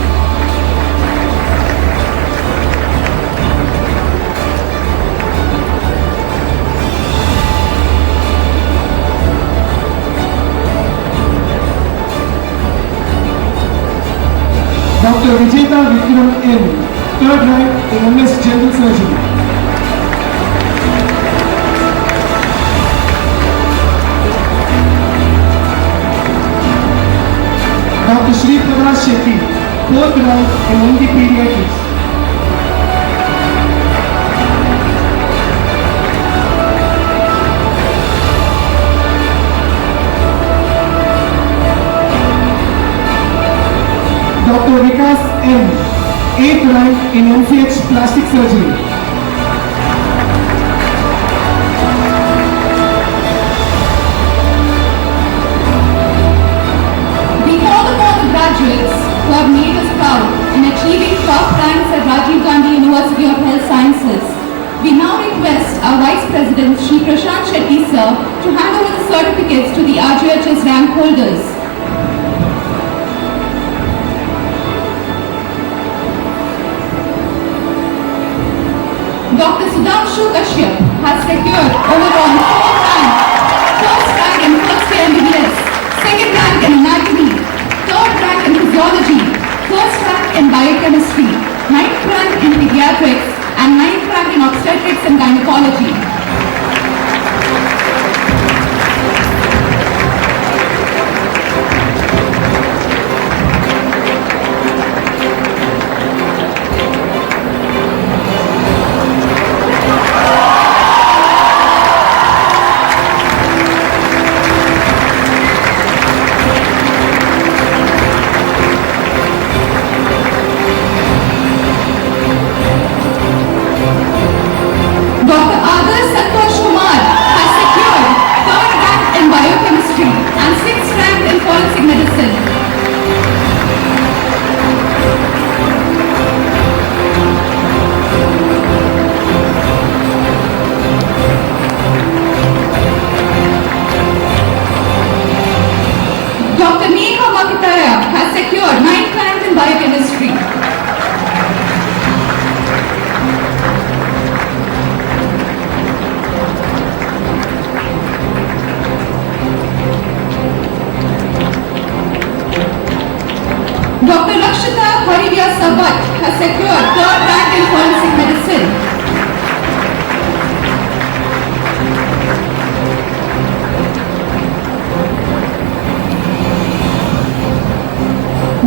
Dr. Vijeta Vikram M, third rank in MS General Surgery. Shetty, 4th rank in MD Pediatrics. Dr. Vikas M, 8th rank in MCH Plastic Surgery. We call upon the graduates who have made us proud in achieving top ranks at Rajiv Gandhi University of Health Sciences. We now request our Vice President, Shri Prashant Shetty Sir, to hand over the certificates to the RJHS rank holders. Dr. Sudhanshu Kashyap has secured overall 4th rank, first rank in first year MBBS, second rank in anatomy, third rank in physiology, first rank in biochemistry, ninth rank in pediatrics, and ninth rank in obstetrics and gynecology. Has secured 3rd rank in forensic medicine.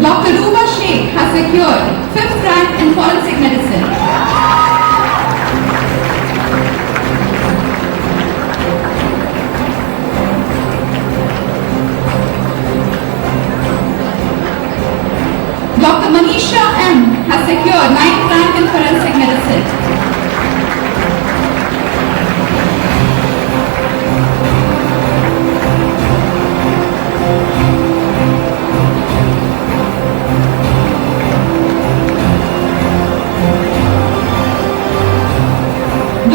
Dr. Ruba Sheikh has secured 5th rank in forensic medicine. Dr. Manisha M has secured 9th rank in forensic medicine.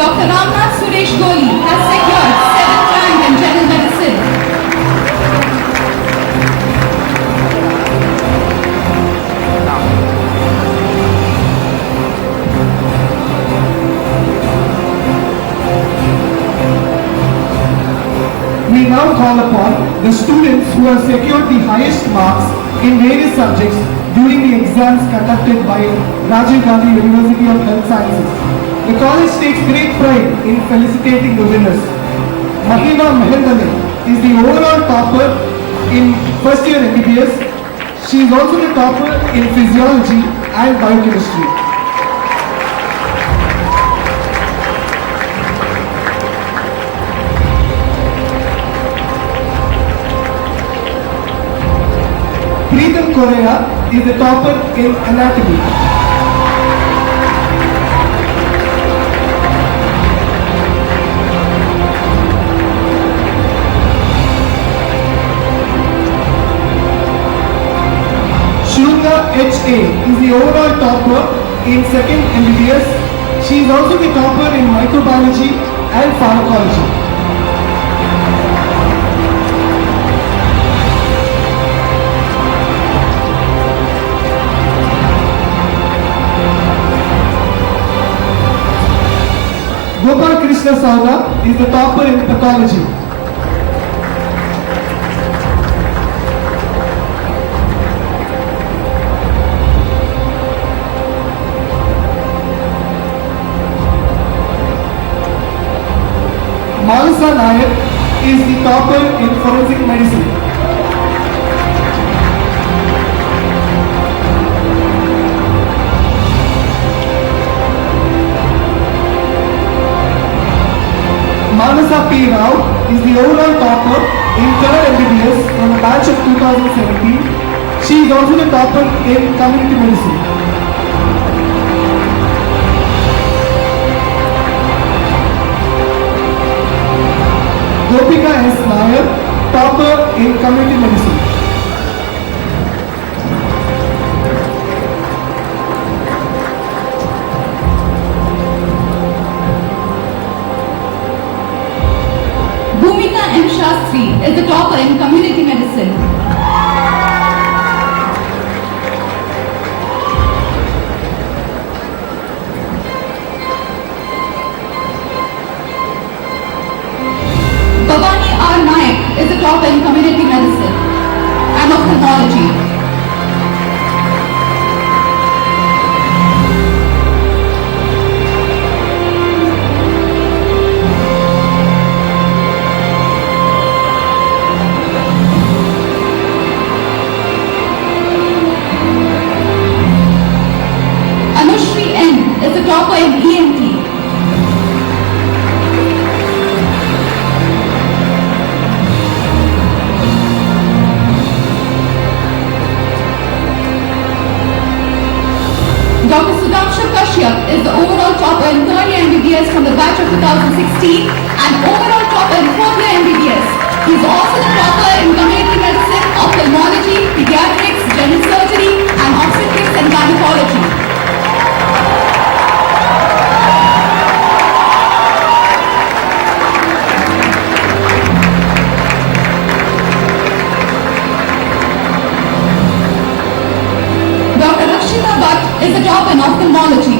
Dr. Ramnath Suresh Goli has secured 7th rank in general medicine. We now call upon the students who have secured the highest marks in various subjects during the exams conducted by Rajiv Gandhi University of Health Sciences. The college takes great pride in felicitating the winners. Mahima Mehendale is the overall topper in first year MBBS. She is also the topper in physiology and biochemistry. Preetham Korea is the topper in anatomy. HA is the overall topper in second MBBS. She is also the topper in microbiology and pharmacology. Gopal Krishna Sauda is the topper in pathology. Malasa Nair is the topper in forensic medicine. Manasa P. Rao is the overall topper in 3rd MBBS from the batch of 2017. She is also the topper in community medicine. Gopika S. Nair, topper in community medicine. Bhumika M. Shastri is the topper in community medicine. Bhavani R. Naik is the topper in community medicine and ophthalmology. Anushri N. is the topper in ENT. Dr. Sudhanshu Kashyap is the overall topper in 3rd year MBBS from the batch of 2016 and overall topper in 4th year MBBS. He is also the topper in community medicine, ophthalmology, pediatrics, general surgery and obstetrics and gynecology. Dr. Rakshita Bhatt is the topper in ophthalmology.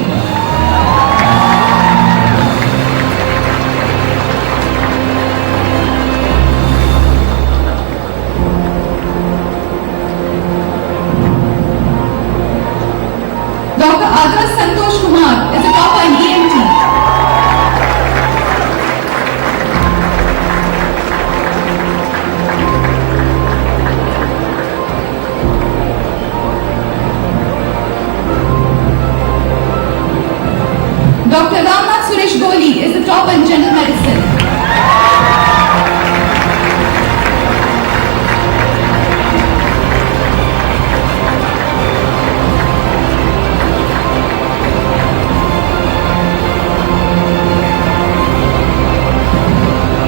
Dr. Adarsh Santosh Kumar is the topper in ENT. Dr. Ramnath Suresh Goli is the topper in general medicine.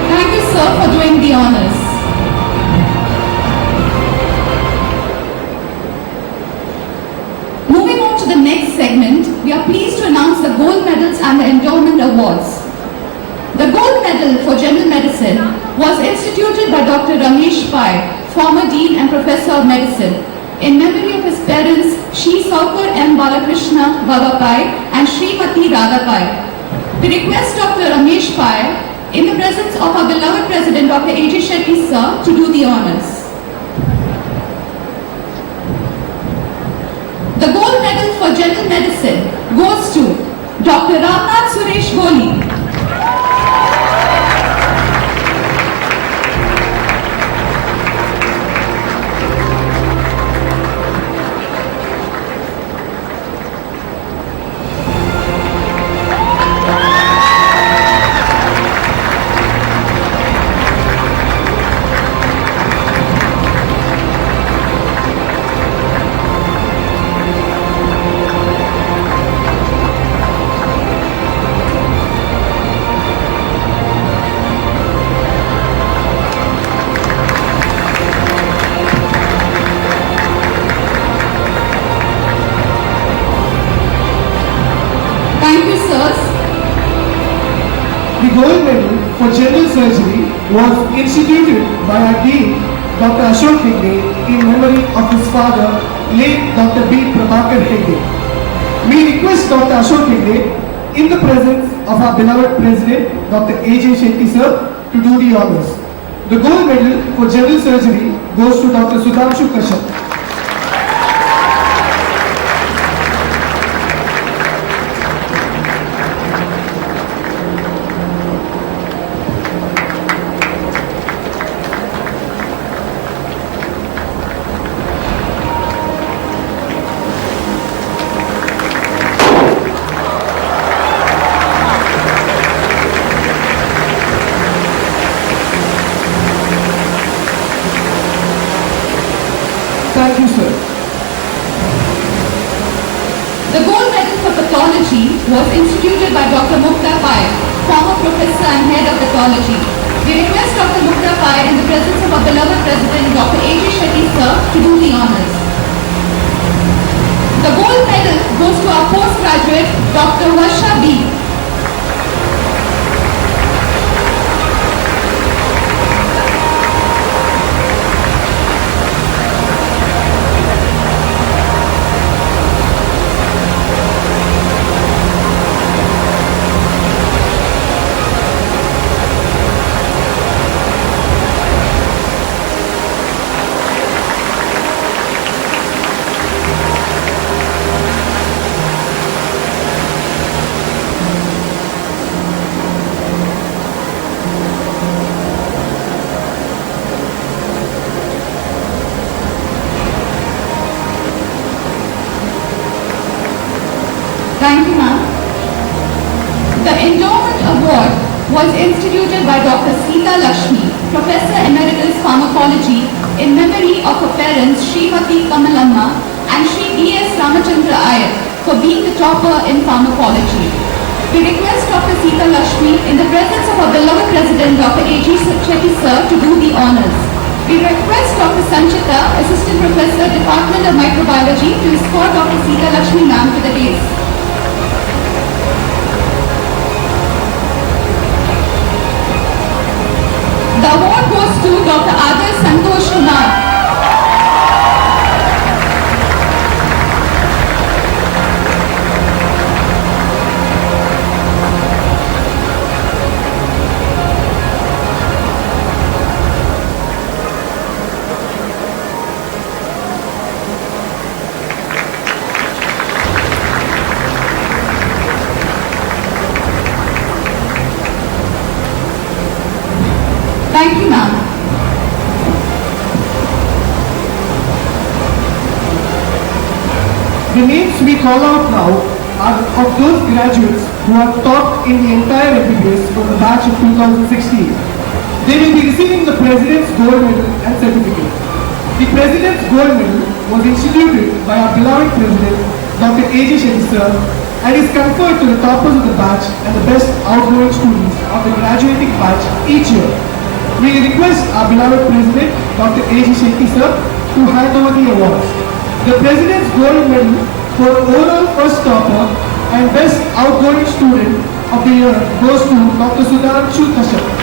Thank you, sir, for doing the honors. Moving on to the next segment, we are pleased to announce the gold medals and the endowment awards. The gold medal for general medicine was instituted by Dr. Ramesh Pai, former Dean and Professor of Medicine, in memory of his parents Shri Saukar M. Balakrishna Baba Pai and Srimati Radha Pai. We request Dr. Ramesh Pai, in the presence of our beloved President Dr. A.J. Shetty Sir, to do the honors. The gold medal for general medicine goes to Dr. Ramnath Suresh Goli. Thank you, sirs. The gold medal for general surgery was instituted by our Dean, Dr. Ashok Hegde, in memory of his father, late Dr. B. Prabhakar Hegde. We request Dr. Ashok Hegde, in the presence of our beloved President, Dr. A.J. Shetty Sir, to do the honors. The gold medal for general surgery goes to Dr. Sudhanshu Kashyap. Dr. Mukta Pai, former professor and head of pathology. We request Dr. Mukta Pai, in the presence of our beloved President, Dr. A.J. Shetty sir, to do the honors. The gold medal goes to our postgraduate, Dr. Varsha B. Thank you, ma'am. The Endowment Award was instituted by Dr. Sita Lakshmi, Professor Emeritus Pharmacology, in memory of her parents Srimati Kamalamma and Sri E.S. Ramachandra Iyer for being the topper in pharmacology. We request Dr. Sita Lakshmi, in the presence of our beloved President Dr. A.J. Shetty sir, to do the honors. We request Dr. Sanchita, Assistant Professor, Department of Microbiology, to escort Dr. Sita Lakshmi ma'am to the dais. The award goes to Dr. Adarsh Santosh Kumar. Thank you, ma'am. The names we call out now are of those graduates who have taught in the entire MBBS from the batch of 2016. They will be receiving the President's Gold Medal and certificate. The President's Gold Medal was instituted by our beloved President, Dr. A.J. Shetty sir, and is conferred to the toppers of the batch and the best outgoing students of the graduating batch each year. We request our beloved President, Dr. A.J. Shetty sir, to hand over the awards. The President's Gold Medal for overall first topper and best outgoing student of the year goes to Dr. Sudhanshu Kashyap.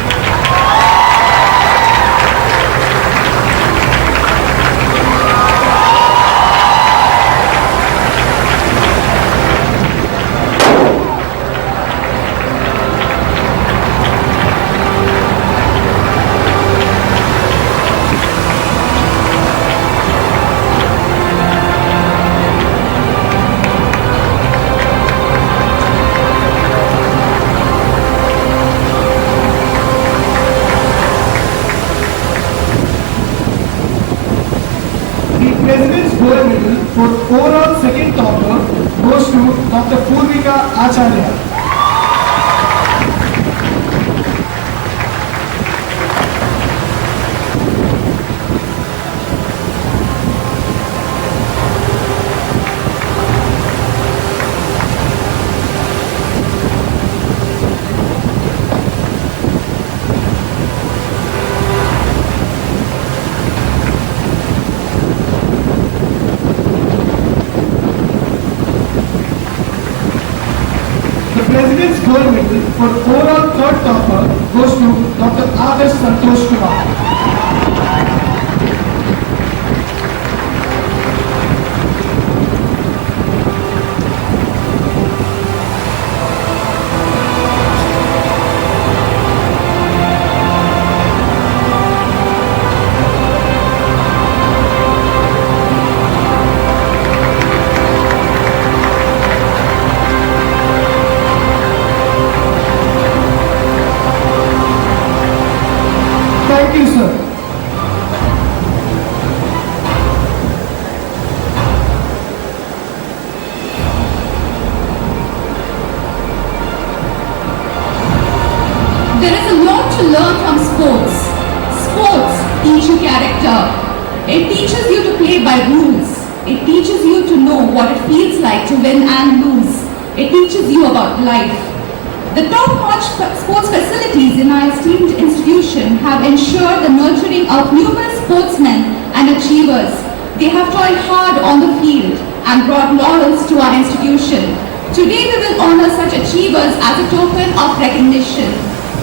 President's Gold Medal for overall second topper goes to Dr. Purvika Acharya. The President's Gold Medal for overall third topper goes to Dr. Adarsh Santosh Kumar. Thank you, sir. There is a lot to learn from sports. Sports teach you character. It teaches you to play by rules. It teaches you to know what it feels like to win and lose. It teaches you about life. The top-notch sports facilities in our esteemed institution have ensured the nurturing of numerous sportsmen and achievers. They have toiled hard on the field and brought laurels to our institution. Today we will honor such achievers as a token of recognition.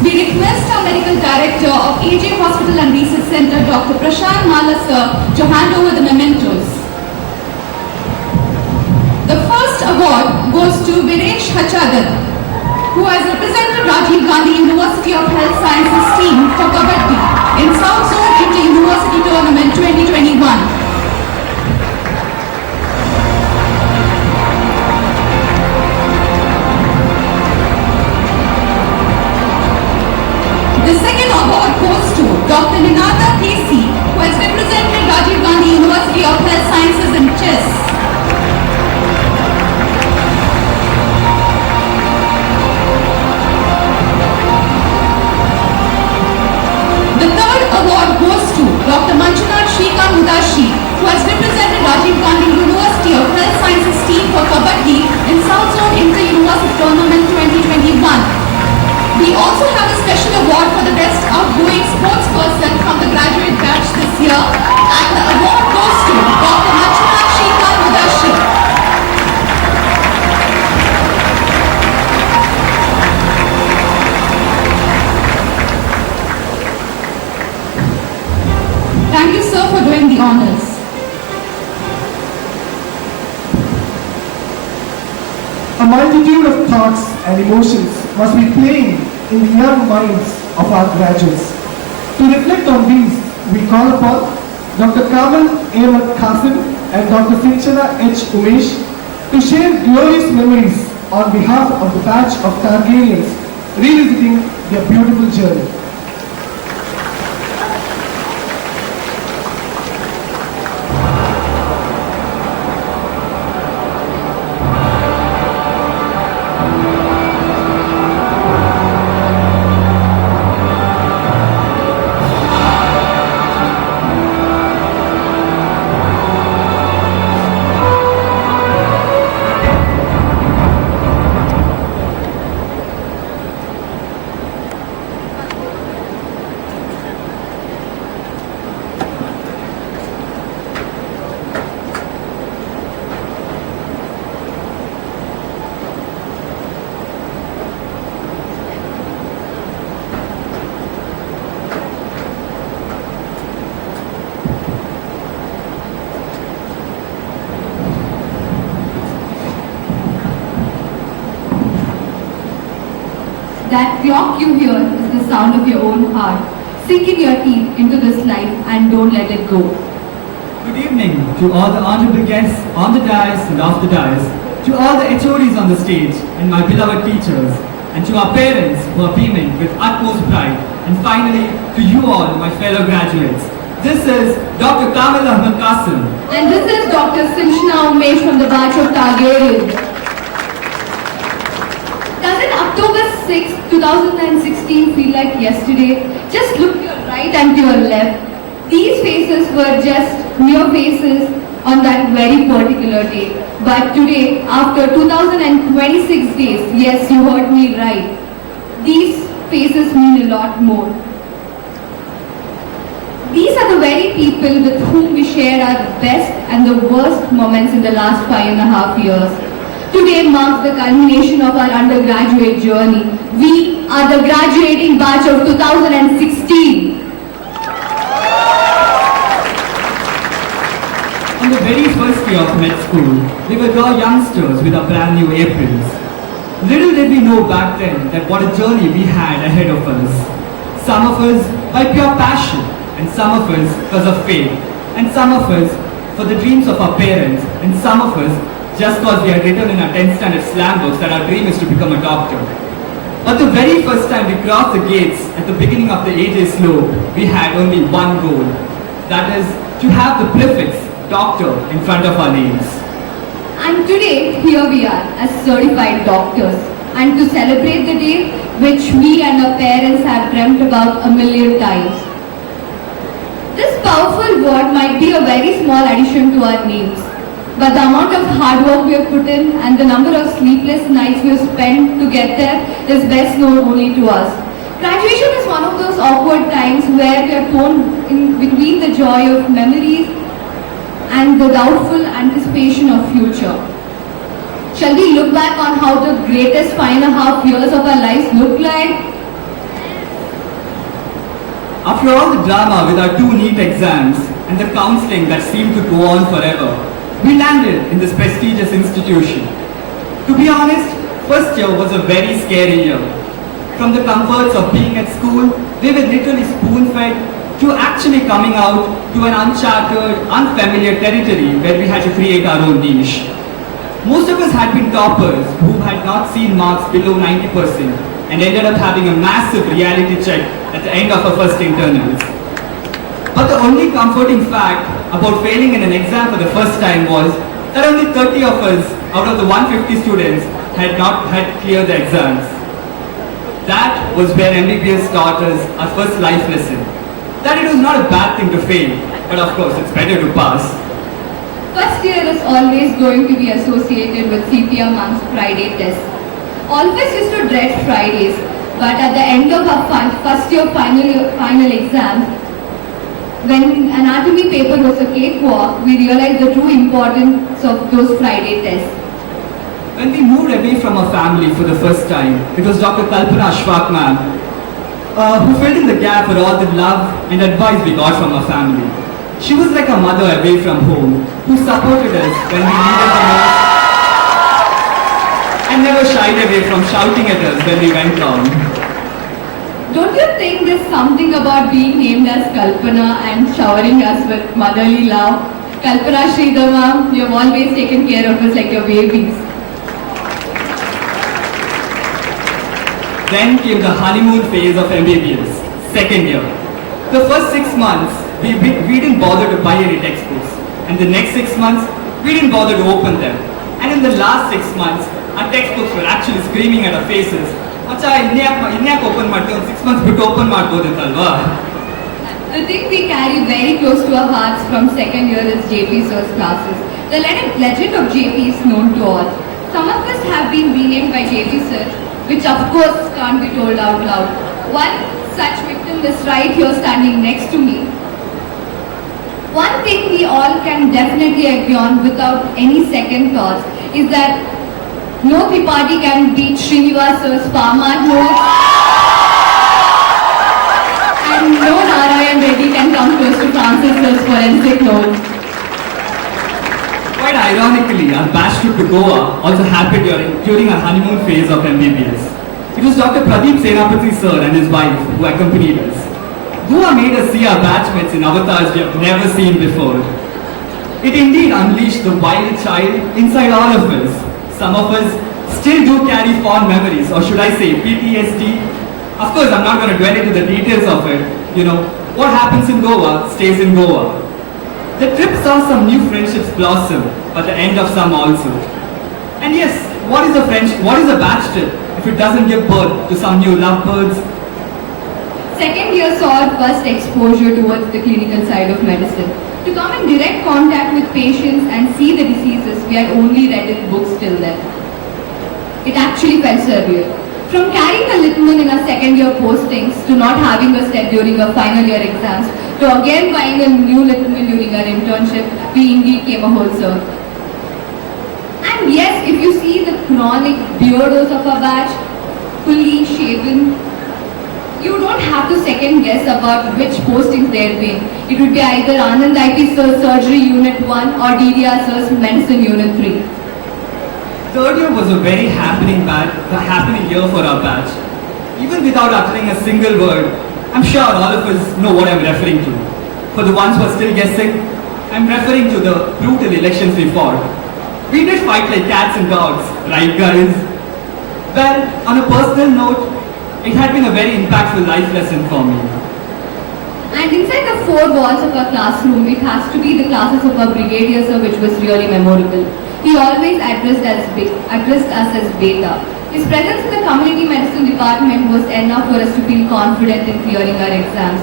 We request our Medical Director of AJ Hospital and Research Center, Dr. Prashant Mala sir, to hand over the mementos. The first award goes to Viresh Hachadan, who has represented Rajiv Gandhi University of Health Sciences team for Kabaddi in South Zone Inter-University Tournament 2021. The second award goes to Dr. Ninada Casey, who has represented Rajiv Gandhi University of Health Sciences in chess. The third award goes to Dr. Manjunath Shrikant Udashi, who has represented Rajiv Gandhi University of Health Sciences team for Kabaddi in South Zone Inter-University Tournament 2021. We also have a special award for the best outgoing sports person from the graduate batch this year, and the award goes to Dr. Manjunath Shrikant Udashi. Thank you, sir, for doing the honors. A multitude of thoughts and emotions must be playing in the young minds of our graduates. To reflect on these, we call upon Dr. Kamal A. Qasim and Dr. Sinchana H. Umesh to share glorious memories on behalf of the batch of Targaryens revisiting their beautiful journey. That clock you hear is the sound of your own heart. Sink in your teeth into this life and don't let it go. Good evening to all the honorable guests on the dais and off the dais, to all the HODs on the stage and my beloved teachers, and to our parents who are beaming with utmost pride, and finally to you all, my fellow graduates. This is Dr. Kamal Ahmed Qasim. And this is Dr. Sinchana Umesh from the batch of Targaryens. Doesn't October 6, 2016 feel like yesterday? Just look to your right and to your left. These faces were just mere faces on that very particular day. But today, after 2026 days, yes, you heard me right, these faces mean a lot more. These are the very people with whom we shared our best and the worst moments in the last 5.5 years. Today marks the culmination of our undergraduate journey. We are the graduating batch of 2016. On the very first day of med school, we were raw youngsters with our brand new aprons. Little did we know back then that what a journey we had ahead of us. Some of us by pure passion, and some of us because of faith, and some of us for the dreams of our parents, and some of us just because we had written in our 10th standard slam books that our dream is to become a doctor. But the very first time we crossed the gates at the beginning of the AJ slope, we had only one goal. That is to have the prefix doctor in front of our names. And today, here we are as certified doctors. And to celebrate the day which we and our parents have dreamt about a million times. This powerful word might be a very small addition to our names. but the amount of hard work we have put in and the number of sleepless nights we have spent to get there is best known only to us. Graduation is one of those awkward times where we are torn in between the joy of memories and the doubtful anticipation of future. Shall we look back on how the greatest 5.5 years of our lives look like? After all the drama with our 2 NEET exams and the counselling that seemed to go on forever, we landed in this prestigious institution. To be honest, first year was a very scary year. From the comforts of being at school, we were literally spoon-fed, to actually coming out to an uncharted, unfamiliar territory where we had to create our own niche. Most of us had been toppers who had not seen marks below 90% and ended up having a massive reality check at the end of our first internals. But the only comforting fact about failing in an exam for the first time was that only 30 of us out of the 150 students had cleared the exams. That was where MBBS taught us our first life lesson. That it was not a bad thing to fail, but of course it's better to pass. First year is always going to be associated with CPM month's Friday test. All of us used to dread Fridays, but at the end of our first year final exam, when anatomy paper was a cakewalk, we realized the true importance of those Friday tests. When we moved away from our family for the first time, it was Dr. Kalpana Ashfaq ma'am who filled in the gap for all the love and advice we got from our family. She was like a mother away from home, who supported us when we needed the most and never shied away from shouting at us when we went wrong. Don't you think there's something about being named as Kalpana and showering us with motherly love? Kalpana Sridhar ma'am, you have always taken care of us like your babies. Then came the honeymoon phase of MBBS, second year. The first 6 months, we didn't bother to buy any textbooks. And the next 6 months, we didn't bother to open them. And in the last 6 months, our textbooks were actually screaming at our faces. Acha, inyak open mattu, 6 months bit open matbodittalva. The thing we carry very close to our hearts from second year is JP Sir's classes. The legend of JP is known to all. Some of us have been renamed by JP Sir, which of course can't be told out loud. One such victim is right here standing next to me. One thing we all can definitely agree on without any second thoughts is that no Tripathi can beat Srinivas Sir's Pharma notes, and no Narayan Reddy can come close to Francis Sir's forensic notes. Quite ironically, our batch trip to Goa also happened during our honeymoon phase of MBBS. It was Dr. Pradeep Senapati sir and his wife who accompanied us. Goa made us see our batchmates in avatars we have never seen before. It indeed unleashed the wild child inside all of us. Some of us still do carry fond memories, or should I say PTSD. Of course, I'm not going to dwell into the details of it. You know, what happens in Goa stays in Goa. The trip saw some new friendships blossom, but the end of some also. And yes, what is a batch trip if it doesn't give birth to some new lovebirds? Second year saw our first exposure towards the clinical side of medicine. To come in direct contact with patients and see the diseases we had only read in books till then. It actually felt surreal. From carrying a litman in our second year postings to not having a STED during our final year exams to again buying a new litman during our internship, we indeed came a whole circle. And yes, if you see the chronic beardos of our batch, fully shaven, you don't have to second guess about which postings they had been. It would be either Anand IP Sir's Surgery Unit 1 or DDR Sir's Medicine Unit 3. Third year was a very happening year for our batch. Even without uttering a single word, I'm sure all of us know what I'm referring to. For the ones who are still guessing, I'm referring to the brutal elections we fought. We did fight like cats and dogs, right guys? Well, on a personal note, it had been a very impactful life lesson for me. And inside the four walls of our classroom, it has to be the classes of our brigadier sir which was really memorable. He always addressed us as beta. His presence in the community medicine department was enough for us to feel confident in clearing our exams.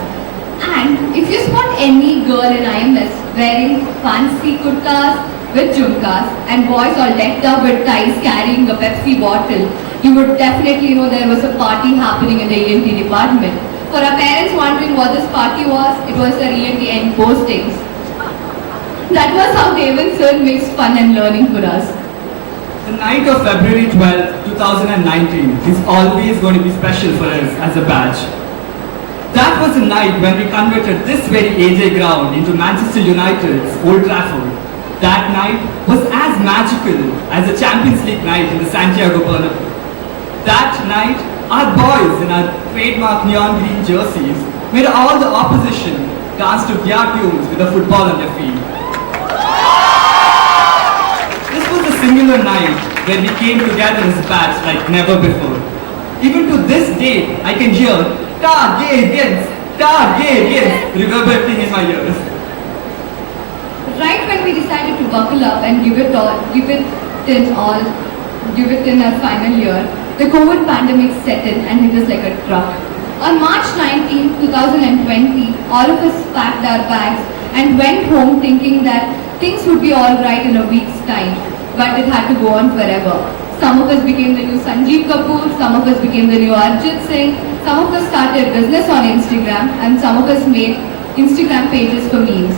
And if you spot any girl in IMS wearing fancy kurtas, with jhumkas and boys all decked up with ties carrying a Pepsi bottle, you would definitely know there was a party happening in the ENT department. For our parents wondering what this party was, it was their ENT end postings. That was how Devan sir mixed fun and learning for us. The night of February 12, 2019 is always going to be special for us as a batch. That was the night when we converted this very AJ ground into Manchester United's Old Trafford. That night was as magical as the Champions League night in the Santiago Bernabeu. That night, our boys in our trademark neon green jerseys made all the opposition dance to their tunes with a football on their feet. This was a singular night where we came together as a batch like never before. Even to this day, I can hear "Targets, targets" reverberating in my ears. Right when we decided to buckle up and give it in our final year, the COVID pandemic set in and hit us like a truck. On March 19, 2020, all of us packed our bags and went home thinking that things would be alright in a week's time, but it had to go on forever. Some of us became the new Sanjeev Kapoor, some of us became the new Arjit Singh, some of us started business on Instagram, and some of us made Instagram pages for memes.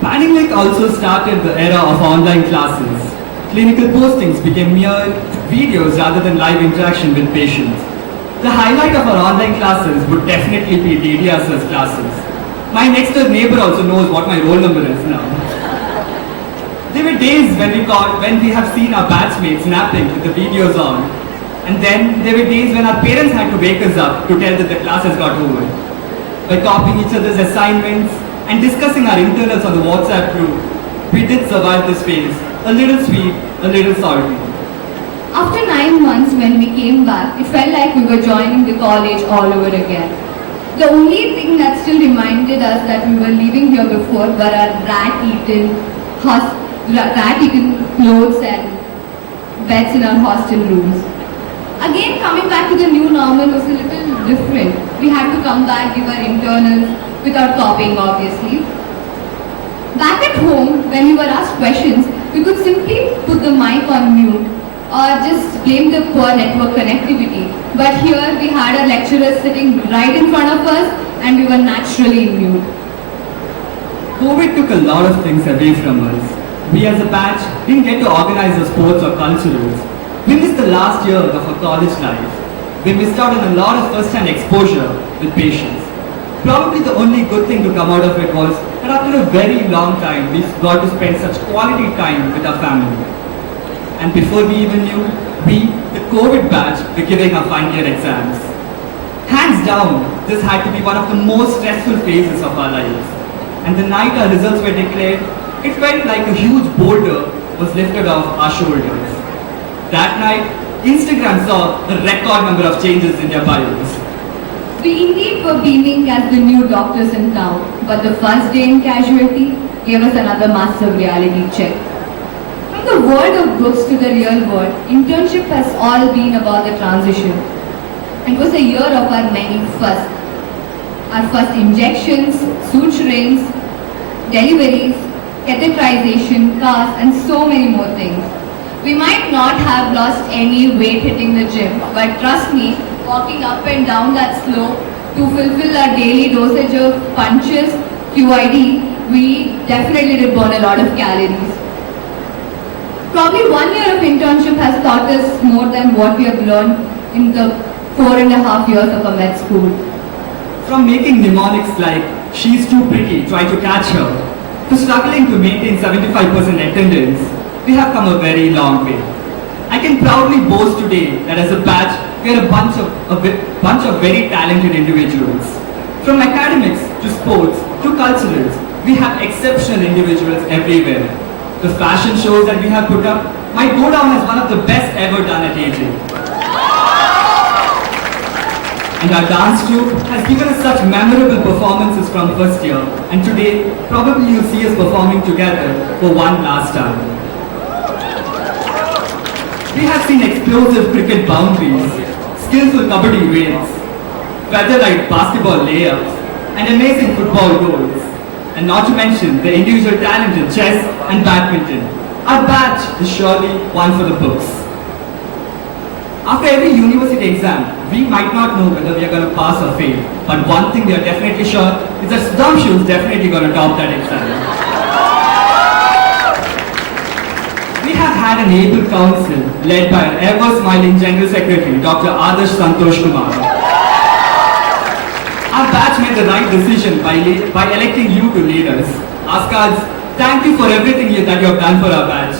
Pandemic also started the era of online classes. Clinical postings became mere videos rather than live interaction with patients. The highlight of our online classes would definitely be DDS's classes. My next door neighbor also knows what my roll number is now. There were days when we have seen our batchmates napping with the videos on. And then there were days when our parents had to wake us up to tell that the classes got over. By copying each other's assignments and discussing our internals on the WhatsApp group, we did survive this phase. A little sweet, a little salty. After 9 months when we came back, it felt like we were joining the college all over again. The only thing that still reminded us that we were leaving here before were our rat-eaten clothes and beds in our hostel rooms. Again, coming back to the new normal was a little different. We had to come back, give our internals, without copying obviously. Back at home, when we were asked questions, we could simply put the mic on mute or just blame the poor network connectivity. But here we had our lecturers sitting right in front of us and we were naturally in mute. COVID took a lot of things away from us. We as a batch didn't get to organize our sports or culturals. We missed the last year of our college life. We missed out on a lot of first-hand exposure with patients. Probably the only good thing to come out of it was that after a very long time, we got to spend such quality time with our family. And before we even knew, we, the COVID batch, were giving our final year exams. Hands down, this had to be one of the most stressful phases of our lives. And the night our results were declared, it felt like a huge boulder was lifted off our shoulders. That night, Instagram saw a record number of changes in their bios. We indeed were beaming as the new doctors in town, but the first day in casualty gave us another massive reality check. From the world of books to the real world, internship has all been about the transition. It was a year of our many firsts. Our first injections, suturings, deliveries, catheterization, cars, and so many more things. We might not have lost any weight hitting the gym, but trust me, walking up and down that slope to fulfill our daily dosage of punches, QID, we definitely did burn a lot of calories. Probably 1 year of internship has taught us more than what we have learned in the 4.5 years of a med school. From making mnemonics like, "She's too pretty, try to catch her," to struggling to maintain 75% attendance, we have come a very long way. I can proudly boast today that as a batch, we are a bunch of very talented individuals. From academics to sports to culturals, we have exceptional individuals everywhere. The fashion shows that we have put up might go down as one of the best ever done at AJ. And our dance troupe has given us such memorable performances from first year, and today probably you'll see us performing together for one last time. We have seen explosive cricket boundaries, skillful kabaddi raids, feather-light basketball layups, and amazing football goals. and not to mention the individual talent in chess and badminton. Our batch is surely one for the books. After every university exam, we might not know whether we are going to pass or fail, but one thing we are definitely sure is that Sudhanshu is definitely going to top that exam. We have had an able council led by our ever-smiling General Secretary, Dr. Adarsh Santosh Kumar. Our batch made the right decision by electing you to lead us. Askars, thank you for everything that you have done for our batch.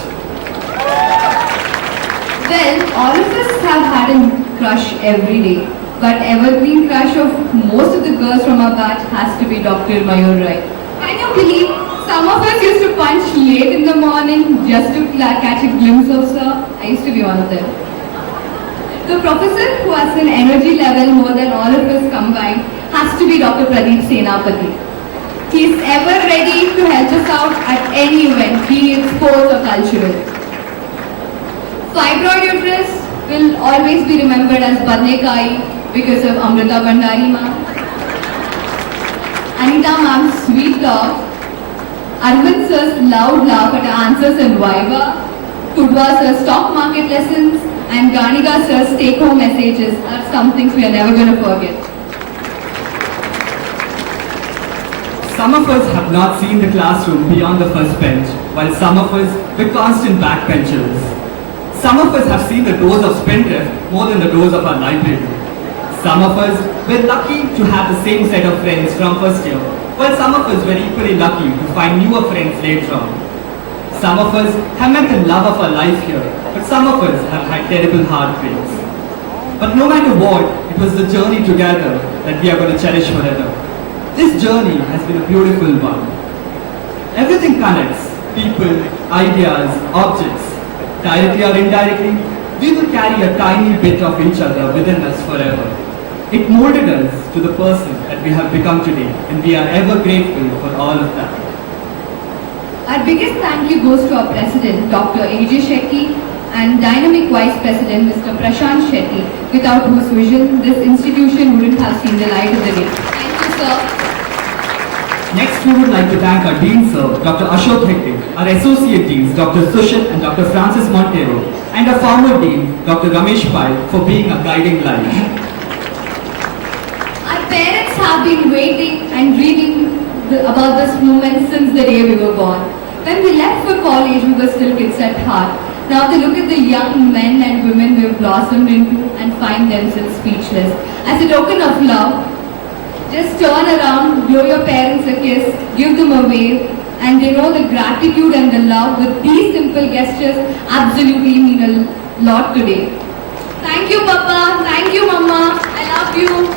Well, all of us have had a crush every day, but evergreen crush of most of the girls from our batch has to be Dr. Mayur Rai. Can you believe some of us used to punch late in the morning just to catch a glimpse of her? I used to be one of them. The professor who has an energy level more than all of us combined has to be Dr. Pradeep Senapati. He is ever ready to help us out at any event, be it sports or cultural. Fibroid uterus will always be remembered as Badne Kai because of Amrita Bhandari ma'am. Anita ma'am's sweet talk, Arvind sir's loud laugh at our answers in Viva, Kudwa sir's stock market lessons, and Ganiga sir's take-home messages are some things we are never going to forget. Some of us have not seen the classroom beyond the first bench, while some of us were constant backbenchers. Some of us have seen the doors of Spindrift more than the doors of our library. Some of us were lucky to have the same set of friends from first year, while some of us were equally lucky to find newer friends later on. Some of us have met the love of our life here, but some of us have had terrible heartbreaks. But no matter what, it was the journey together that we are going to cherish forever. This journey has been a beautiful one. Everything connects, people, ideas, objects. Directly or indirectly, we will carry a tiny bit of each other within us forever. It molded us to the person that we have become today, and we are ever grateful for all of that. Our biggest thank you goes to our President, Dr. AJ Shetty, and Dynamic Vice President, Mr. Prashant Shetty, without whose vision this institution wouldn't have seen the light of the day. Thank you, sir. Next, we would like to thank our Dean Sir, Dr. Ashok Hegde, our Associate Deans, Dr. Sushil and Dr. Francis Montero, and our former Dean, Dr. Ramesh Pai, for being a guiding light. Our parents have been waiting and reading about this moment since the day we were born. When we left for college, we were still kids at heart. Now they look at the young men and women we have blossomed into and find themselves speechless. As a token of love, just turn around, blow your parents a kiss, give them a wave, and they know the gratitude and the love with these simple gestures absolutely mean a lot today. Thank you, Papa. Thank you, Mama. I love you.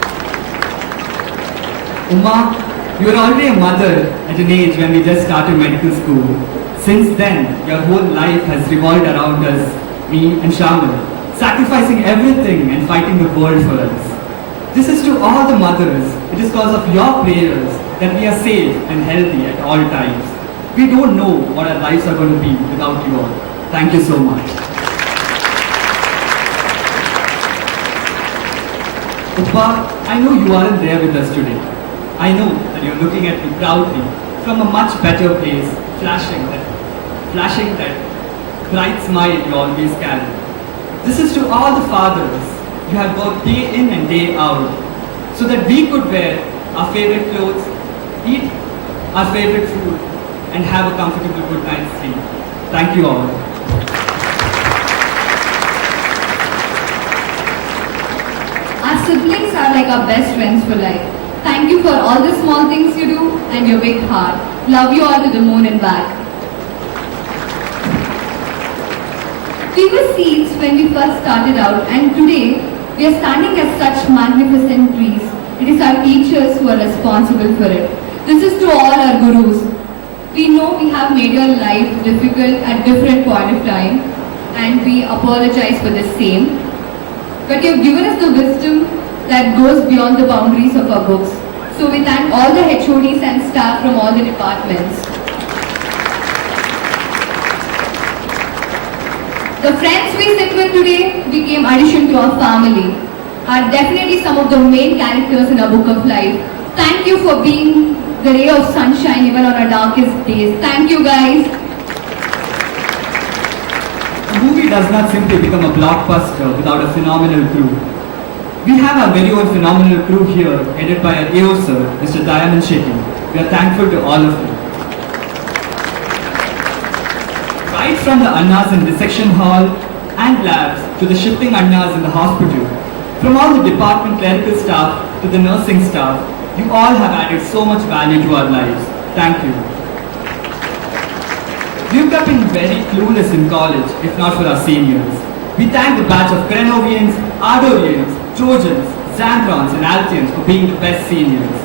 Uma, you were already a mother at an age when we just started medical school. Since then, your whole life has revolved around us, me and Shamil, sacrificing everything and fighting the world for us. This is to all the mothers. It is because of your prayers that we are safe and healthy at all times. We don't know what our lives are going to be without you all. Thank you so much. Uppa, I know you aren't there with us today. I know that you're looking at me proudly from a much better place, flashing that bright smile you always carry. This is to all the fathers. You have worked day in and day out so that we could wear our favorite clothes, eat our favorite food, and have a comfortable good night's sleep. Thank you all. Our siblings are like our best friends for life. Thank you for all the small things you do and your big heart. Love you all to the moon and back. We were seeds when we first started out, and today we are standing as such magnificent trees. It is our teachers who are responsible for it. This is to all our gurus. We know we have made your life difficult at different point of time, and we apologize for the same. But you have given us the wisdom that goes beyond the boundaries of our books. So we thank all the HODs and staff from all the departments. The friends we sit with today became addition to our family, are definitely some of the main characters in our book of life. Thank you for being the ray of sunshine even on our darkest days. Thank you guys. A movie does not simply become a blockbuster without a phenomenal crew. We have our very own phenomenal crew here, headed by our AO sir, Mr. Dayanand Shetty. We are thankful to all of you. Right from the Annas in dissection hall and labs to the shifting Annas in the hospital, from all the department clerical staff to the nursing staff, you all have added so much value to our lives. Thank you. We would have been very clueless in college if not for our seniors. We thank the batch of Grenovians, Ardorians, Trojans, Xanthrons and Altians for being the best seniors.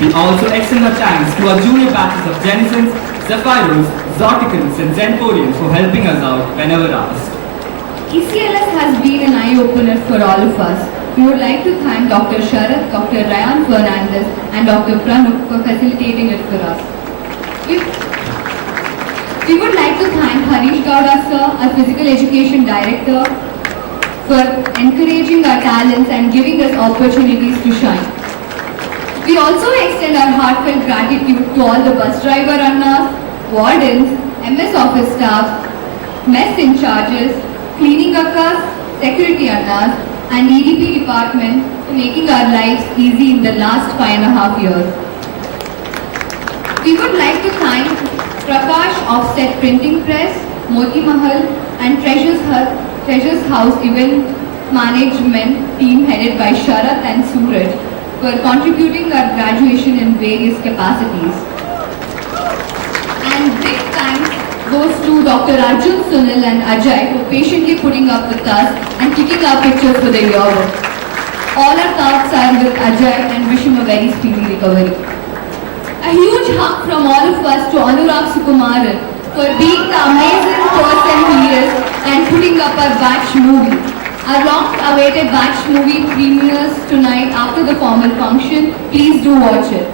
We also extend our thanks to our junior batches of Genisons, Zephyros, Zoticans and Zenforians for helping us out whenever asked. ECLS has been an eye-opener for all of us. We would like to thank Dr. Sharath, Dr. Ryan Fernandez and Dr. Pranuk for facilitating it for us. We would like to thank Harish Gowda sir, our Physical Education Director, for encouraging our talents and giving us opportunities to shine. We also extend our heartfelt gratitude to all the bus driver Annas, wardens, MS office staff, mess in charges, cleaning akkas, security Annas, and EDP department for making our lives easy in the last 5.5 years. We would like to thank Prakash Offset Printing Press, Moti Mahal, and Treasures House Event Management team headed by Sharath and Suraj for contributing our graduation in various capacities. And big thanks goes to Dr. Arjun, Sunil and Ajay for patiently putting up with us and clicking our pictures for the yearbook. All our thoughts are with Ajay and wish him a very speedy recovery. A huge hug from all of us to Anurag Sukumaran for being the amazing person he is and putting up our batch movie. Our long-awaited batch movie premieres tonight after the formal function. Please do watch it.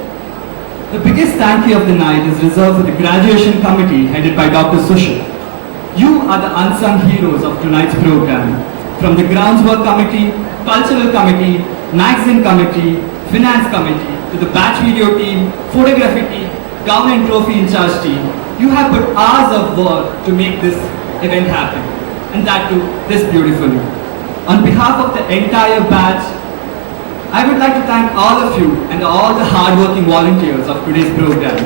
The biggest thank you of the night is reserved for the graduation committee headed by Dr. Sushil. You are the unsung heroes of tonight's program. From the groundswork committee, cultural committee, magazine committee, finance committee, to the batch video team, photography team, government trophy in charge team, you have put hours of work to make this event happen, and that too this beautifully. On behalf of the entire batch, I would like to thank all of you and all the hard-working volunteers of today's program.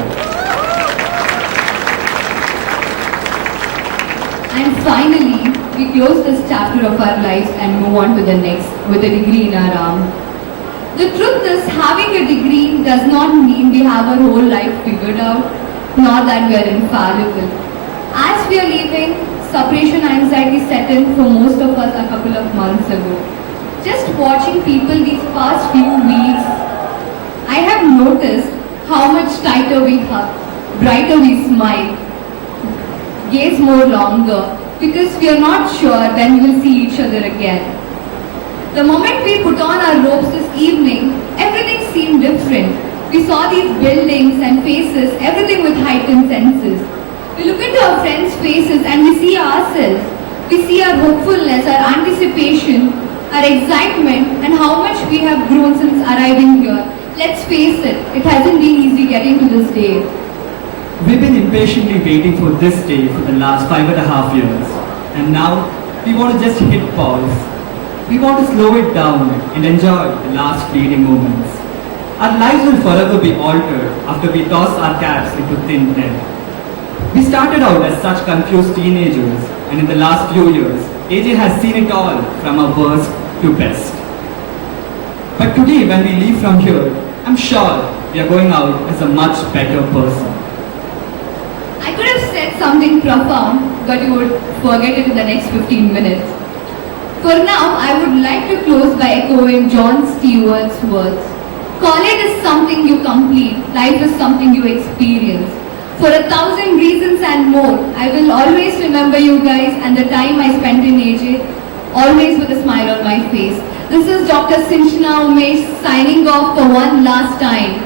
And finally, we close this chapter of our lives and move on to the next with a degree in our arm. The truth is, having a degree does not mean we have our whole life figured out, nor that we are infallible. As we are leaving, separation anxiety set in for most of us a couple of months ago. Just watching people these past few weeks, I have noticed how much tighter we hug, brighter we smile, gaze more longer, because we are not sure when we will see each other again. The moment we put on our robes this evening, everything seemed different. We saw these buildings and faces, everything with heightened senses. We look into our friends' faces and we see ourselves. We see our hopefulness, our anticipation, our excitement, and how much we have grown since arriving here. Let's face it, it hasn't been easy getting to this day. We've been impatiently waiting for this day for the last 5.5 years. And now, we want to just hit pause. We want to slow it down and enjoy the last fleeting moments. Our lives will forever be altered after we toss our caps into thin air. We started out as such confused teenagers, and in the last few years, AJ has seen it all from our worst to best. But today, when we leave from here, I'm sure we are going out as a much better person. I could have said something profound, but you would forget it in the next 15 minutes. For now, I would like to close by echoing John Stewart's words. College is something you complete, life is something you experience. For 1,000 reasons and more, I will always remember you guys and the time I spent in AJ, always with a smile on my face. This is Dr. Sinchna Umesh signing off for one last time.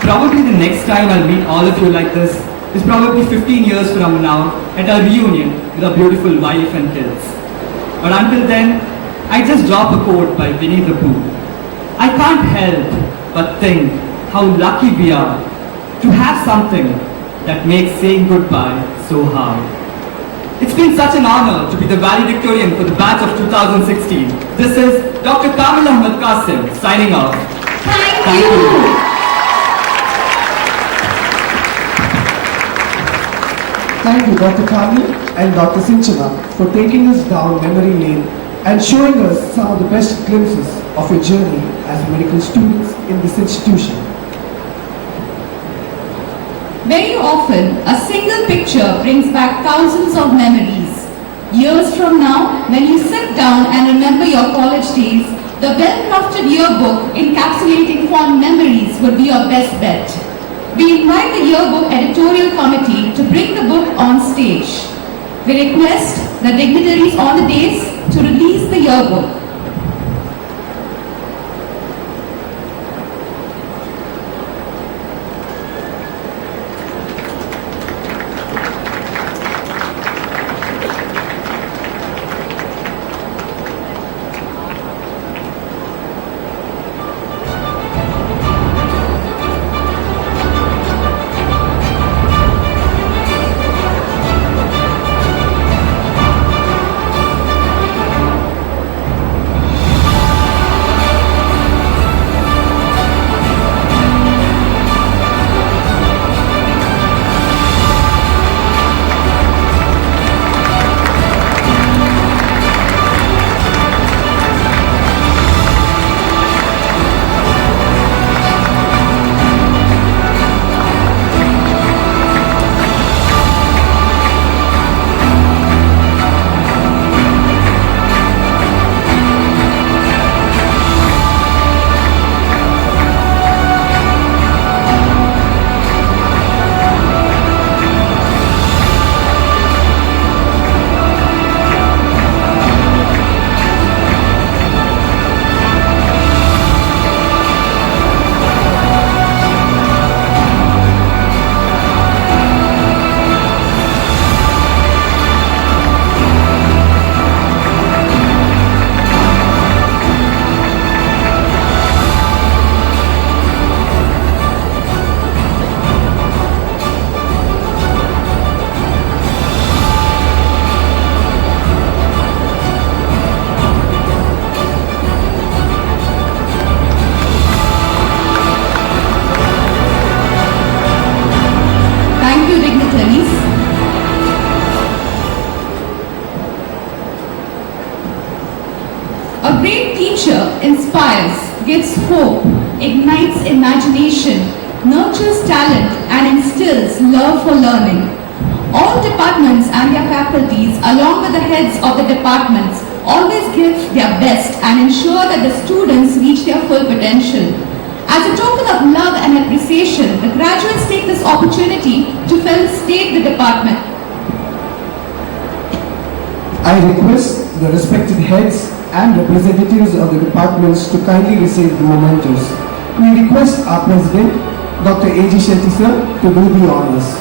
Probably the next time I'll meet all of you like this is probably 15 years from now at our reunion with our beautiful wife and kids. But until then, I just drop a quote by Winnie the Pooh. I can't help but think how lucky we are to have something that makes saying goodbye so hard. It's been such an honor to be the valedictorian for the batch of 2016. This is Dr. Kamil Ahmed Qasim signing off. Thank you. Thank you, Dr. Kamil and Dr. Sinchana, for taking us down memory lane and showing us some of the best glimpses of your journey as medical students in this institution. Very often, a single picture brings back thousands of memories. Years from now, when you sit down and remember your college days, the well-crafted yearbook encapsulating fond memories would be your best bet. We invite the Yearbook editorial committee to bring the book on stage. We request the dignitaries on the dais to release the yearbook. A great teacher inspires, gives hope, ignites imagination, nurtures talent, and instills love for learning. All departments and their faculties, along with the heads of the departments, always give their best and ensure that the students reach their full potential. As a token of love and appreciation, the graduates take this opportunity to felicitate the department. I request the respected heads and representatives of the departments to kindly receive the mementos. We request our President, Dr. A.J. Shetty sir, to do the honors.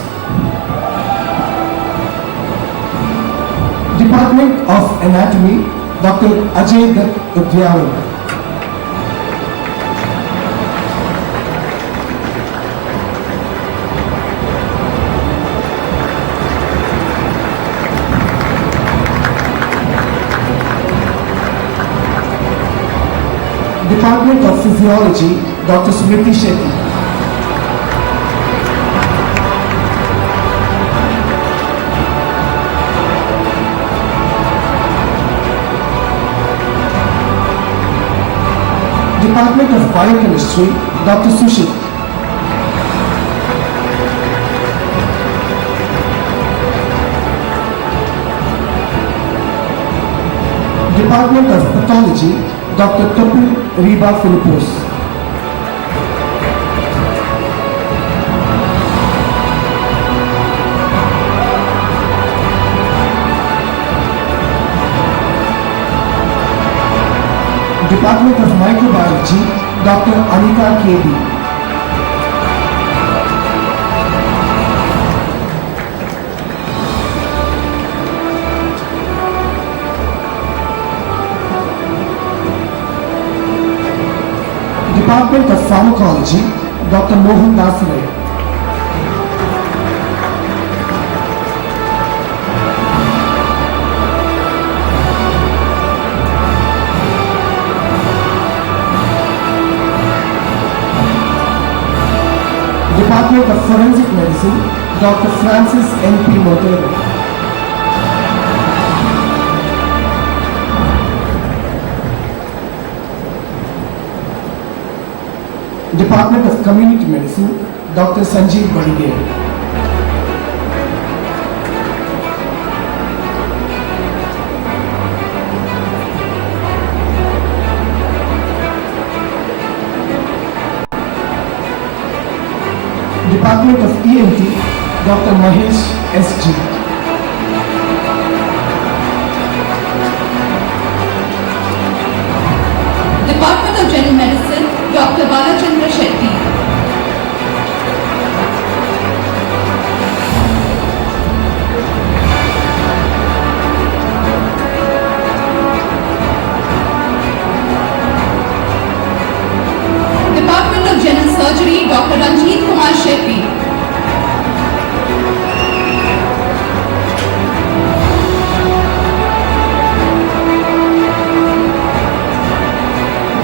Department of Anatomy, Dr. AJIMS&RC. Department of Physiology, Dr. Smriti Shetty. Department of Biochemistry, Dr. Sushit. Department of Pathology, Dr. Topil Riba Philippos. Department of Microbiology, Dr. Anika K.D. Department of Pharmacology, Dr. Mohan Nasarai. Department of Forensic Medicine, Dr. Francis N.P. Montero. Department of Community Medicine, Dr. Sanjeev Badigay. Department of ENT, Dr. Mahesh S.G. Department of General Medicine, Dr. Balachandra Shetty. Department of General Surgery, Dr. Ranjit Kumar Shetty.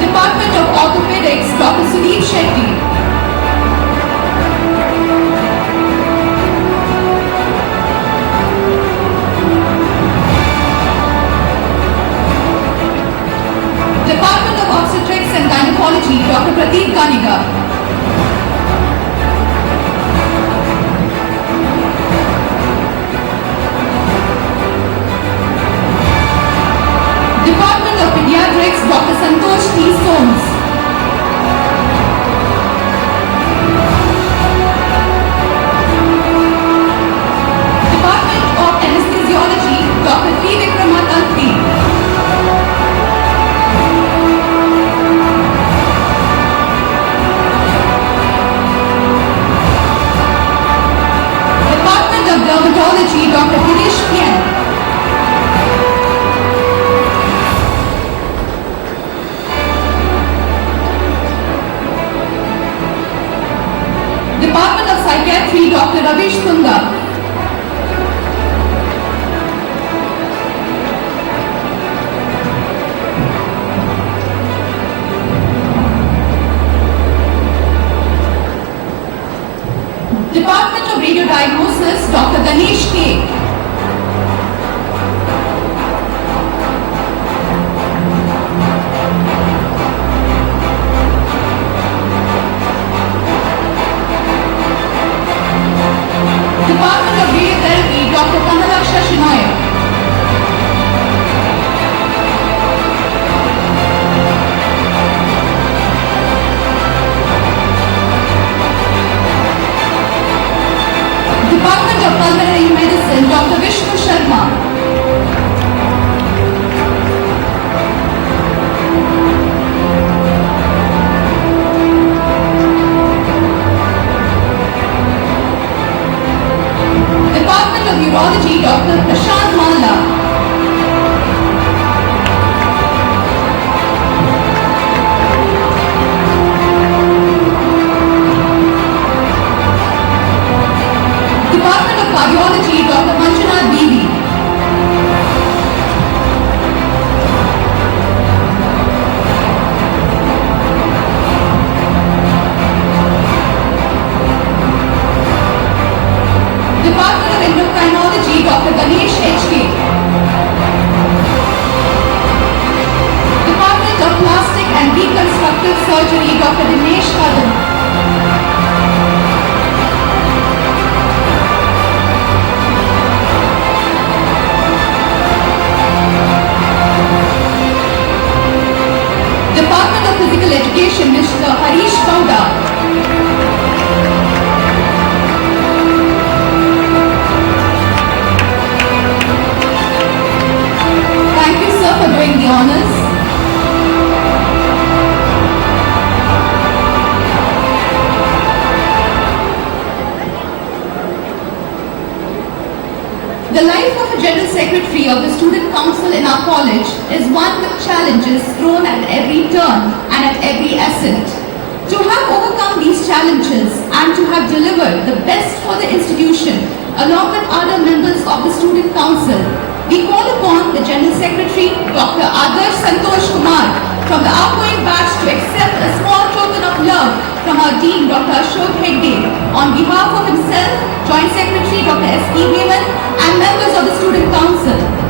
Department of Orthopedics, Dr. Sudeep Shetty. Department of Obstetrics and Gynecology, Dr. Pradeep Ganiga. Department of Pediatrics, Dr. Santosh T. Soames. Department of Anesthesiology, Dr. T. Vikramatantri. Department of Dermatology, Dr. Girish Pien. Department of Psychiatry, Dr. Ravish Sundar. Department of Radiodiagnosis, Dr. Ganesh K. Department of Radiotherapy, Dr. Kanalaksha Shinoy. Department of Pulmonary Medicine, Dr. Vishnu Sharma. Department of Urology, Dr. Prashant Malla. Department of Cardiology, Dr. Manjunath Devi. Department of Endocrinology, Dr. Ganesh H.K. Department of Plastic and Reconstructive Surgery, Dr. Dinesh Kadam. Department of Physical Education, Mr. Harish Kauda. Thank you, sir, for doing the honors. The life of a General Secretary of the Student Council in our college is one with challenges thrown at every turn and at every ascent. challenges and to have delivered the best for the institution along with other members of the Student Council, we call upon the General Secretary, Dr. Adarsh Santosh Kumar, from the outgoing batch to accept a small token of love from our Dean, Dr. Ashok Hegde, on behalf of himself, Joint Secretary, Dr. S.P. Heyman, and members of the Student Council.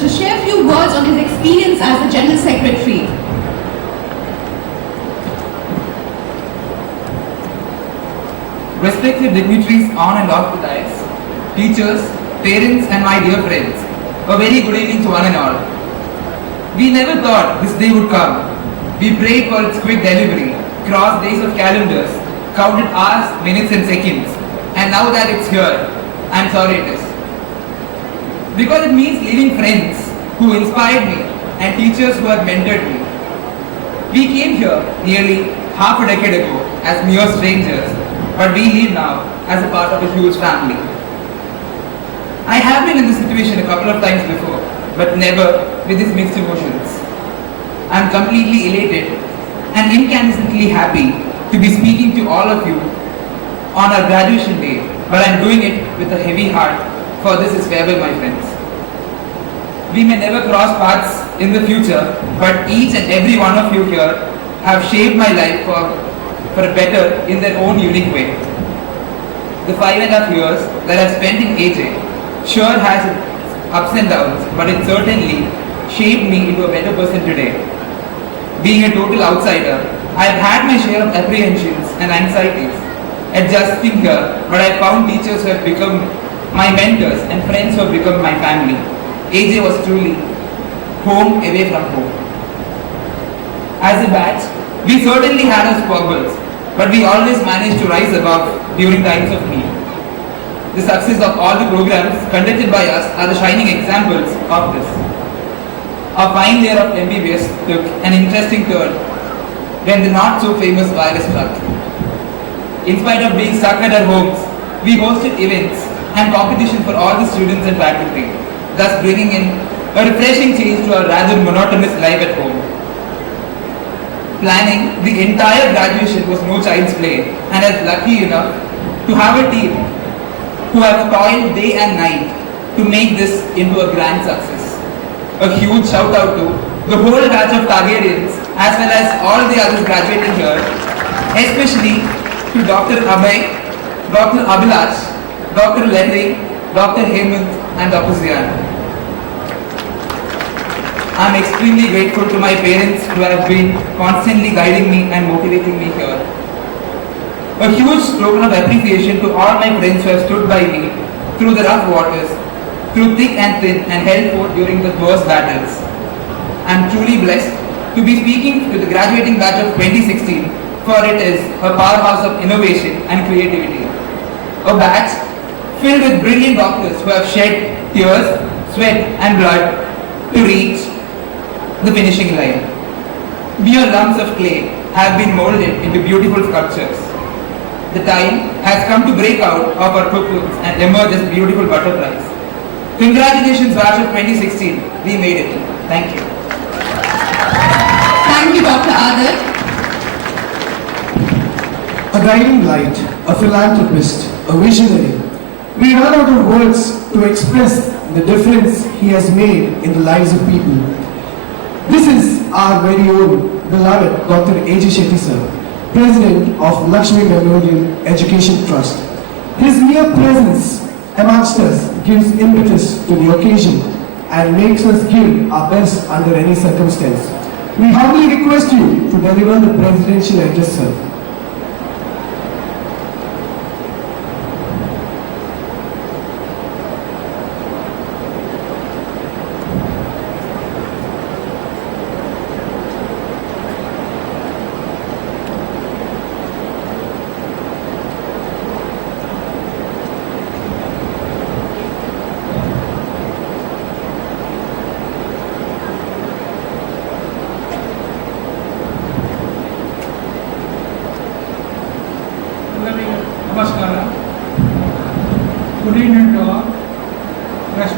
To share a few words on his experience as the General Secretary. Respected dignitaries on and off the dais, teachers, parents and my dear friends, a very good evening to one and all. We never thought this day would come. We prayed for its quick delivery, crossed days of calendars, counted hours, minutes and seconds, and now that it's here, I'm sorry it is. Because it means leaving friends who inspired me and teachers who have mentored me. We came here nearly half a decade ago as mere strangers, but we live now as a part of a huge family. I have been in this situation a couple of times before, but never with these mixed emotions. I am completely elated and incandescently happy to be speaking to all of you on our graduation day, but I am doing it with a heavy heart, for this is farewell, my friends. We may never cross paths in the future, but each and every one of you here have shaped my life for a better in their own unique way. The 5.5 years that I've spent in AJ sure has its ups and downs, but it certainly shaped me into a better person today. Being a total outsider, I've had my share of apprehensions and anxieties adjusting here, but I found teachers who have become my mentors and friends who have become my family. AJ was truly home away from home. As a batch, we certainly had our squabbles, but we always managed to rise above during times of need. The success of all the programs conducted by us are the shining examples of this. Our final year of MBBS took an interesting turn when the not so famous virus struck. In spite of being stuck at our homes, we hosted events and competition for all the students and faculty, thus bringing in a refreshing change to our rather monotonous life at home. Planning the entire graduation was no child's play, and I was lucky enough to have a team who have toiled day and night to make this into a grand success. A huge shout out to the whole batch of Targetians as well as all the others graduating here, especially to Dr. Abhay, Dr. Abhilash, Dr. Lenny, Dr. Hemant and Dr. Zian. I am extremely grateful to my parents who have been constantly guiding me and motivating me here. A huge token of appreciation to all my friends who have stood by me through the rough waters, through thick and thin, and held forth during the worst battles. I am truly blessed to be speaking to the graduating batch of 2016, for it is a powerhouse of innovation and creativity. A batch filled with brilliant doctors who have shed tears, sweat and blood to reach the finishing line. Mere lumps of clay have been molded into beautiful sculptures. The time has come to break out of our cocoons and emerge as beautiful butterflies. Congratulations, batch of 2016. We made it. Thank you. Thank you, Dr. Adar. A guiding light, a philanthropist, a visionary. We run out of words to express the difference he has made in the lives of people. This is our very own beloved Dr. A.J. Shetty sir, President of Lakshmi Memorial Education Trust. His mere presence amongst us gives impetus to the occasion and makes us give our best under any circumstance. We humbly request you to deliver the presidential address, sir.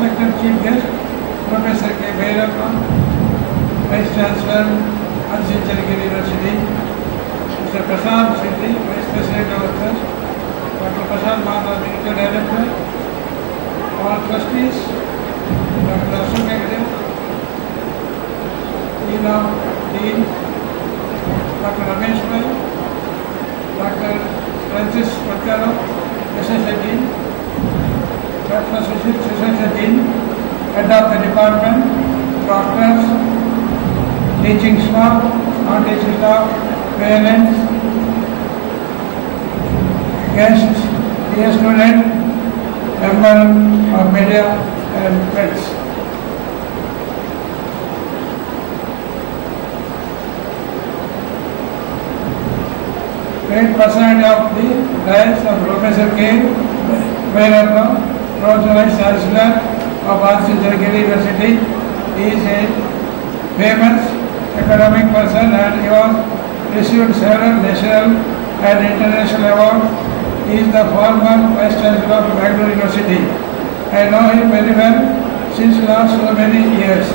respected Chief Guest, Professor K. Bhairappa, Vice Chancellor, Ansincharikiri University, Mr. Prashant Shetty, Vice President of the Trust, Dr. Prashant Mahana, Medical Director, all trustees, Dr. Ashok Hegde, Dean, Dr. Ramesh Pai, Dr. Francis Pataro, Associate Dean, Dr. Sushil Dean, Head of the Department, Doctors, Teaching Staff, Non-Teaching Staff, Parents, Guests, dear students, Members of Media and Friends. Great personality of the Rise of Professor K. Bhairappa, Vice Chancellor of Ansincharikiri University. He is a famous academic person and he was received several national and international awards. He is the former Vice Chancellor of Bangalore University. I know him very well since last so many years.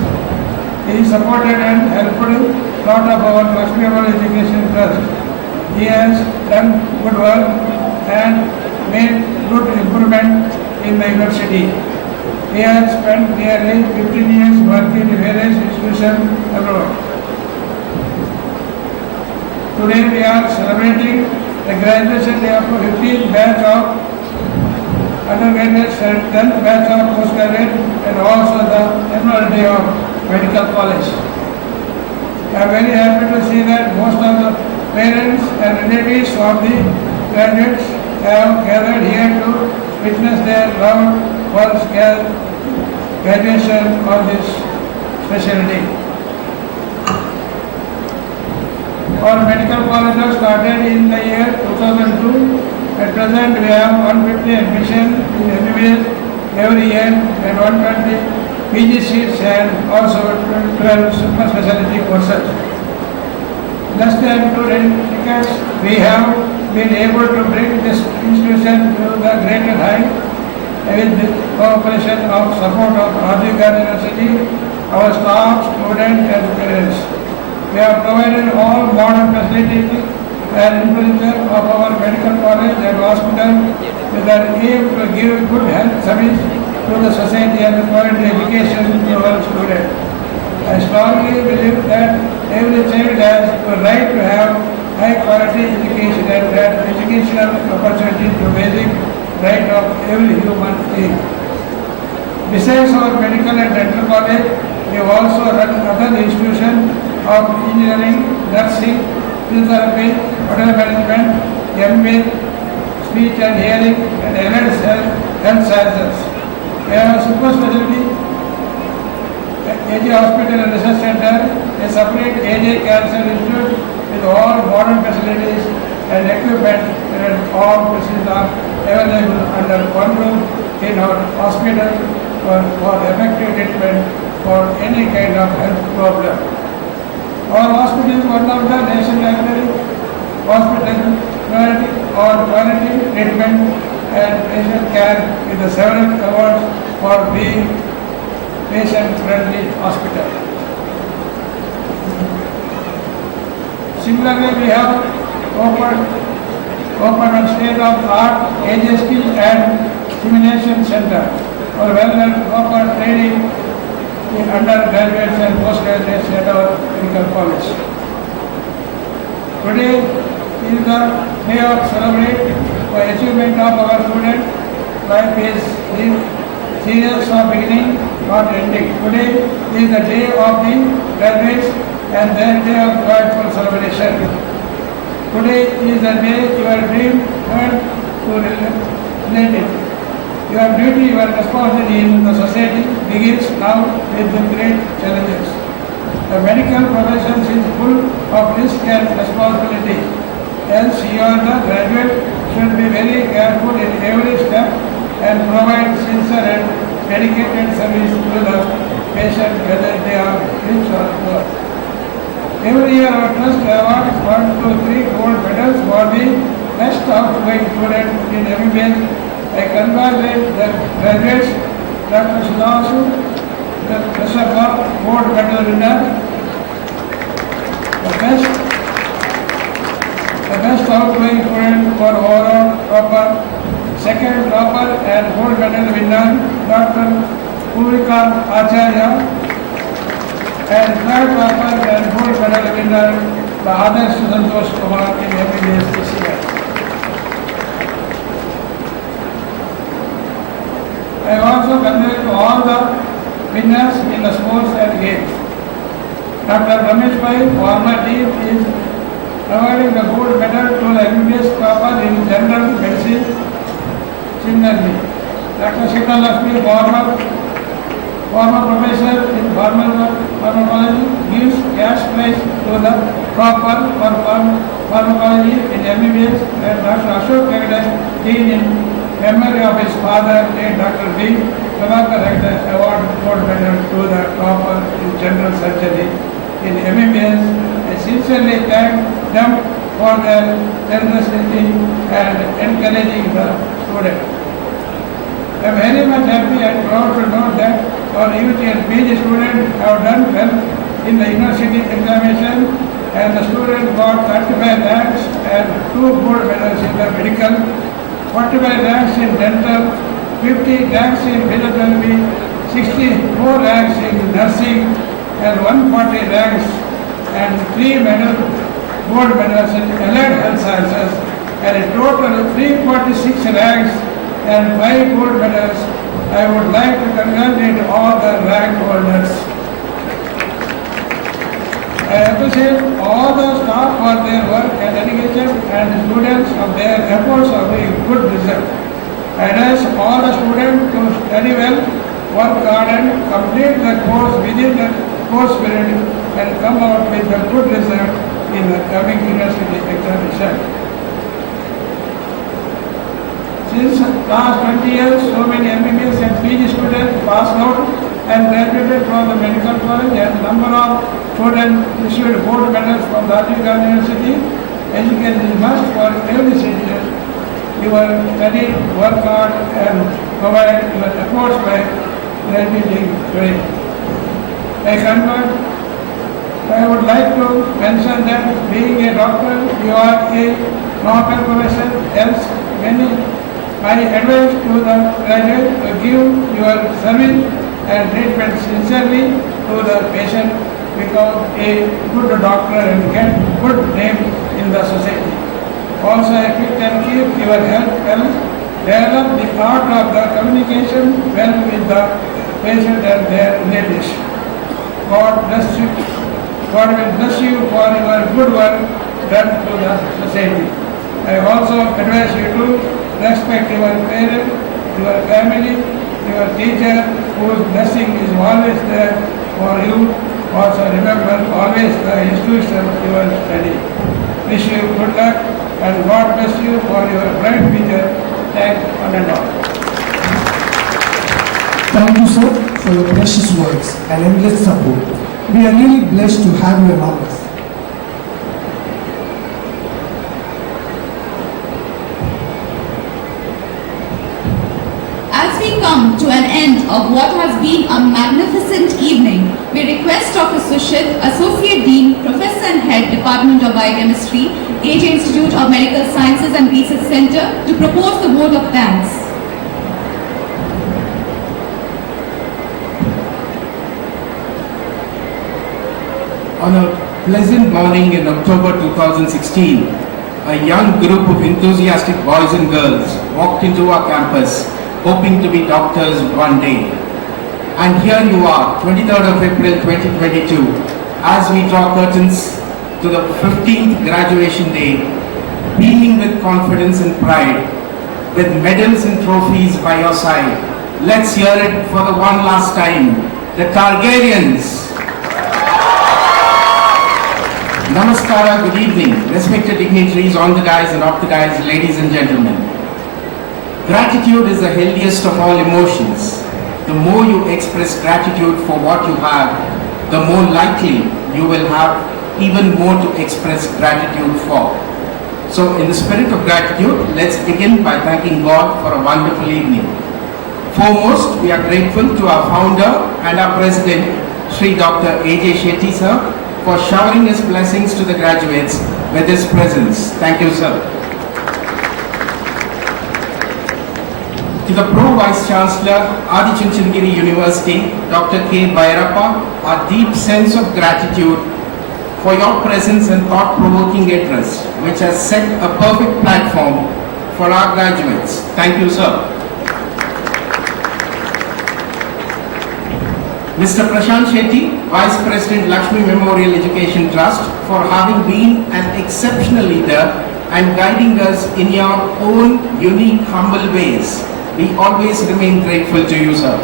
He supported and helped a lot of our Lakshmi Education Trust. He has done good work and made good improvement in the university. He has spent nearly 15 years working in various institutions abroad. Today we are celebrating the graduation day of 15th batch of undergraduates and 10th batch of postgraduate and also the annual day of medical college. I am very happy to see that most of the parents and relatives of the graduates have gathered here to witness their loved one's graduation on this special day. Our medical colleges started in the year 2002. At present, we have 150 admission in MBBS every year and 120 PG seats and also 12 super specialty courses. Less than 2 decades, we have been able to bring this institution to the greater height with the cooperation of support of Rajiv Gandhi University, our staff, students and parents. We have provided all modern facilities and infrastructure of our medical college and hospital with an aim to give good health service to the society and quality education to our students. I strongly believe that every child has the right to have high quality education and that educational opportunity to basic right of every human being. Besides our medical and dental college, we also run other institutions of engineering, nursing, physiotherapy, hotel management, MBA, speech and hearing, and health sciences. We have a super specialty AJ Hospital and Research Center, a separate AJ Cancer Institute with all modern facilities and equipment, and all facilities are available under one roof in our hospital for effective treatment for any kind of health problem. Our hospital is one of the national hospital quality treatment and patient care with the several awards for being patient-friendly hospital. Similarly, we have opened a state-of-the-art AJST and Simulation Center for well-learned proper training in undergraduates and postgraduates at our medical college. Today is the day of celebrate the achievement of our students. Life is serious from beginning, not ending. Today is the day of the graduates and their day of joyful celebration. Today is the day your dream turned to reality. Your duty, your responsibility in the society begins now with the great challenges. The medical profession is full of risk and responsibility. Hence, you are the graduate should be very careful in every step and provide sincere and dedicated service to the patient whether they are rich or poor. Every year our trust awards 1, 2, 3 gold medals for the best outgoing student in MBBS. I congratulate the graduates Dr. Sudasu, the Prasaka Gold Medal winner. The best outgoing student for overall topper, second topper and gold medal winner, Dr. Purika Acharya, and third topper and gold medal winner, the other Susantosh Kumar in MBBS this year. I also congratulate all the winners in the sports and games. Dr. Ramesh Bhai, former dean, is awarding the gold medal to the MBBS topper in general medicine, similarly. Dr. Sita Lakshmi, former professor in pharmacology, gives cash prize to the topper for pharmacology in MBBS, and Dr. Ashok Hegde, dean in memory of his father, Dr. B. Prabhakar Hegde, award gold medal to the topper in general surgery in MBBS. I sincerely thank them for their generosity and encouraging the student. I am very much happy and proud to know that our UT and PG students have done well in the university examination, and the student got 35 ranks and 2 gold medals in the medical, 45 ranks in dental, 50 ranks in physiotherapy, 64 ranks in nursing, and 140 ranks and 3 gold medals in allied health sciences, and a total of 346 ranks and 5 gold medals. I would like to congratulate all the rank holders. I appreciate all the staff for their work and dedication, and the students of their efforts of doing good result. I urge all the students to study well, work hard and complete the course within the course period and come out with a good result in the coming university examination. Since last 20 years, so many MBBS and PG students passed out and graduated from the medical college, and number of students issued gold medals from the Rajiv Gandhi University. Education is must for every citizen. Your study, work hard and provide your efforts by graduating today. I would like to mention that being a doctor, you are a noble profession, else many. I advise to the graduate to give your service and treatment sincerely to the patient, become a good doctor and get good name in the society. Also, if you can keep your health well, develop the art of the communication well with the patient and their relatives. God bless you. God will bless you for your good work done to the society. I also advise you to respect your parents, your family, your teacher, whose blessing is always there for you. Also remember always the institution you are studying. Wish you good luck and God bless you for your bright future. Thanks one and all. Thank you, sir, for your precious words and endless support. We are really blessed to have you among us. As we come to an end of what has been a magnificent evening, we request Dr. Sushit, Associate Dean, Professor and Head, Department of Biochemistry, AJ Institute of Medical Sciences and Research Center, to propose the vote of thanks. On a pleasant morning in October 2016, a young group of enthusiastic boys and girls walked into our campus, hoping to be doctors one day. And here you are, 23rd of April 2022, as we draw curtains to the 15th graduation day, beaming with confidence and pride, with medals and trophies by your side. Let's hear it for the one last time, the Targaryens. Namaskara, good evening, respected dignitaries on the dais and off the dais, ladies and gentlemen. Gratitude is the healthiest of all emotions. The more you express gratitude for what you have, the more likely you will have even more to express gratitude for. So in the spirit of gratitude, let's begin by thanking God for a wonderful evening. Foremost, we are grateful to our founder and our president, Sri Dr. AJ Shetty sir, for showering his blessings to the graduates with his presence. Thank you, sir. To the Pro Vice Chancellor, Adi Chunchandgiri University, Dr. K. Bhairappa, our deep sense of gratitude for your presence and thought-provoking address, which has set a perfect platform for our graduates. Thank you, sir. Mr. Prashant Shetty, Vice President, Lakshmi Memorial Education Trust, for having been an exceptional leader and guiding us in your own unique, humble ways. We always remain grateful to you, sir.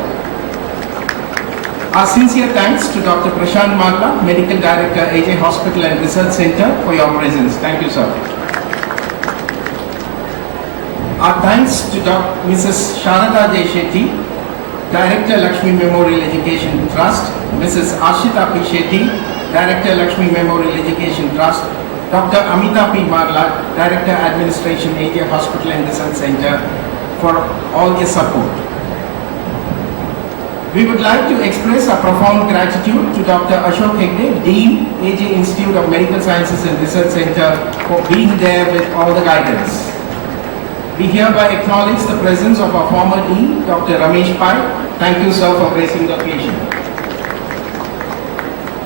Our sincere thanks to Dr. Prashant Magla, Medical Director, AJ Hospital and Research Center, for your presence. Thank you, sir. Our thanks to Mrs. Sharada J. Shetty, Director, Lakshmi Memorial Education Trust, Mrs. Ashita P. Shetty, Director, Lakshmi Memorial Education Trust, Dr. Amita P. Marla, Director, Administration, AJ Hospital and Research Center, for all your support. We would like to express our profound gratitude to Dr. Ashok Hegde, Dean, AJ Institute of Medical Sciences and Research Center, for being there with all the guidance. We hereby acknowledge the presence of our former Dean, Dr. Ramesh Pai. Thank you, sir, for gracing the occasion.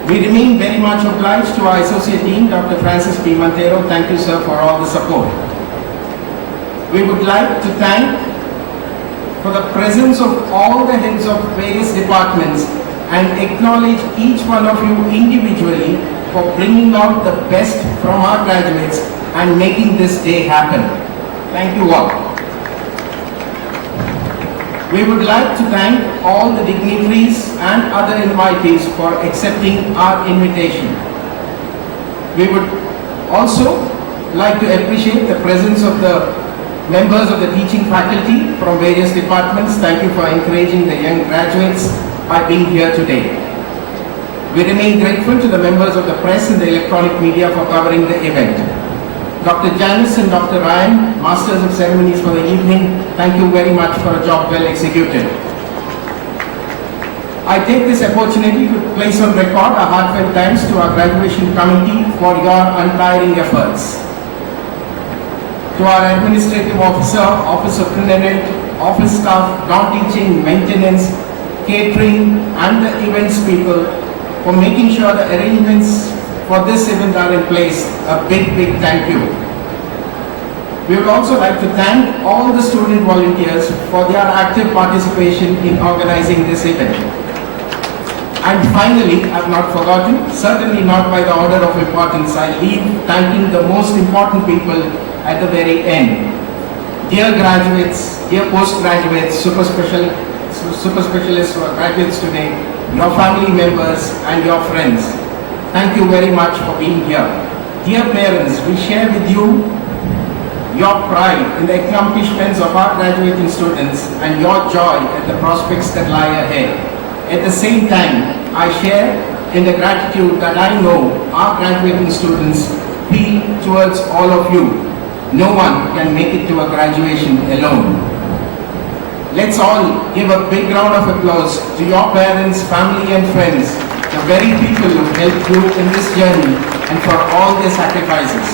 We remain very much obliged to our Associate Dean, Dr. Francis P. Montero. Thank you, sir, for all the support. We would like to thank for the presence of all the heads of various departments and acknowledge each one of you individually for bringing out the best from our graduates and making this day happen. Thank you all. We would like to thank all the dignitaries and other invitees for accepting our invitation. We would also like to appreciate the presence of the members of the teaching faculty from various departments. Thank you for encouraging the young graduates by being here today. We remain grateful to the members of the press and the electronic media for covering the event. Dr. Janice and Dr. Ryan, Masters of Ceremonies for the evening, thank you very much for a job well executed. I take this opportunity to place on record our heartfelt thanks to our graduation committee for your untiring efforts. To our administrative officer, office superintendent, office staff, non-teaching, maintenance, catering, and the events people for making sure the arrangements for this event are in place. A big thank you. We would also like to thank all the student volunteers for their active participation in organizing this event. And finally, I have not forgotten, certainly not by the order of importance, I leave thanking the most important people at the very end. Dear graduates, dear postgraduates, super specialists who are graduates today, your family members and your friends, thank you very much for being here. Dear parents, we share with you your pride in the accomplishments of our graduating students and your joy at the prospects that lie ahead. At the same time, I share in the gratitude that I know our graduating students feel towards all of you. No one can make it to a graduation alone. Let's all give a big round of applause to your parents, family and friends, the very people who helped you in this journey and for all their sacrifices.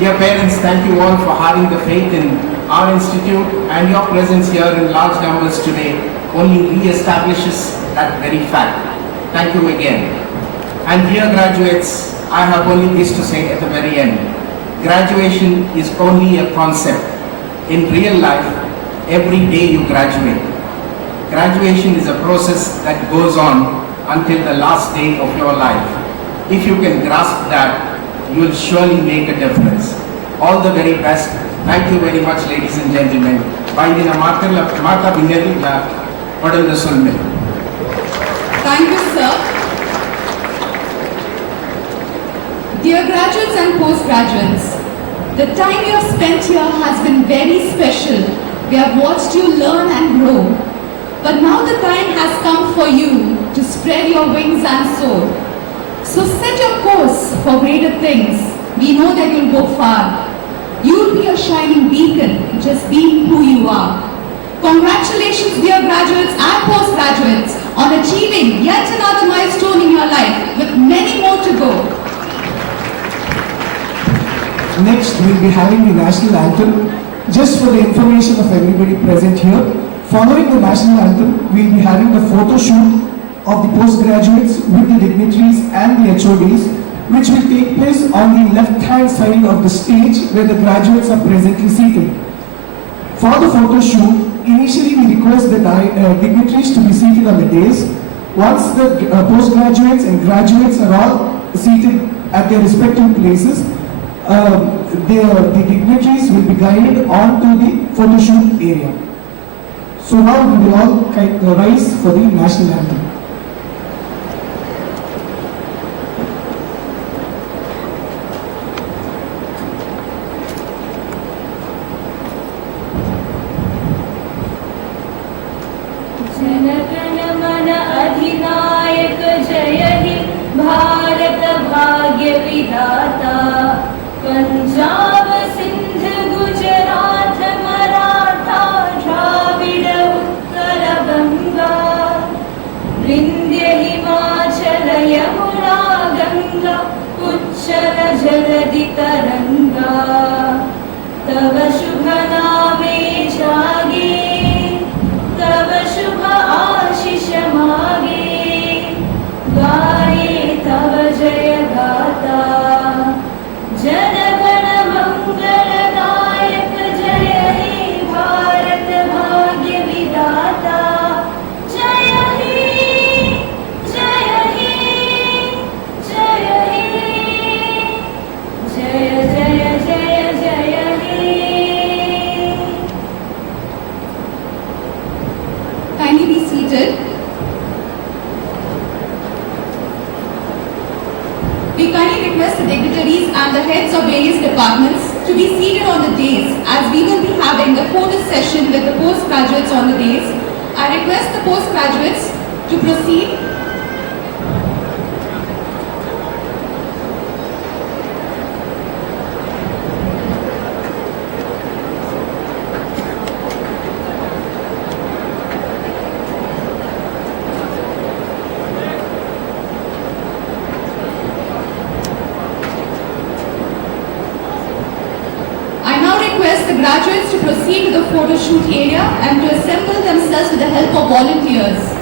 Dear parents, thank you all for having the faith in our institute, and your presence here in large numbers today only re-establishes that very fact. Thank you again. And dear graduates, I have only this to say at the very end. Graduation is only a concept. In real life, every day you graduate. Graduation is a process that goes on until the last day of your life. If you can grasp that, you will surely make a difference. All the very best. Thank you very much, ladies and gentlemen. Thank you, sir. Dear graduates and postgraduates, the time you have spent here has been very special. We have watched you learn and grow. But now the time has come for you to spread your wings and soar. So set your course for greater things. We know that you'll go far. You'll be a shining beacon, just being who you are. Congratulations, dear graduates and postgraduates, on achieving yet another milestone in your life, with many more to go. Next, we'll be having the national anthem. Just for the information of everybody present here, following the national anthem, we'll be having the photo shoot of the postgraduates with the dignitaries and the HODs, which will take place on the left-hand side of the stage where the graduates are presently seated. For the photo shoot, initially we request the dignitaries to be seated on the dais. Once the postgraduates and graduates are all seated at their respective places, the dignitaries will be guided on to the photo shoot area. So now we will all rise for the national anthem. Punjab Sindh Gujarat Maratha Dravid उत्तर बंगा विंध्य हिमाचल यमुना गंगा उच्चल जलधि तरंगा तव शुभ नामे जागे तव शुभ आशीष मागे गाये तव जय गाता जनगण मंगलदायक जय हे भारत भाग्य विधाता जय हे जय हे जय हे जय जय जय जय हे. Kindly be seated. We kindly request the dignitaries and the heads of various departments to be seated on the dais, as we will be having the photo session with the postgraduates on the dais. I request the postgraduates to proceed. The graduates to proceed to the photo shoot area and to assemble themselves with the help of volunteers.